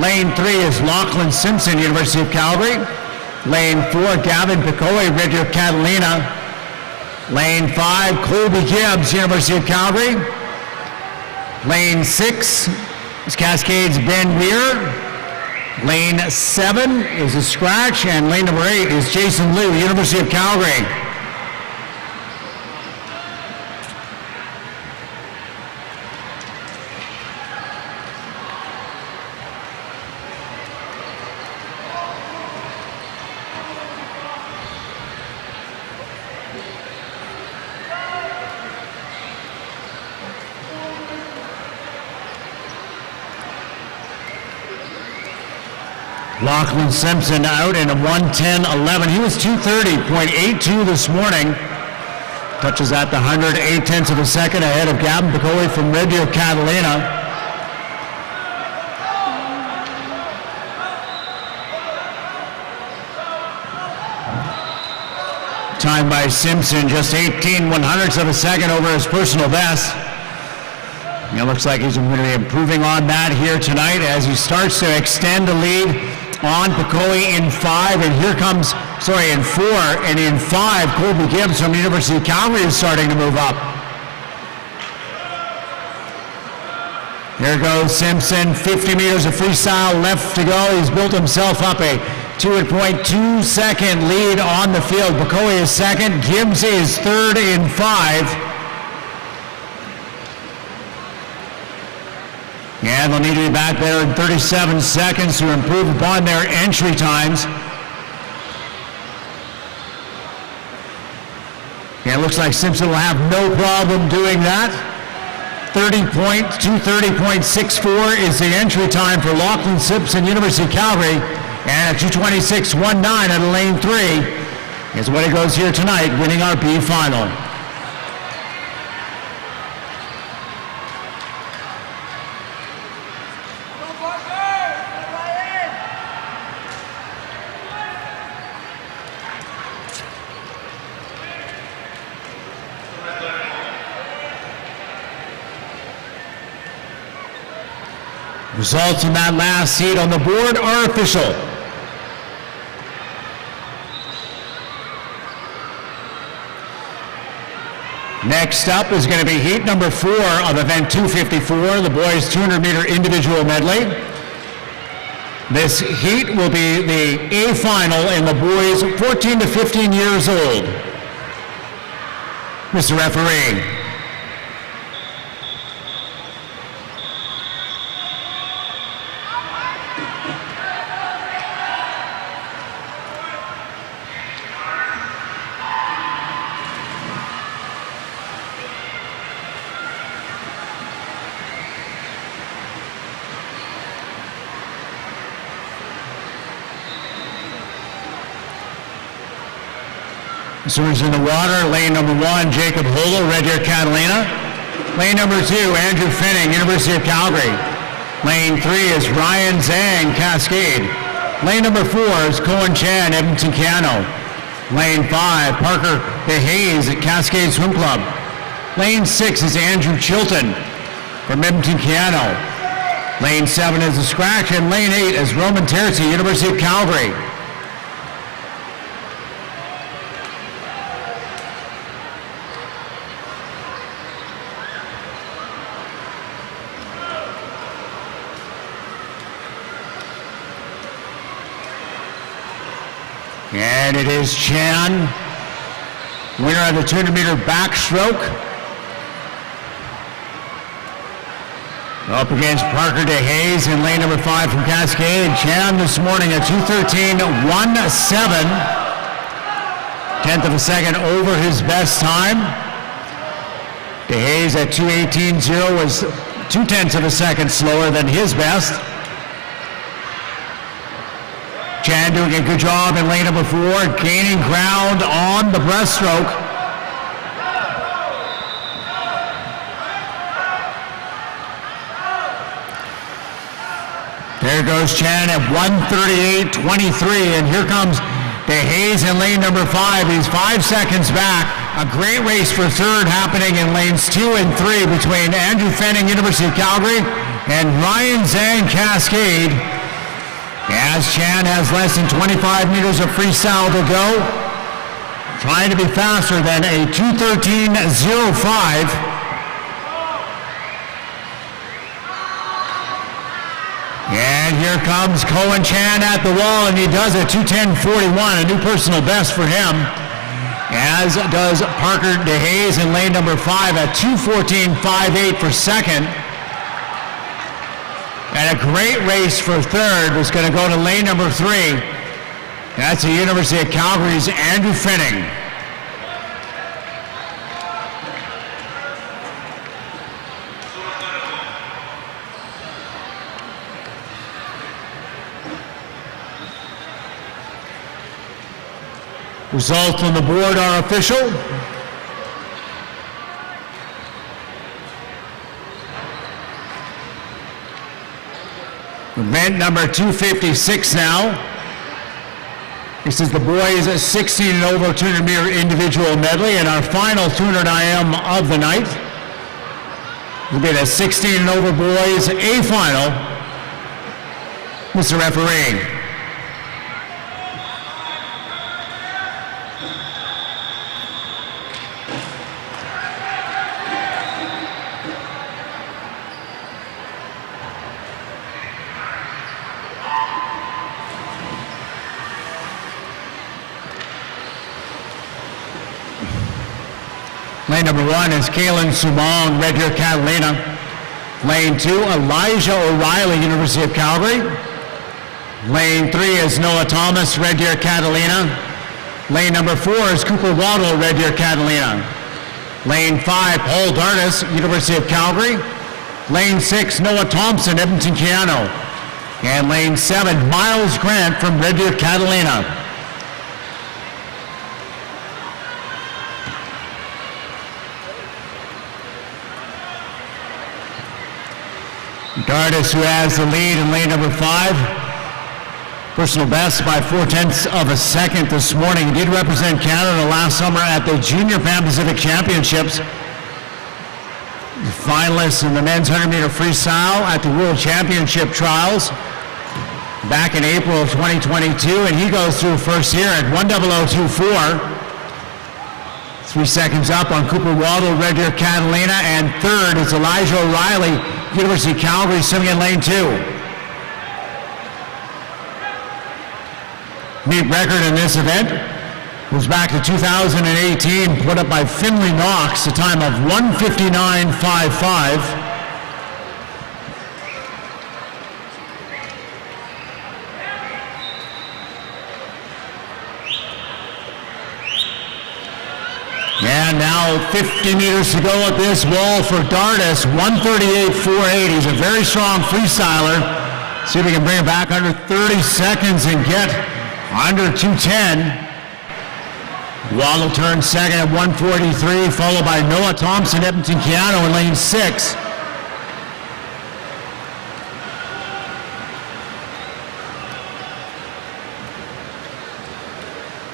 Lane 3 is Lachlan Simpson, University of Calgary. Lane 4, Gavin Picoe, Red Deer, Catalina. Lane 5, Colby Gibbs, University of Calgary. Lane 6 is Cascade's Ben Weir. Lane 7 is a scratch, and lane number 8 is Jason Liu, University of Calgary. Lachlan Simpson out in a 1:10.11. He was 2:30.82 this morning. Touches at the 108 of a second ahead of Gavin Picoe from Red Deer, Catalina. Time by Simpson, just 18/100ths of a second over his personal best. It looks like he's going to be improving on that here tonight as he starts to extend the lead on Picoe in 5, and here comes, in 4, and in 5, Colby Gibbs from the University of Calgary is starting to move up. There goes Simpson, 50 meters of freestyle left to go. He's built himself up a 2.2 second lead on the field. Picoe is second, Gibbs is third in 5. And they'll need to be back there in 37 seconds to improve upon their entry times. And it looks like Simpson will have no problem doing that. 230.64 is the entry time for Lachlan Simpson, University of Calgary. And a 226.19 out of lane 3 is what it goes here tonight, winning our B final. Results in that last heat on the board are official. Next up is going to be heat number 4 of event 254, the boys 200-meter individual medley. This heat will be the A final in the boys 14 to 15 years old. Mr. Referee. Swimmers in the water, lane number 1, Jacob Hodel, Red Deer, Catalina. Lane number 2, Andrew Finning, University of Calgary. Lane 3 is Ryan Zhang, Cascade. Lane number 4 is Cohen Chan, Edmonton Cano. Lane 5, Parker DeHaze at Cascade Swim Club. Lane 6 is Andrew Chilton from Edmonton Cano. Lane 7 is a scratch, and lane 8 is Roman Terzi, University of Calgary. And it is Chan, winner of the 200-meter backstroke. Up against Parker DeHaze in lane number 5 from Cascade. Chan this morning at 2:13.17, tenth of a second over his best time. DeHaze at 2:18.0 was 0.2 of a second slower than his best. Chan doing a good job in lane number 4, gaining ground on the breaststroke. There goes Chan at 1:38.23, and here comes DeHaze in lane number 5. He's 5 seconds back. A great race for third happening in lanes 2 and 3 between Andrew Finning, University of Calgary, and Ryan Zhang, Cascade. As Chan has less than 25 meters of freestyle to go, trying to be faster than a 2:13.05. And here comes Cohen Chan at the wall, and he does it 2:10.41, a new personal best for him, as does Parker DeHaze in lane number 5 at 2:14.58 for second. And a great race for third was going to go to lane number 3. That's the University of Calgary's Andrew Finning. Results on the board are official. Event number 256 now. This is the boys 16 and over 200 meter individual medley, and our final 200 IM of the night will be the 16 and over boys A final. Mr. Referee. Lane number 1 is Kalen Sumong, Red Deer, Catalina. Lane 2, Elijah O'Reilly, University of Calgary. Lane 3 is Noah Thomas, Red Deer, Catalina. Lane number 4 is Cooper Waddle, Red Deer, Catalina. Lane 5, Paul Dartis, University of Calgary. Lane 6, Noah Thompson, Edmonton Cano. And lane 7, Miles Grant from Red Deer, Catalina. Dartis, who has the lead in lane number 5. Personal best by 0.4 of a second this morning. He did represent Canada last summer at the Junior Pan Pacific Championships. The finalist in the men's 100-meter freestyle at the World Championship Trials back in April of 2022, and he goes through first here at 1:00.24. 3 seconds up on Cooper Waddle, Red Deer, Catalina, and third is Elijah O'Reilly, University of Calgary, swimming in lane 2. Meet record in this event goes back to 2018, put up by Finley Knox, a time of 1:59.55. And now 50 meters to go at this wall for Dardis, 1:38.48. He's a very strong freestyler. See if we can bring it back under 30 seconds and get under 2:10. Waddle turns second at 1:43, followed by Noah Thompson, Edmonton Keanu in lane 6.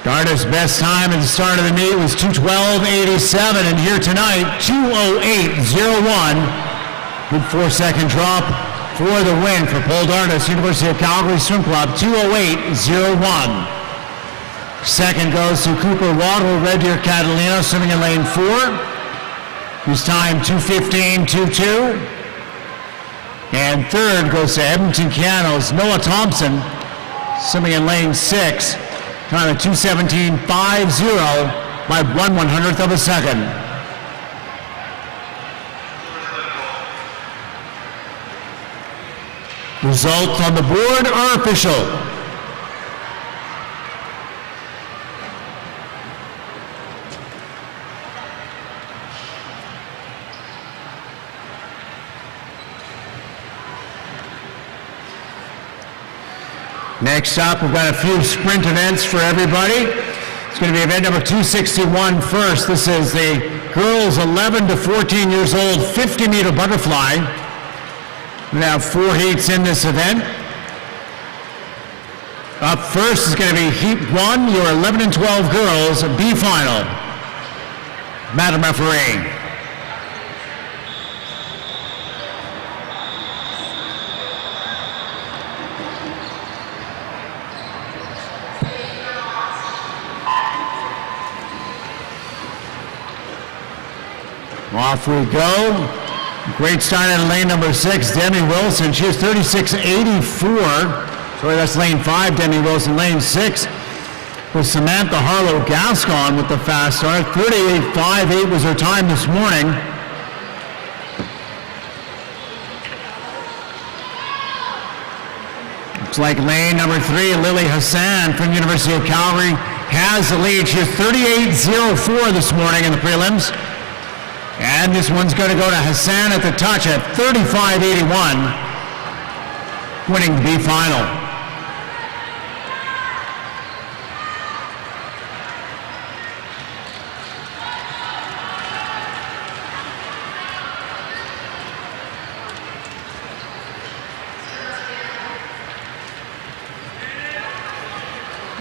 Dardis' best time at the start of the meet was 2:12.87, and here tonight, 2:08.01. Good 4-second drop for the win for Paul Dardis, University of Calgary Swim Club, 2:08.01. Second goes to Cooper Waddle, Red Deer Catalina, swimming in lane 4. His time 2:15.22. And third goes to Edmonton Keanu's Noah Thompson, swimming in lane 6. Time at 2:17.50 by 1/100th of a second. Results on the board are official. Next up, we've got a few sprint events for everybody. It's going to be event number 261 first. This is the girls 11 to 14 years old 50-meter butterfly. We have 4 heats in this event. Up first is going to be heat 1, your 11 and 12 girls, B final. Madam Referee. Off we go. Great start at lane number 6, Demi Wilson. She is 36.84. Sorry, that's lane 5, Demi Wilson. Lane 6 was Samantha Harlow Gascon with the fast start. 38.58 was her time this morning. Looks like lane number 3, Lily Hassan from University of Calgary has the lead. She is 38.04 this morning in the prelims. And this one's going to go to Hassan at the touch at 35.81, winning the B final.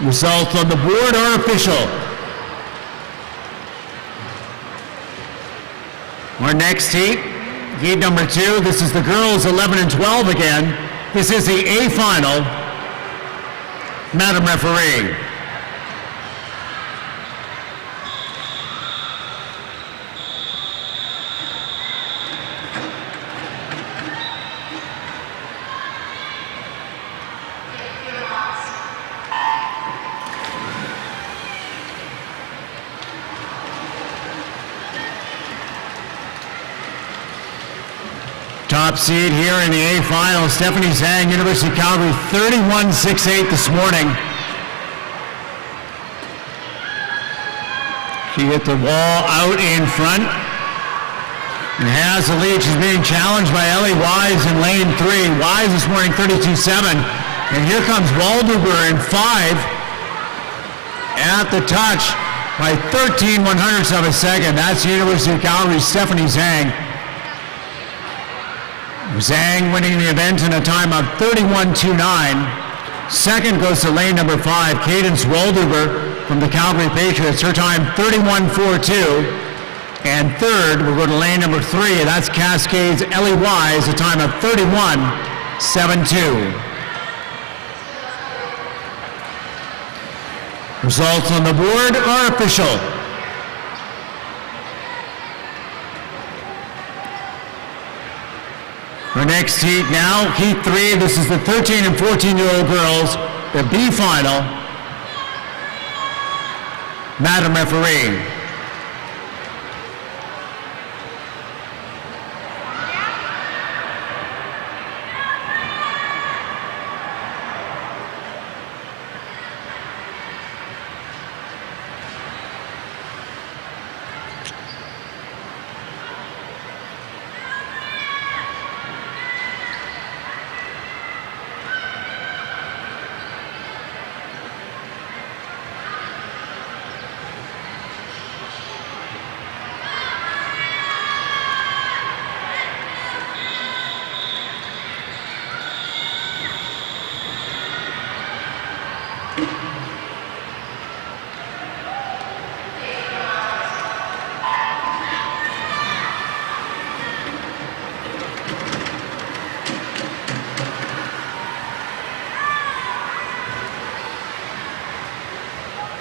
Results on the board are official. Our next heat, heat number 2, this is the girls 11 and 12 again. This is the A final. Madam Referee. Top seed here in the A final, Stephanie Zhang, University of Calgary, 31.68 this morning. She hit the wall out in front and has the lead. She's being challenged by Ellie Wise in lane 3. Wise this morning, 32.7. And here comes Walderber in 5 at the touch by 13/100ths of a second. That's University of Calgary's Stephanie Zhang. Zhang winning the event in a time of 31.29. Second goes to lane number 5, Cadence Walderber from the Calgary Patriots. Her time 31.42. And third, we'll go to lane number 3, and that's Cascade's Ellie Wise, a time of 31.72. Results on the board are official. Our next heat now, heat 3, this is the 13 and 14-year-old girls, the B final. Madam Referee.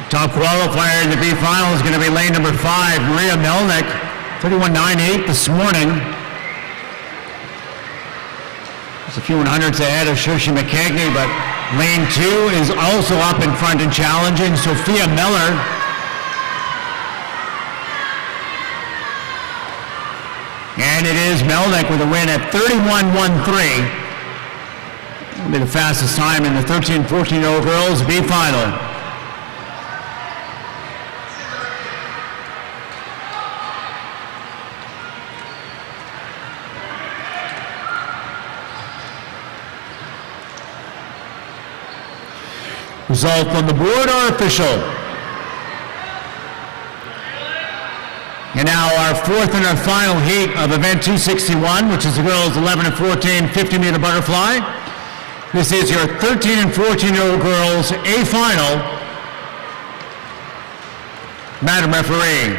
Top qualifier in the B final is going to be lane number 5, Maria Melnick, 31.98 this morning. Just a few 100s ahead of Shoshi McKegney, but lane 2 is also up in front and challenging Sophia Miller. And it is Melnick with a win at 31.13. That'll be the fastest time in the 13-14-year-old girls B final. Result on the board are official. And now our fourth and our final heat of event 261, which is the girls 11 and 14 50-meter butterfly. This is your 13 and 14-year-old girls A final. Madam Referee.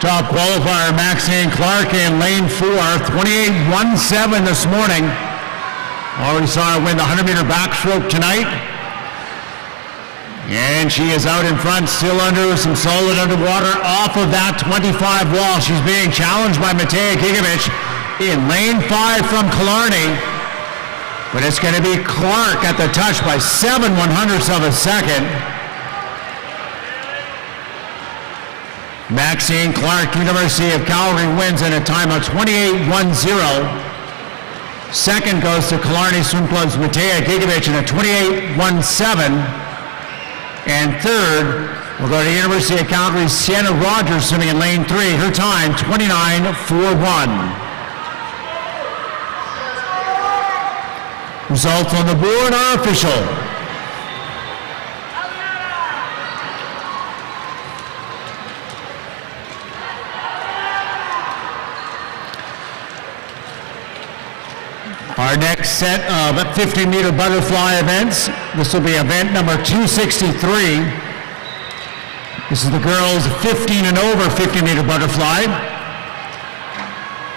Top qualifier Maxine Clark in lane 4, 28.17 this morning. Already saw her win the 100-meter backstroke tonight. And she is out in front, still under some solid underwater off of that 25 wall. She's being challenged by Matea Gigovich in lane 5 from Killarney. But it's going to be Clark at the touch by 7/100ths of a second. Maxine Clark, University of Calgary, wins in a time of 28.10. Second goes to Killarney Swim Club's Matea Gigovich in a 28.17. And third will go to University of Calgary's Sienna Rogers, swimming in lane 3. Her time, 29.41. Results on the board are official. Our next set of 50-meter butterfly events, this will be event number 263. This is the girls 15 and over 50-meter butterfly.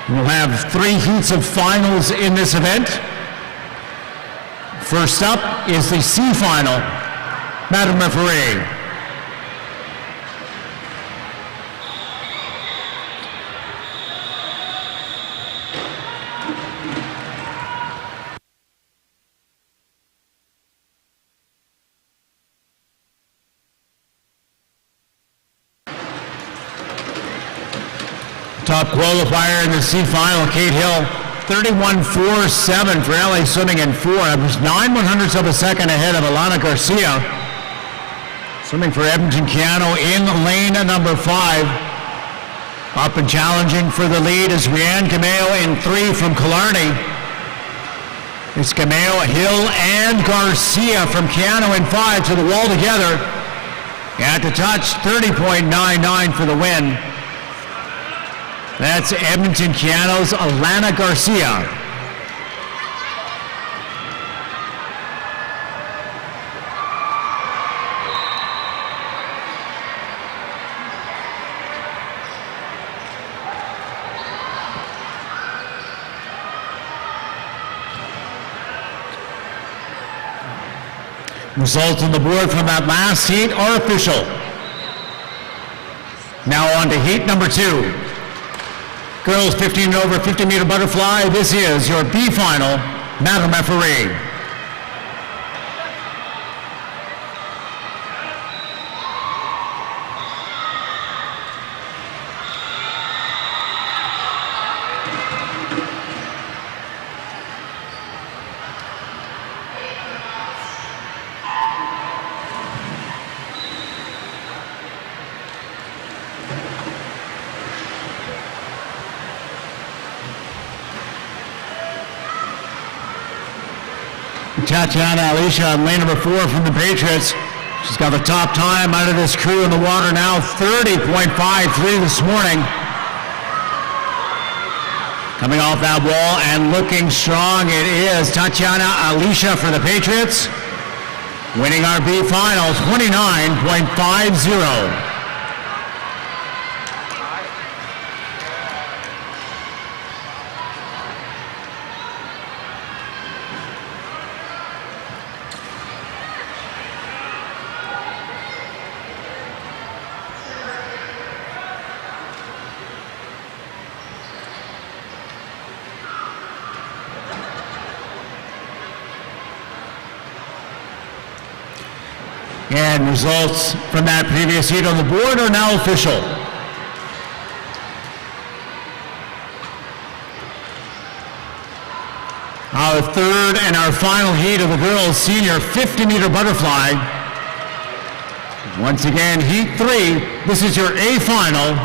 We'll have 3 heats of finals in this event. First up is the C final. Madam Referee. Top qualifier in the C final, Kate Hill, 31.47 for LA Swimming in 4. That was 9/100ths of a second ahead of Alana Garcia. Swimming for Edmonton Keano in lane number 5. Up and challenging for the lead is Rianne Cameo in 3 from Killarney. It's Cameo, Hill, and Garcia from Keano in 5 to the wall together. At the touch, 30.99 for the win. That's Edmonton Keano's Alana Garcia. Results on the board from that last heat are official. Now on to heat number 2. Girls 15 and over 50-meter butterfly. This is your B final. Madam Referee. Tatiana Alicia on lane number 4 from the Patriots. She's got the top time out of this crew in the water now, 30.53 this morning. Coming off that wall and looking strong, it is Tatiana Alicia for the Patriots, winning our B final, 29.50. And results from that previous heat on the board are now official. Our third and our final heat of the girls' senior 50-meter butterfly. Once again, heat 3. This is your A final.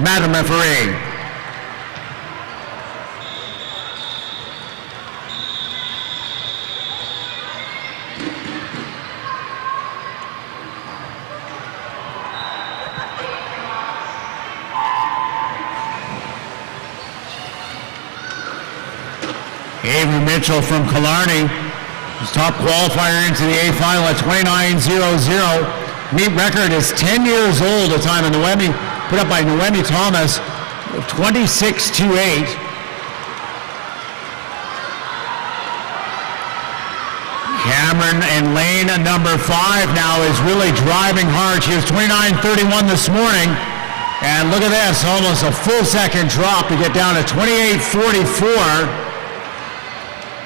Madam Referee. Avery Mitchell from Killarney, his top qualifier into the A final at 29.00. Meet record is 10 years old, a time in Noemi, put up by Noemi Thomas of 26.28. Cameron in lane number 5 now is really driving hard. She was 29.31 this morning. And look at this, almost a full second drop to get down to 28.44.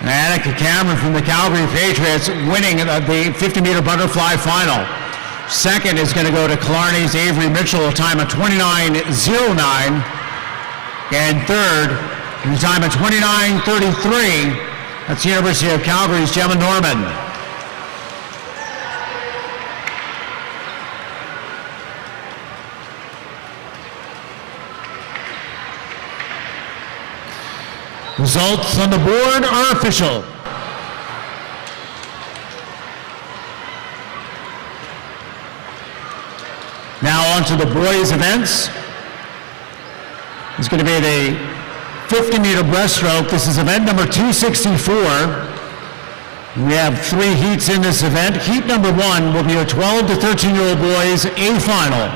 Annika Cameron from the Calgary Patriots winning the 50-meter butterfly final. Second is going to go to Killarney's Avery Mitchell, a time of 29.09. And third, a time of 29.33. That's the University of Calgary's Gemma Norman. Results on the board are official. Now on to the boys' events. It's going to be the 50-meter breaststroke. This is event number 264. We have 3 heats in this event. Heat number 1 will be your 12 to 13-year-old boys A final.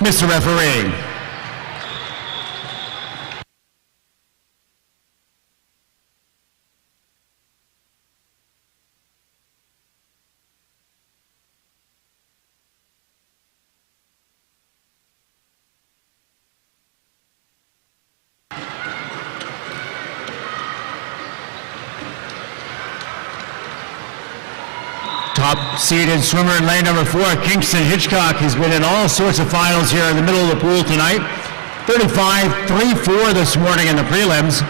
Mr. Referee. Top-seeded swimmer in lane number 4, Kingston Hitchcock. He's been in all sorts of finals here in the middle of the pool tonight. 35.34 this morning in the prelims.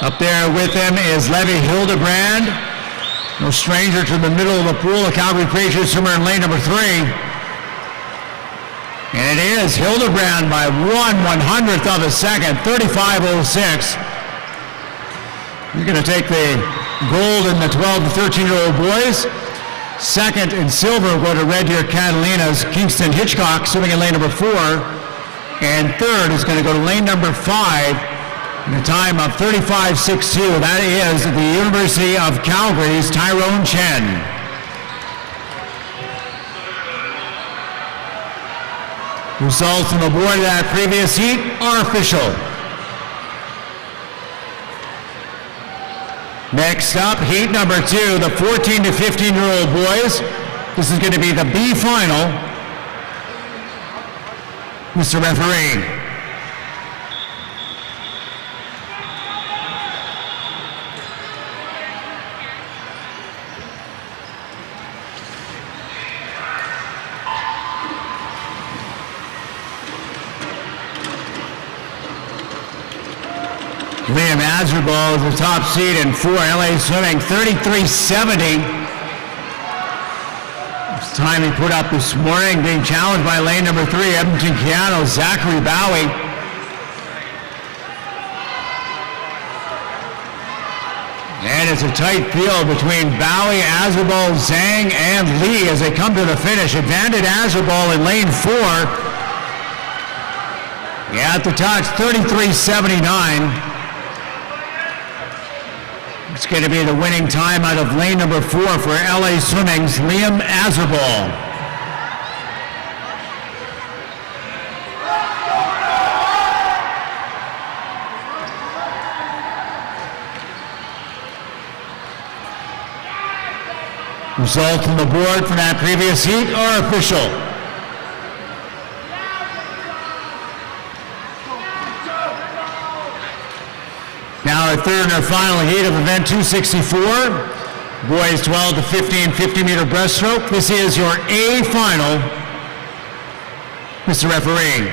Up there with him is Levi Hildebrand. No stranger to the middle of the pool, a Calgary Patriots swimmer in lane number 3. And it is Hildebrand by 1/100th of a second, 35.06. He's going to take the gold in the 12 to 13-year-old boys. Second in silver will go to Red Deer Catalina's Kingston Hitchcock, swimming in lane number 4. And third is going to go to lane number 5 in a time of 35.62. That is the University of Calgary's Tyrone Chen. Results on the board of that previous heat are official. Next up, heat number 2, the 14 to 15-year-old boys. This is going to be the B final. Mr. Referee. Liam Azarbal is the top seed in 4 LA Swimming, 33.70. It's time he put up this morning, being challenged by lane number 3, Edmonton Keanu, Zachary Bowie. And it's a tight field between Bowie, Azarbal, Zhang, and Lee as they come to the finish. Advantage Azarbal in lane 4. Yeah, at the touch, 33.79. It's going to be the winning time out of lane number 4 for LA Swimming's Liam Azarbal. Results on the board from that previous heat are official. Now our third and our final heat of event 264. Boys 12 to 15 50-meter breaststroke. This is your A final. Mr. Referee.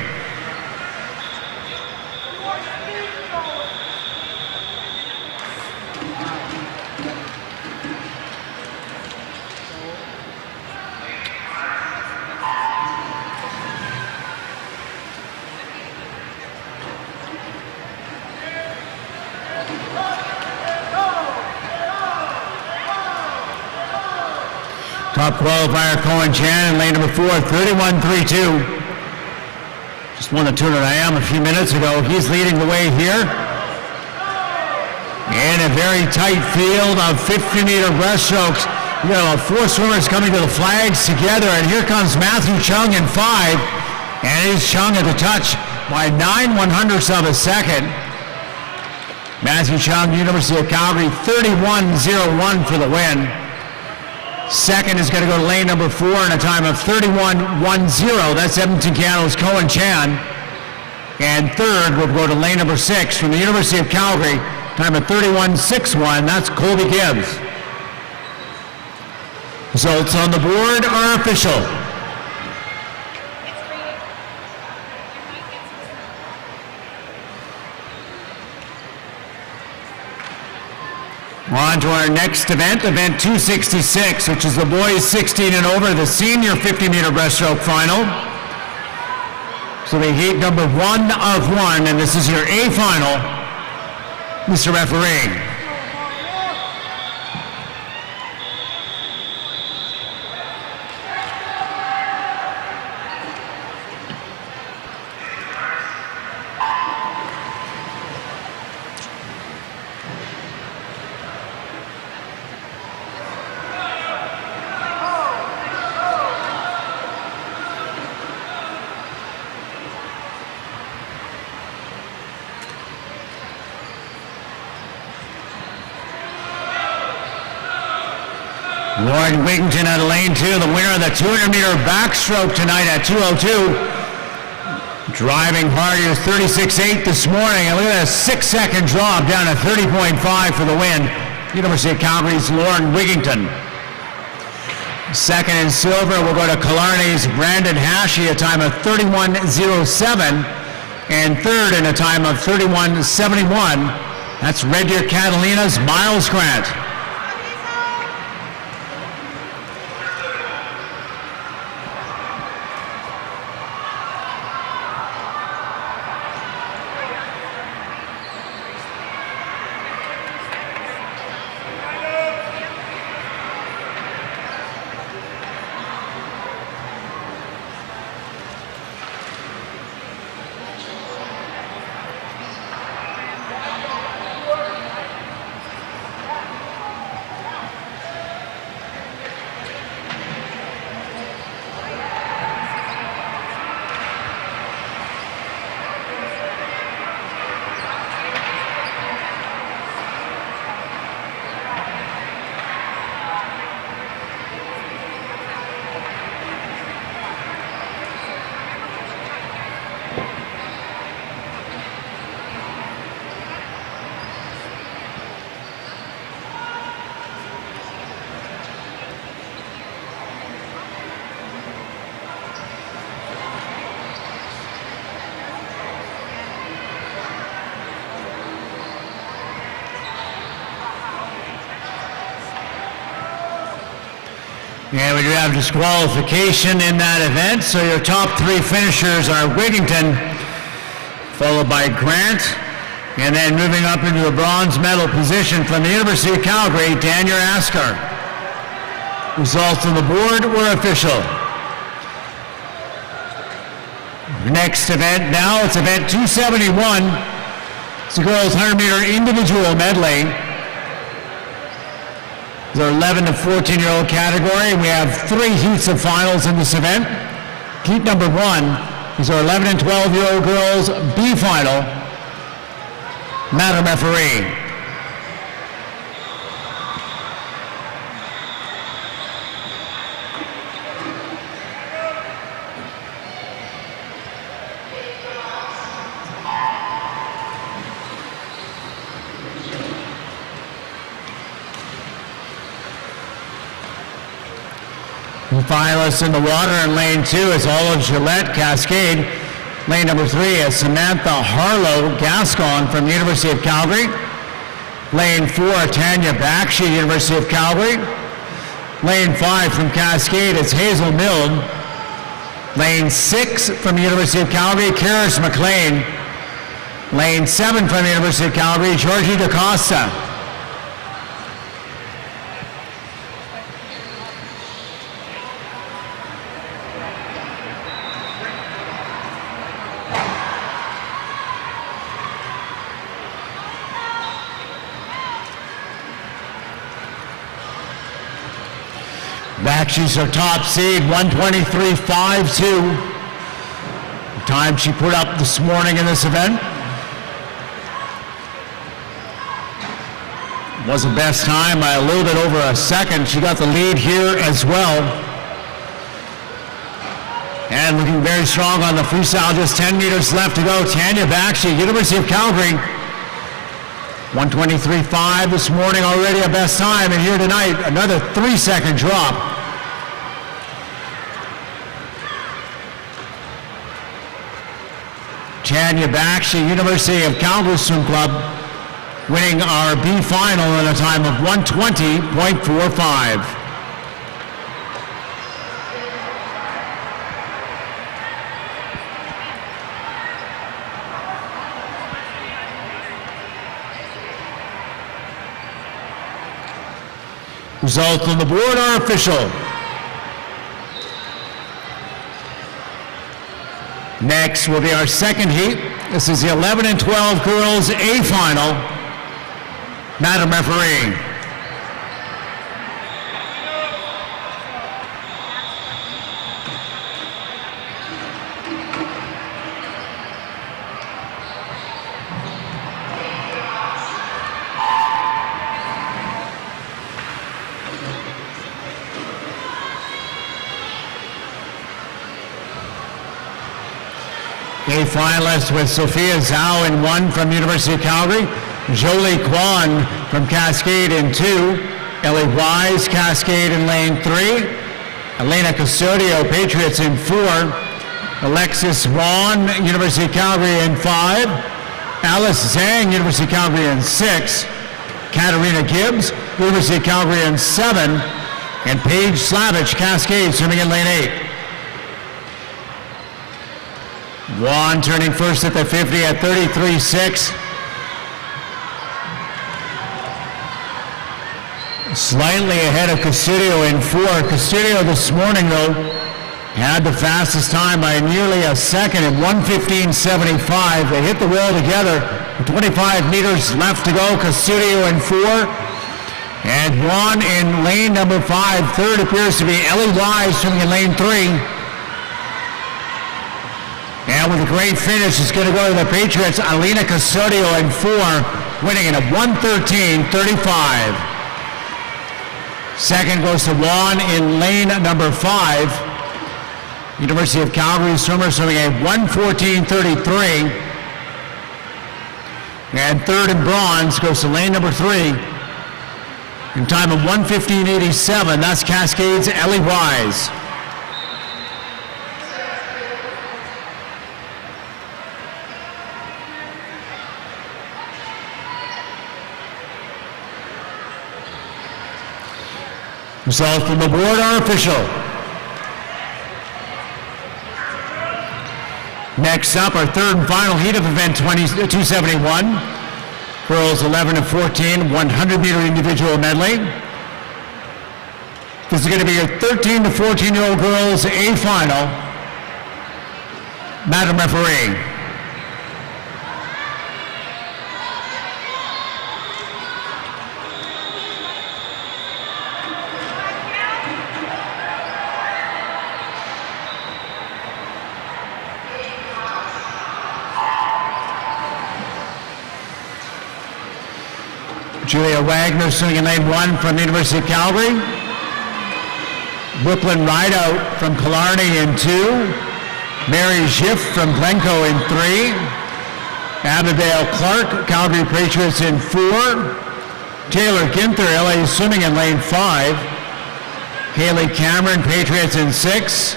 Top qualifier Cohen Chan in lane number 4, 31.32. Just won the 200 IM a few minutes ago. He's leading the way here. In a very tight field of 50-meter breaststrokes. You got about 4 swimmers coming to the flags together, and here comes Matthew Chung in 5. And it's Chung at the touch by 9/100ths of a second. Matthew Chung, University of Calgary, 31.01 for the win. Second is going to go to lane number 4 in a time of 31.10. That's Edmonton Keanu's Cohen Chan. And third will go to lane number 6 from the University of Calgary, time of 31.61. That's Colby Gibbs. Results on the board are official. On to our next event, event 266, which is the boys 16 and over, the senior 50-meter breaststroke final. So the heat number 1 of 1, and this is your A final. Mr. Referee. Lauren Wigington out of lane 2, the winner of the 200-meter backstroke tonight at 2:02. Driving hard, he was 36.8 this morning, and look at that 6-second drop down to 30.5 for the win. University of Calgary's Lauren Wigington. Second in silver will go to Killarney's Brandon Hashey, a time of 31.07, and third in a time of 31.71. That's Red Deer Catalina's Miles Grant. And we do have disqualification in that event, so your top three finishers are Wigington, followed by Grant, and then moving up into a bronze medal position from the University of Calgary, Daniel Askar. Results on the board were official. Next event now, it's event 271. It's the girls' 100-meter individual medley. It's our 11 to 14-year-old category. We have 3 heats of finals in this event. Heat number 1 is our 11 and 12-year-old girls B final. Madam referee. The finalists in the water in lane 2 is Olive Gillette, Cascade. Lane number 3 is Samantha Harlow, Gascon from the University of Calgary. Lane 4, Tanya Bakshi, University of Calgary. Lane 5 from Cascade is Hazel Milne. Lane 6 from the University of Calgary, Karis McLean. Lane 7 from the University of Calgary, Georgie DaCosta. Bakshi's her top seed, 123.52. The time she put up this morning in this event. Wasn't best time by a little bit over a second. She got the lead here as well. And looking very strong on the freestyle, just 10 meters left to go. Tanya Bakshi, University of Calgary. 123.5 this morning, already a best time, and here tonight, another 3-second drop. Tanya Bakshi, University of Calgary Swim Club, winning our B final in a time of 120.45. Results on the board are official. Next will be our second heat. This is the 11 and 12 girls A final. Madam referee. A finalist with Sophia Zhao in 1 from University of Calgary, Jolie Kwan from Cascade in 2, Ellie Wise, Cascade in lane 3, Elena Custodio, Patriots in 4, Alexis Vaughn, University of Calgary in 5, Alice Zhang, University of Calgary in 6, Katarina Gibbs, University of Calgary in 7, and Paige Slavich, Cascade, swimming in lane 8. Juan turning first at the 50 at 33.6. Slightly ahead of Custodio in 4. Custodio this morning, though, had the fastest time by nearly a second at 1:15.75. They hit the wall together with 25 meters left to go. Custodio in 4. And Juan in lane number 5. Third appears to be Ellie Wise swimming in lane 3. And with a great finish, it's going to go to the Patriots. Alina Custodio in 4, winning it at 1:13.35. Second goes to Juan in lane number 5. University of Calgary swimmer swimming at 1:14.33. And third in bronze goes to lane number 3 in time of 1:15.87. That's Cascade's Ellie Wise. Results from the board are official. Next up, our third and final heat of event 271. Girls 11 to 14, 100-meter individual medley. This is going to be your 13 to 14-year-old girls A final. Madam Referee. Julia Wagner swimming in lane 1 from the University of Calgary. Brooklyn Rideout from Killarney in 2. Mary Schiff from Glencoe in 3. Abigail Clark, Calgary Patriots in 4. Taylor Ginther, LA swimming in lane 5. Haley Cameron, Patriots in 6.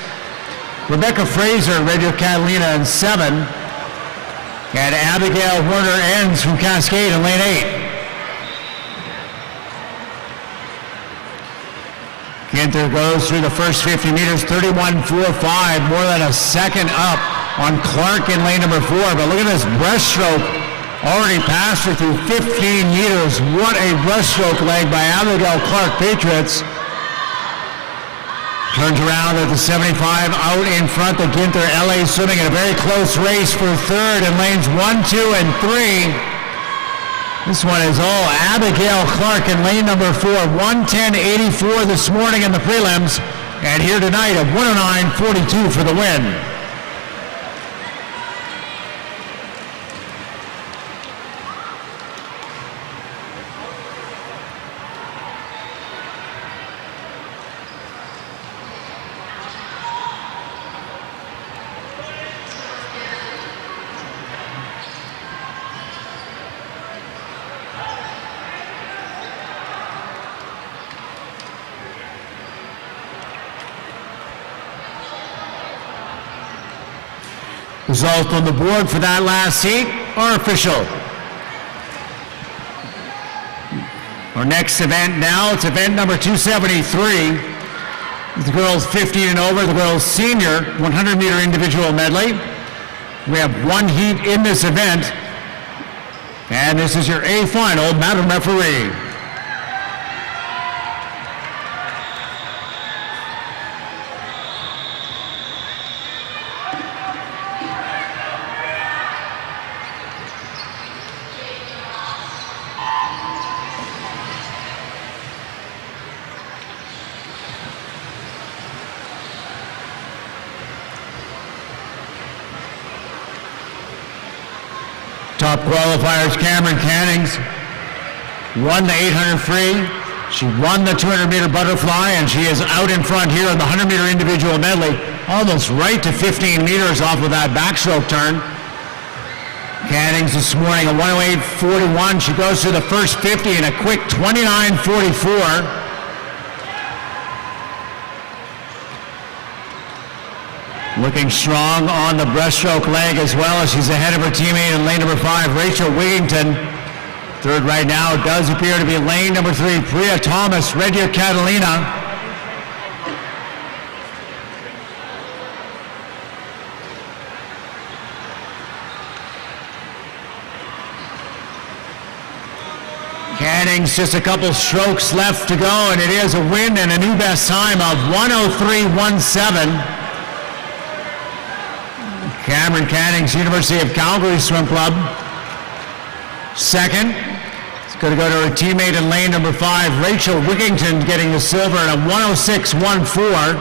Rebecca Fraser, Radio Catalina in 7. And Abigail Werner-Enns from Cascade in lane 8. Ginther goes through the first 50 meters, 31.45, more than a second up on Clark in lane number 4. But look at this breaststroke, already passed her through 15 meters. What a breaststroke leg by Abigail Clark, Patriots. Turns around at the 75, out in front of Ginther. LA swimming in a very close race for third in lanes 1, 2, and 3. This one is all Abigail Clark in lane number 4, 1:10.84 this morning in the prelims, and here tonight at 109.42 for the win. Results on the board for that last heat are official. Our next event now, it's event number 273. The girls 15 and over, the girls senior 100-meter individual medley. We have one heat in this event, and this is your A final, Madam Referee. Top qualifiers, Cameron Cannings won the 800 free. She won the 200-meter butterfly, and she is out in front here in the 100-meter individual medley, almost right to 15 meters off of that backstroke turn. Cannings this morning a 108.41. She goes through the first 50 in a quick 29.44. Looking strong on the breaststroke leg as well, as she's ahead of her teammate in lane number 5, Rachel Wigington. Third right now does appear to be lane number 3, Priya Thomas, Regia Catalina. Cannings just a couple strokes left to go, and it is a win and a new best time of 103.17. Cameron Cannings, University of Calgary Swim Club. Second, it's going to go to her teammate in lane number 5, Rachel Wigington, getting the silver at a 106.14.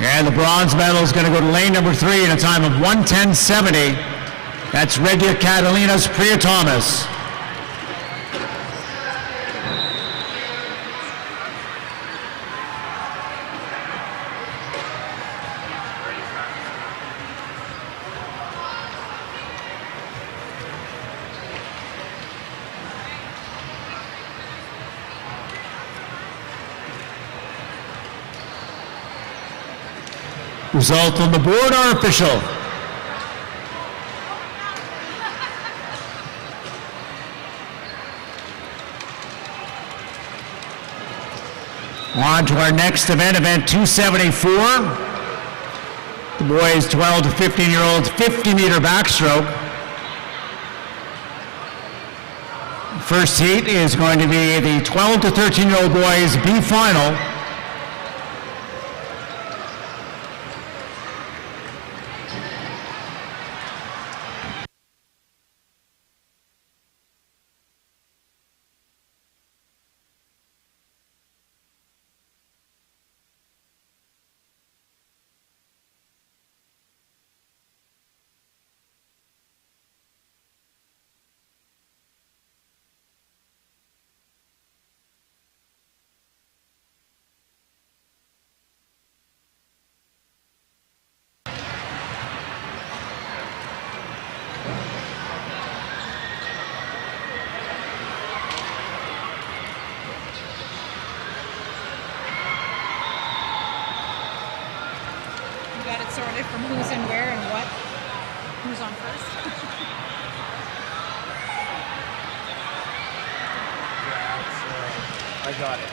And the bronze medal is going to go to lane number 3 in a time of 110.70. That's Regia Catalina's Priya Thomas. Results on the board are official. On to our next event, event 274. The boys 12 to 15-year-olds, 50-meter backstroke. First heat is going to be the 12 to 13-year-old boys B final. Got it sorted from who's in where and what. Who's on first? I got it.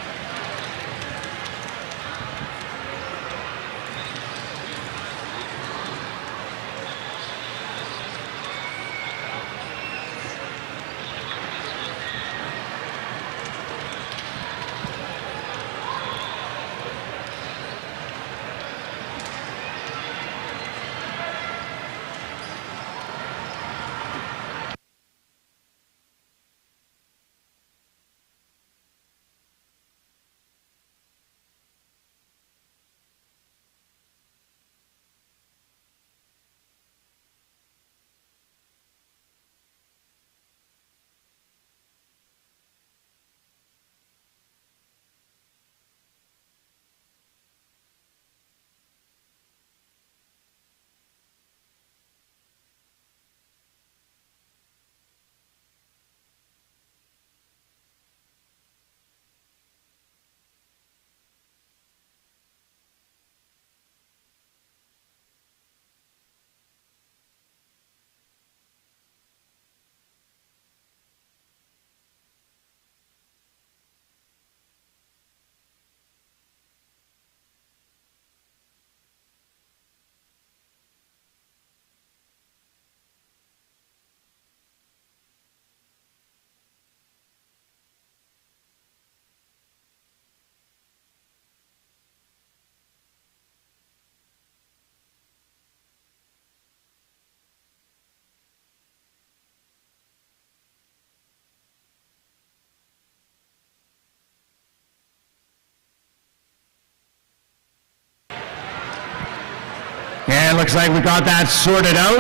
Yeah, it looks like we got that sorted out.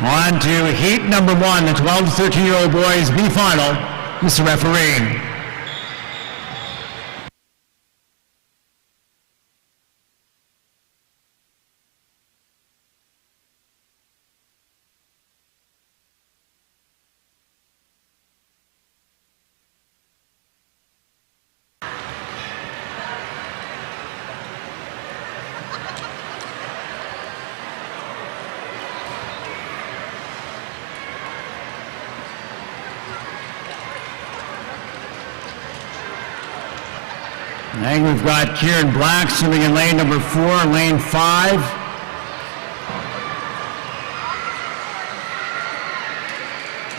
On to heat number one, the 12 to 13-year-old boys B final. Mr. Referee. I think we've got Kieran Black swimming in lane number 4, lane 5.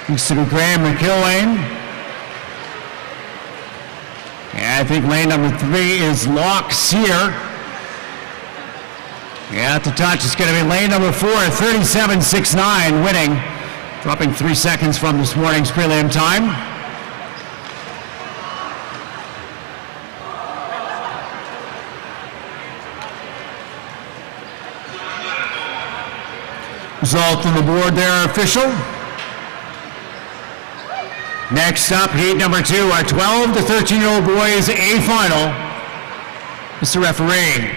Needs to be Graham McIlwain. Yeah, I think lane number 3 is Locke Sear. Yeah, at the touch, it's going to be lane number 4, 37.69, winning, dropping 3 seconds from this morning's prelim time. Result on the board there, official. Next up, heat number 2, our 12 to 13-year-old boys A final. Mr. Referee.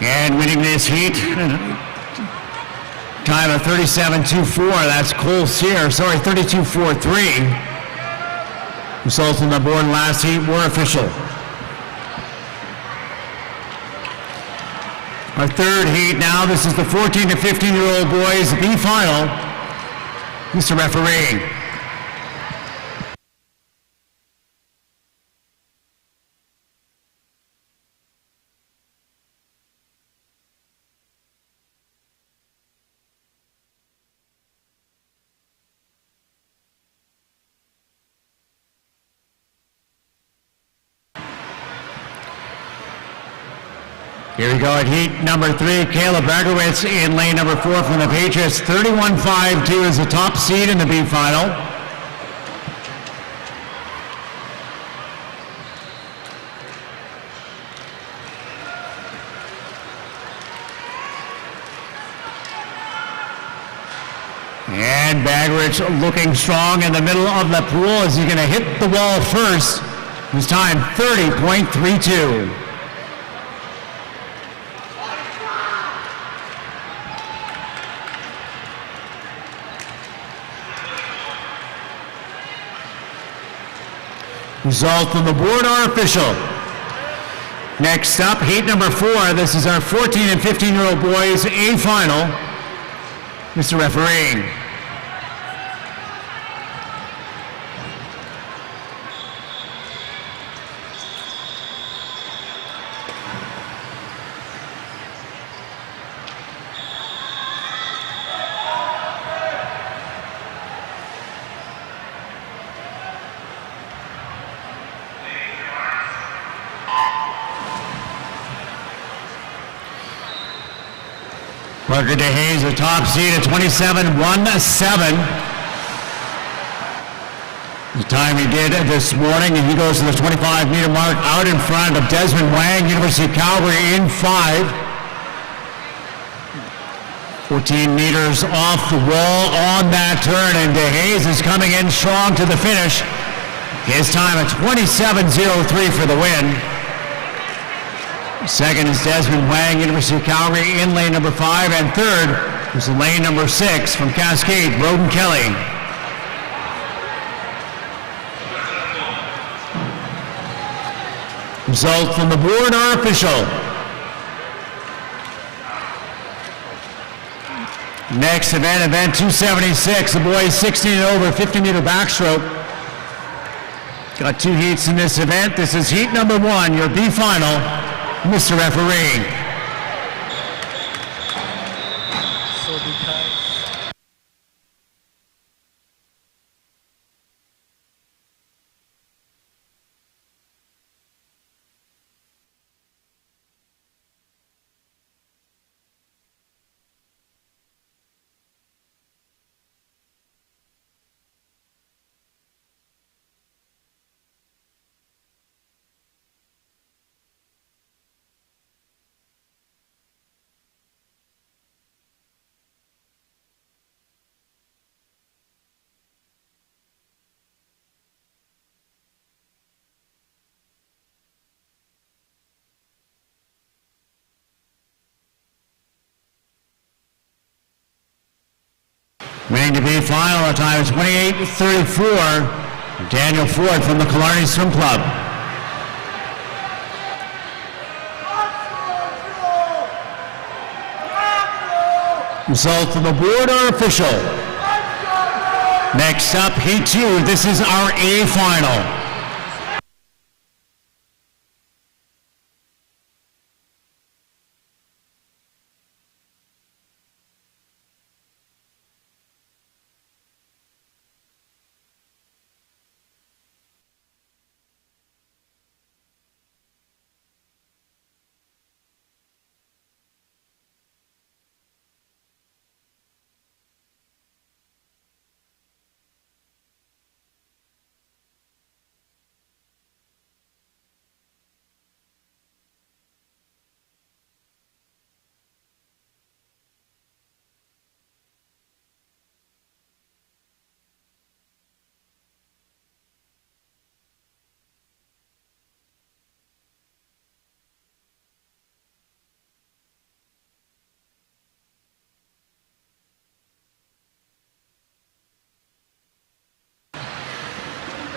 And winning this heat, time of 37.24. That's Cole Sear. Sorry, 32.43. Results on the board last heat were official. Our third heat now. This is the 14 to 15-year-old boys B final. Mr. Referee. Here we go at heat number 3. Caleb Bagowitz in lane number 4 from the Patriots. 31.52 is the top seed in the B final. And Bagowitz looking strong in the middle of the pool. Is he going to hit the wall first? His time 30.32. Results on the board are official. Next up, heat number 4. This is our 14 and 15-year-old boys A final. Mr. Referee. Parker DeHaze, the top seed at 27.17. The time he did this morning, and he goes to the 25-meter mark out in front of Desmond Wang, University of Calgary in 5. 14 meters off the wall on that turn, and DeHaze is coming in strong to the finish. His time at 27.03 for the win. Second is Desmond Wang, University of Calgary in lane number 5, and third is lane number 6 from Cascade, Roden Kelly. Results from the board are official. Next event 276, the boys 16 and over, 50-meter backstroke. Got 2 heats in this event. This is heat number 1, your B final. Mr. Referee. Winning the B final, the time is 28.34. Daniel Ford from the Killarney Swim Club. Results on the board are official. Next up, heat 2. This is our A final.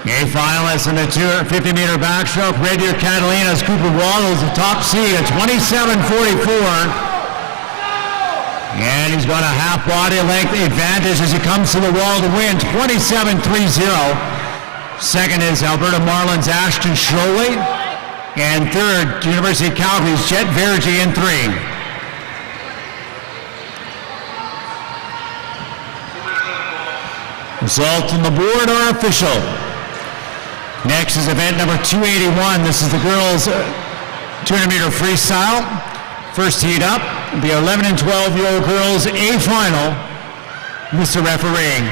A finalist in the 50-meter backstroke, Red Deer Catalina's Cooper Waddles, the top seed at 27.44. And he's got a half body length advantage as he comes to the wall to win, 27.30. Second is Alberta Marlin's Ashton Sholey. And third, University of Calgary's Jet Vergy in 3. Results on the board are official. Next is event number 281. This is the girls' 200-meter freestyle. First heat up, the 11 and 12-year-old girls A final. Mr. Refereeing.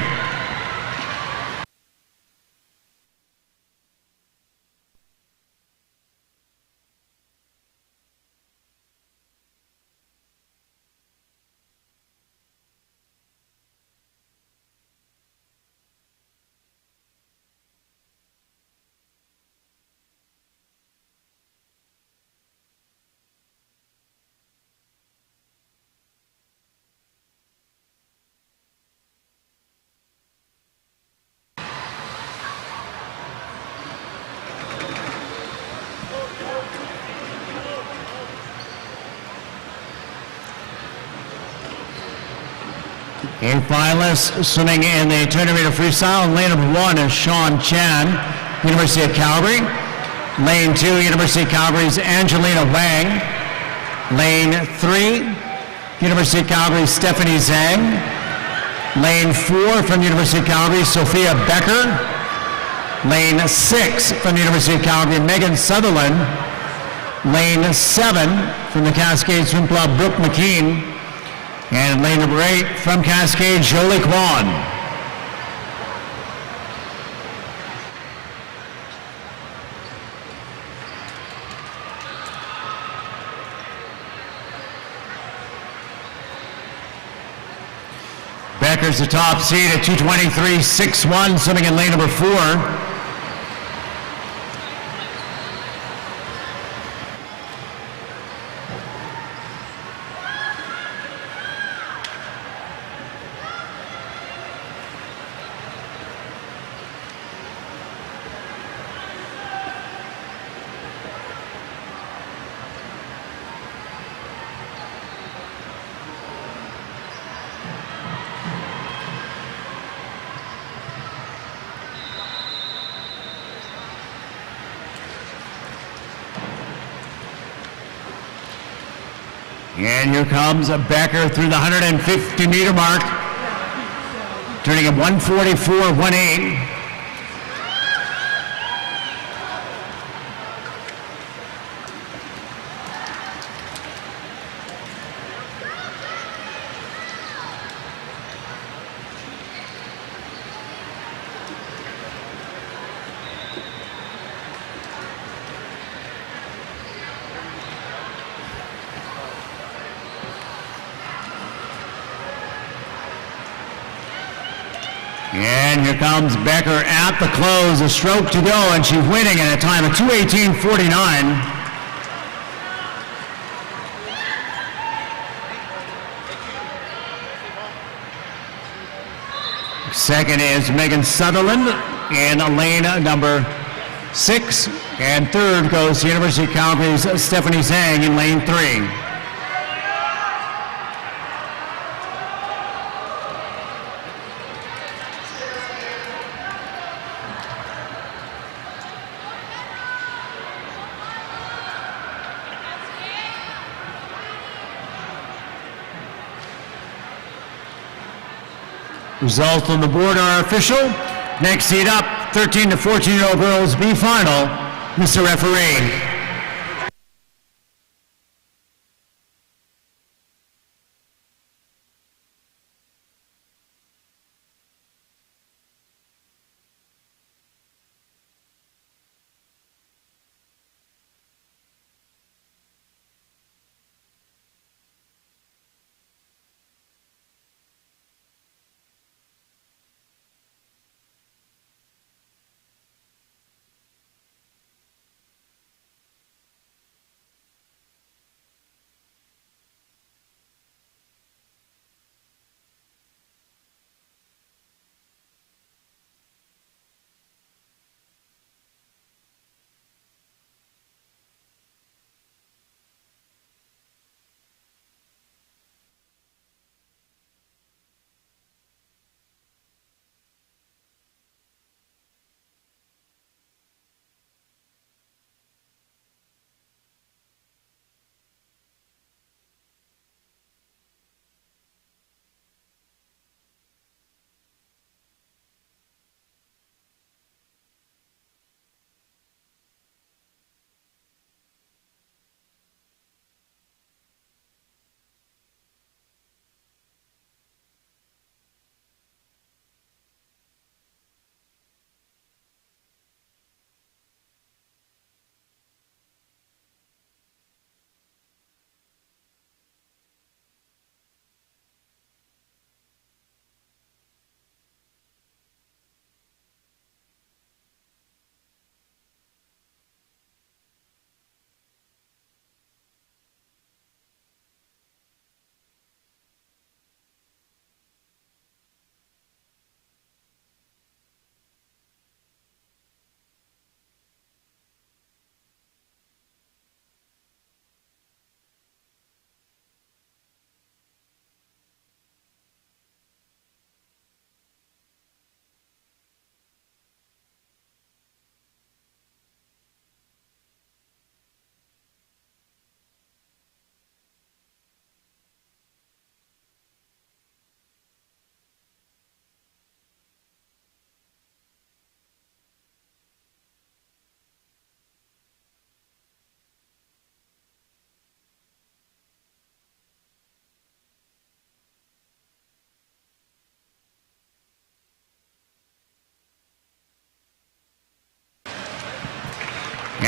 A finalist swimming in the 200-meter freestyle. Lane number 1 is Sean Chan, University of Calgary. Lane 2, University of Calgary's Angelina Wang. Lane 3, University of Calgary's Stephanie Zhang. Lane 4 from University of Calgary, Sophia Becker. Lane 6 from the University of Calgary, Megan Sutherland. Lane 7 from the Cascade Swim Club, Brooke McKean. And lane number 8 from Cascade, Jolie Kwan. Becker's the top seed at 2:23.61, swimming in lane number 4. And here comes Becker through the 150-meter mark, turning at 1:44.18. And here comes Becker at the close, a stroke to go, and she's winning at a time of 2:18.49. Second is Megan Sutherland in lane number 6, and third goes to University of Calgary's Stephanie Zhang in lane 3. Results on the board are official. Next seed up, 13 to 14-year-old girls B final. Mr. Referee.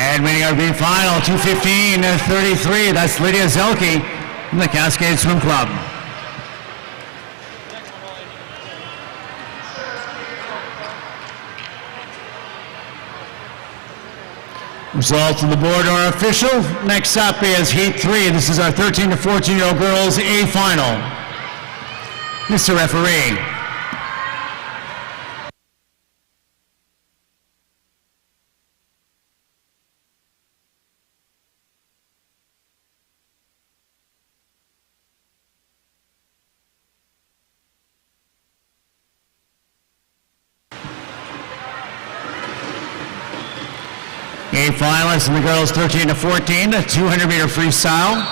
And winning our B final, 2:15:33. That's Lydia Zelke from the Cascade Swim Club. Results on the board are official. Next up is Heat 3. This is our 13 to 14-year-old girls A final. Mr. Referee. A finalists in the girls 13 to 14, the 200-meter freestyle.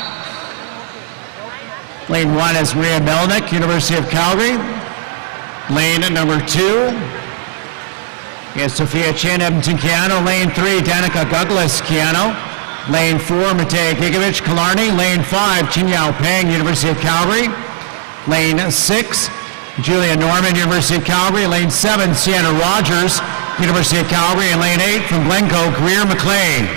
Lane 1 is Maria Melnick, University of Calgary. Lane number 2 is Sophia Chin, Edmonton Keano. Lane 3, Danica Douglas, Keano. Lane 4, Matej Gigovic, Killarney. Lane 5, Chin-Yao Peng, University of Calgary. Lane 6, Julia Norman, University of Calgary. Lane 7, Sienna Rogers, University of Calgary. And lane 8 from Glencoe, Greer McLean.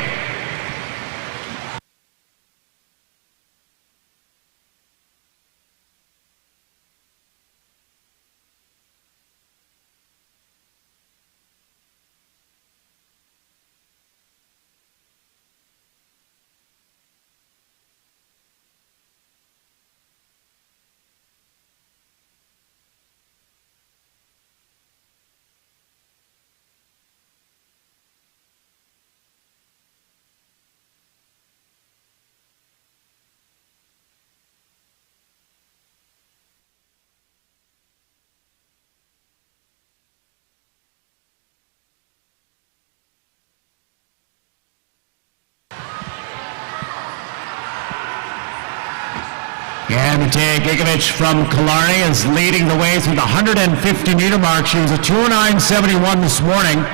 And Matej Gigovic from Killarney is leading the way through the 150-meter mark. She was a 209.71 this morning.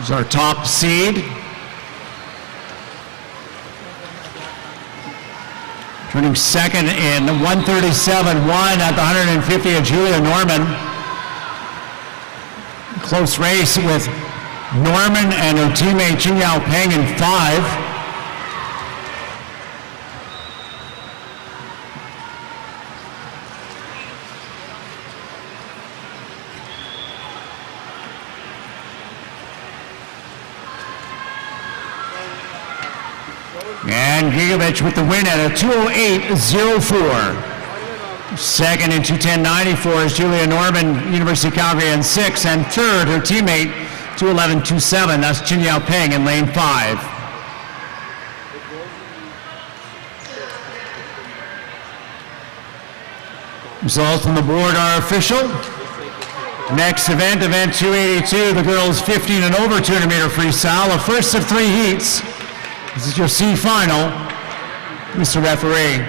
She's our top seed. Turning second in 137.1 at the 150 of Julia Norman. Close race with Norman and her teammate Chin-Yao Peng in 5. And Gigovic with the win at a 2:08.04. Second in 2:10.94 is Julia Norman, University of Calgary in 6. And third, her teammate, 2:11.27. That's Chin-Yao Peng in lane 5. Results on the board are official. Next event, event 282, the girls 15 and over 200-meter freestyle, a first of 3 heats. This is your C final, Mr. Referee.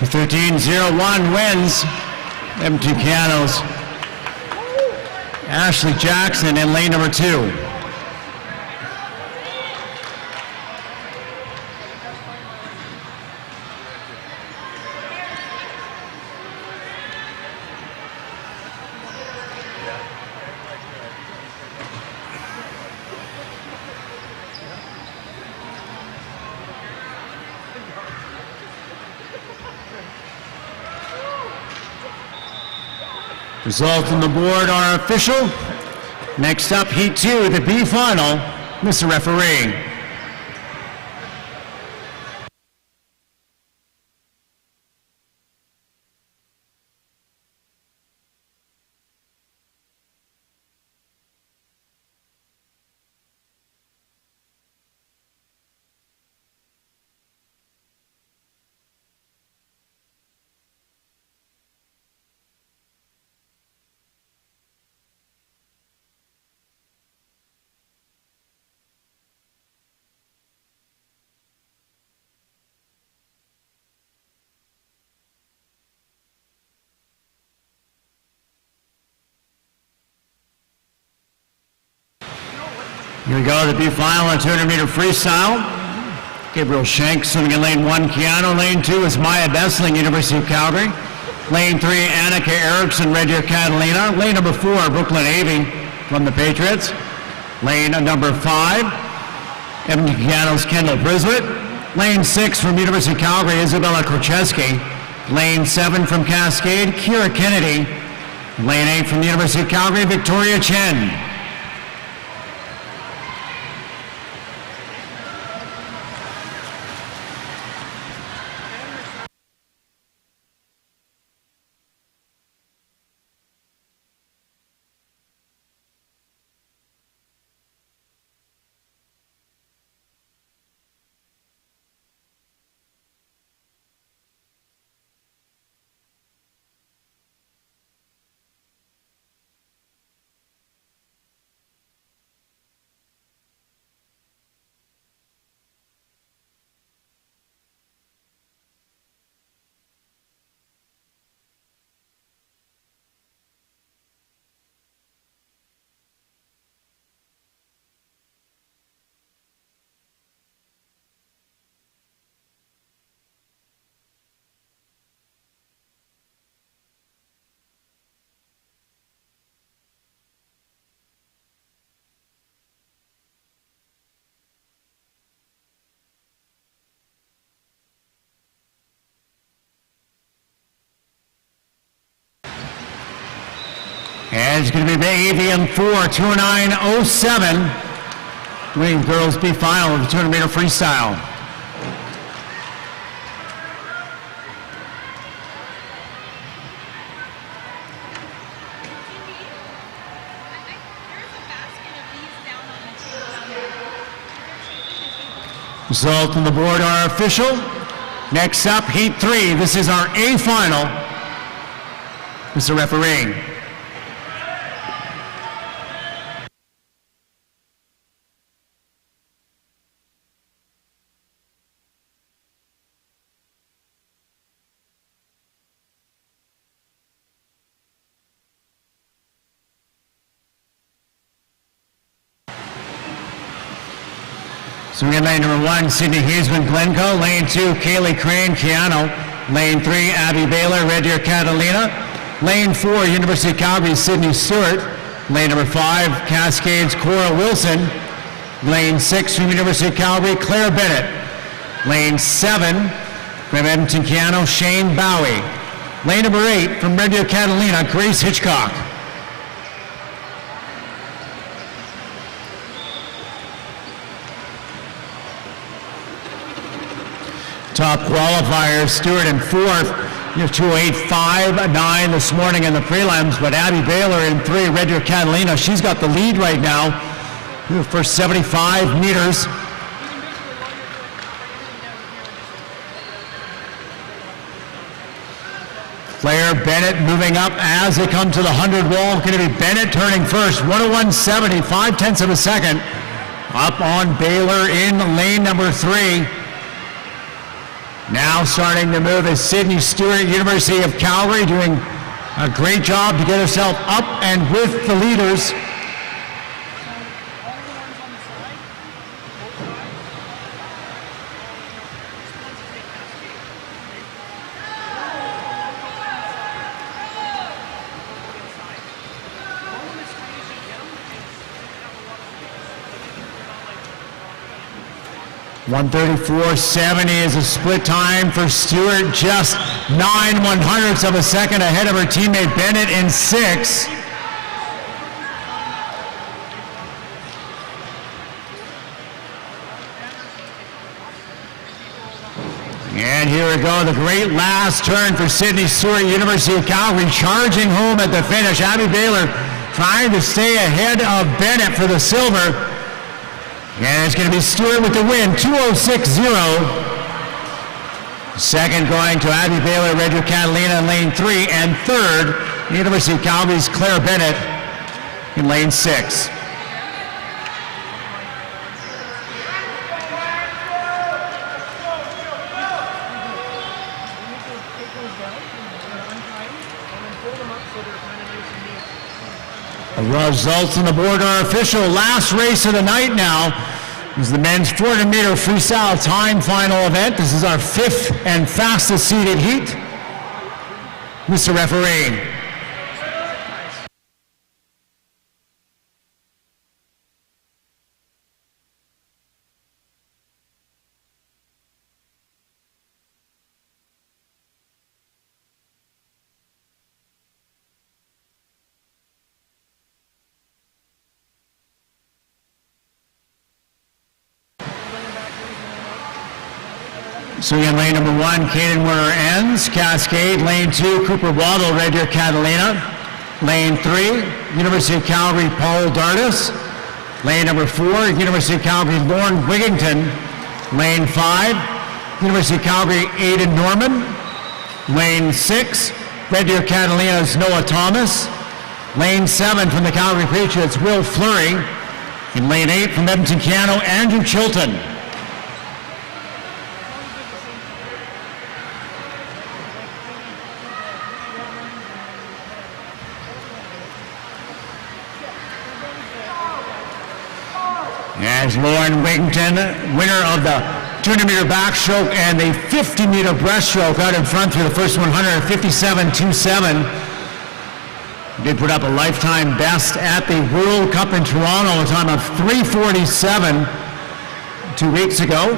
2:13.01 wins Edmonton Pianos. Ashley Jackson in lane number 2. Results on the board are official. Next up, Heat 2, the B final. Mr. Referee. Here we go, the B final on 200-meter freestyle. Gabriel Shank swimming in lane 1, Keanu. Lane 2 is Maya Bessling, University of Calgary. Lane 3, Annika Erickson, Red Deer Catalina. Lane number 4, Brooklyn Avey from the Patriots. Lane number 5, Edmonton Keanu's Kendall Briswitt. Lane 6 from University of Calgary, Isabella Korcheski. Lane 7 from Cascade, Kira Kennedy. Lane 8 from the University of Calgary, Victoria Chen. And it's going to be the Avian 4, 209.07. Winning girls B final of the 200-meter freestyle. Results on the board are official. Next up, Heat 3. This is our A final. Mr. Referee. So we got lane number 1, Sydney Huseman, Glencoe. Lane 2, Kaylee Crane, Keanu. Lane 3, Abby Baylor, Red Deer Catalina. Lane 4, University of Calgary, Sydney Stewart. Lane number 5, Cascades, Cora Wilson. Lane 6 from University of Calgary, Claire Bennett. Lane 7 from Edmonton Keanu, Shane Bowie. Lane number 8 from Red Deer Catalina, Grace Hitchcock. Top qualifiers, Stewart in 4th, 2:08.59 this morning in the prelims, but Abby Baylor in 3, Red Deer Catalina, she's got the lead right now for 75 meters. Claire Bennett moving up as they come to the 100 wall. Going to be Bennett turning first, 101.70, 5/10 of a second. Up on Baylor in lane number 3. Now starting to move is Sydney Stewart, University of Calgary, doing a great job to get herself up and with the leaders. .134.70 is a split time for Stewart, just 9/100ths of a second ahead of her teammate Bennett in 6. And here we go, the great last turn for Sydney Stewart, University of Calgary, charging home at the finish. Abby Baylor trying to stay ahead of Bennett for the silver. And it's going to be Stewart with the win, 2:06.0. Second going to Abby Baylor, Red Deer Catalina in lane 3. And third, University of Calgary's Claire Bennett in lane 6. The results on the board are official. Last race of the night now is the men's 400-meter freestyle time final event. This is our 5th and fastest seeded heat. Mr. Referee. So in lane number 1, Caden Werner ends. Cascade, lane 2, Cooper Waddle, Red Deer Catalina. Lane 3, University of Calgary, Paul Dardis. Lane number 4, University of Calgary, Lauren Wigington. Lane 5, University of Calgary, Aidan Norman. Lane 6, Red Deer Catalina's Noah Thomas. Lane 7 from the Calgary Patriots, Will Fleury. In lane 8 from Edmonton Cano, Andrew Chilton. As Lauren Wigington, winner of the 200-meter backstroke and the 50-meter breaststroke out in front through the first 100, 57.27. Did put up a lifetime best at the World Cup in Toronto, a time of 3:47 2 weeks ago.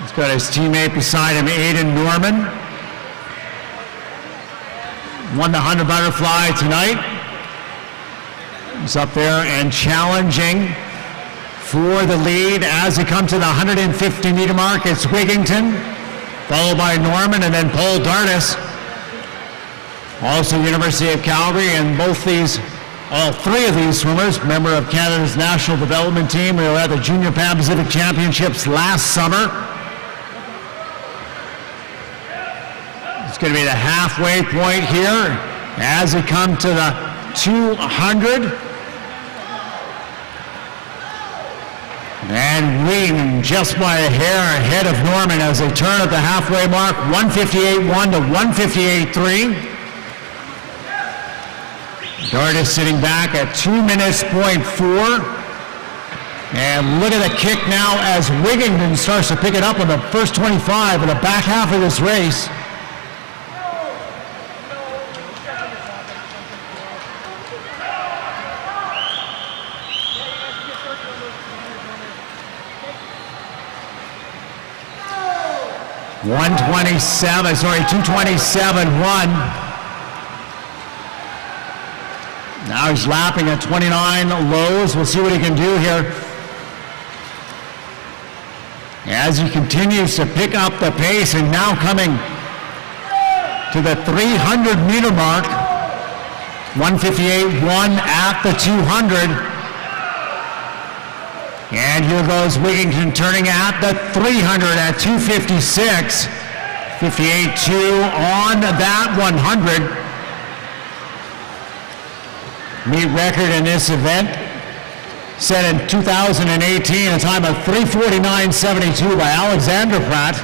He's got his teammate beside him, Aidan Norman. Won the 100 butterfly tonight. He's up there and challenging for the lead as he comes to the 150-meter mark. It's Wigington, followed by Norman, and then Paul Dardis. Also University of Calgary, and all three of these swimmers, member of Canada's national development team. We were at the Junior Pan Pacific Championships last summer. It's going to be the halfway point here as we come to the 200. And Wing just by a hair ahead of Norman as they turn at the halfway mark, 158.1 to 158.3. Dardis sitting back at 2 minutes, .4. And look at the kick now as Wigington starts to pick it up on the first 25 in the back half of this race. .227.1. Now he's lapping at 29 lows. We'll see what he can do here as he continues to pick up the pace, and now coming to the 300-meter mark, 158.1 at the 200. And here goes Wigington turning at the 300 at 2:56. 58.2 on that 100. Meet record in this event, set in 2018, a time of 3:49.72 by Alexander Pratt.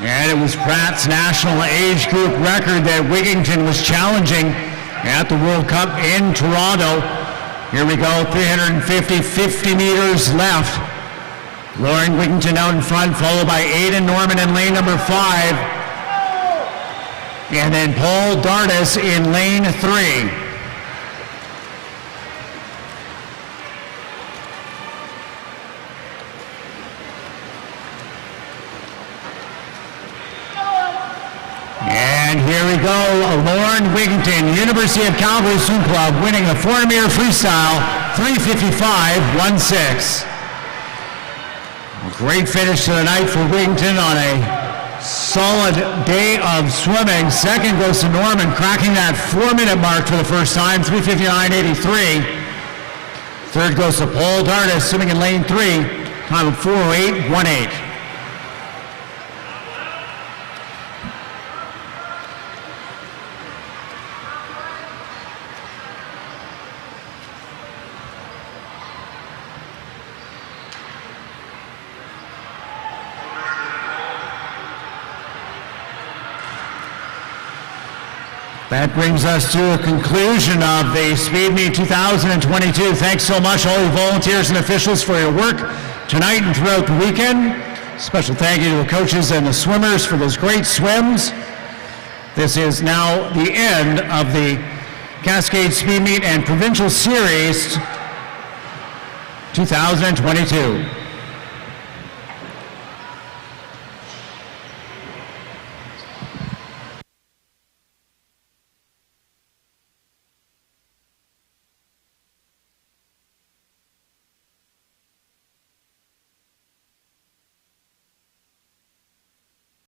And it was Pratt's national age group record that Wigington was challenging at the World Cup in Toronto. Here we go, 50 meters left. Lauren Wigington out in front, followed by Aidan Norman in lane number 5. And then Paul Dardis in lane 3. And here we go, Lauren Wigington, University of Calgary Swim Club, winning the 400-meter freestyle, 3:55.16. Great finish to the night for Wigington on a solid day of swimming. Second goes to Norman, cracking that 4-minute mark for the first time, 3:59.83. Third goes to Paul Dardis, swimming in lane 3, time of 4:08.18. That brings us to a conclusion of the Speed Meet 2022. Thanks so much, all you volunteers and officials, for your work tonight and throughout the weekend. Special thank you to the coaches and the swimmers for those great swims. This is now the end of the Cascade Speed Meet and Provincial Series 2022.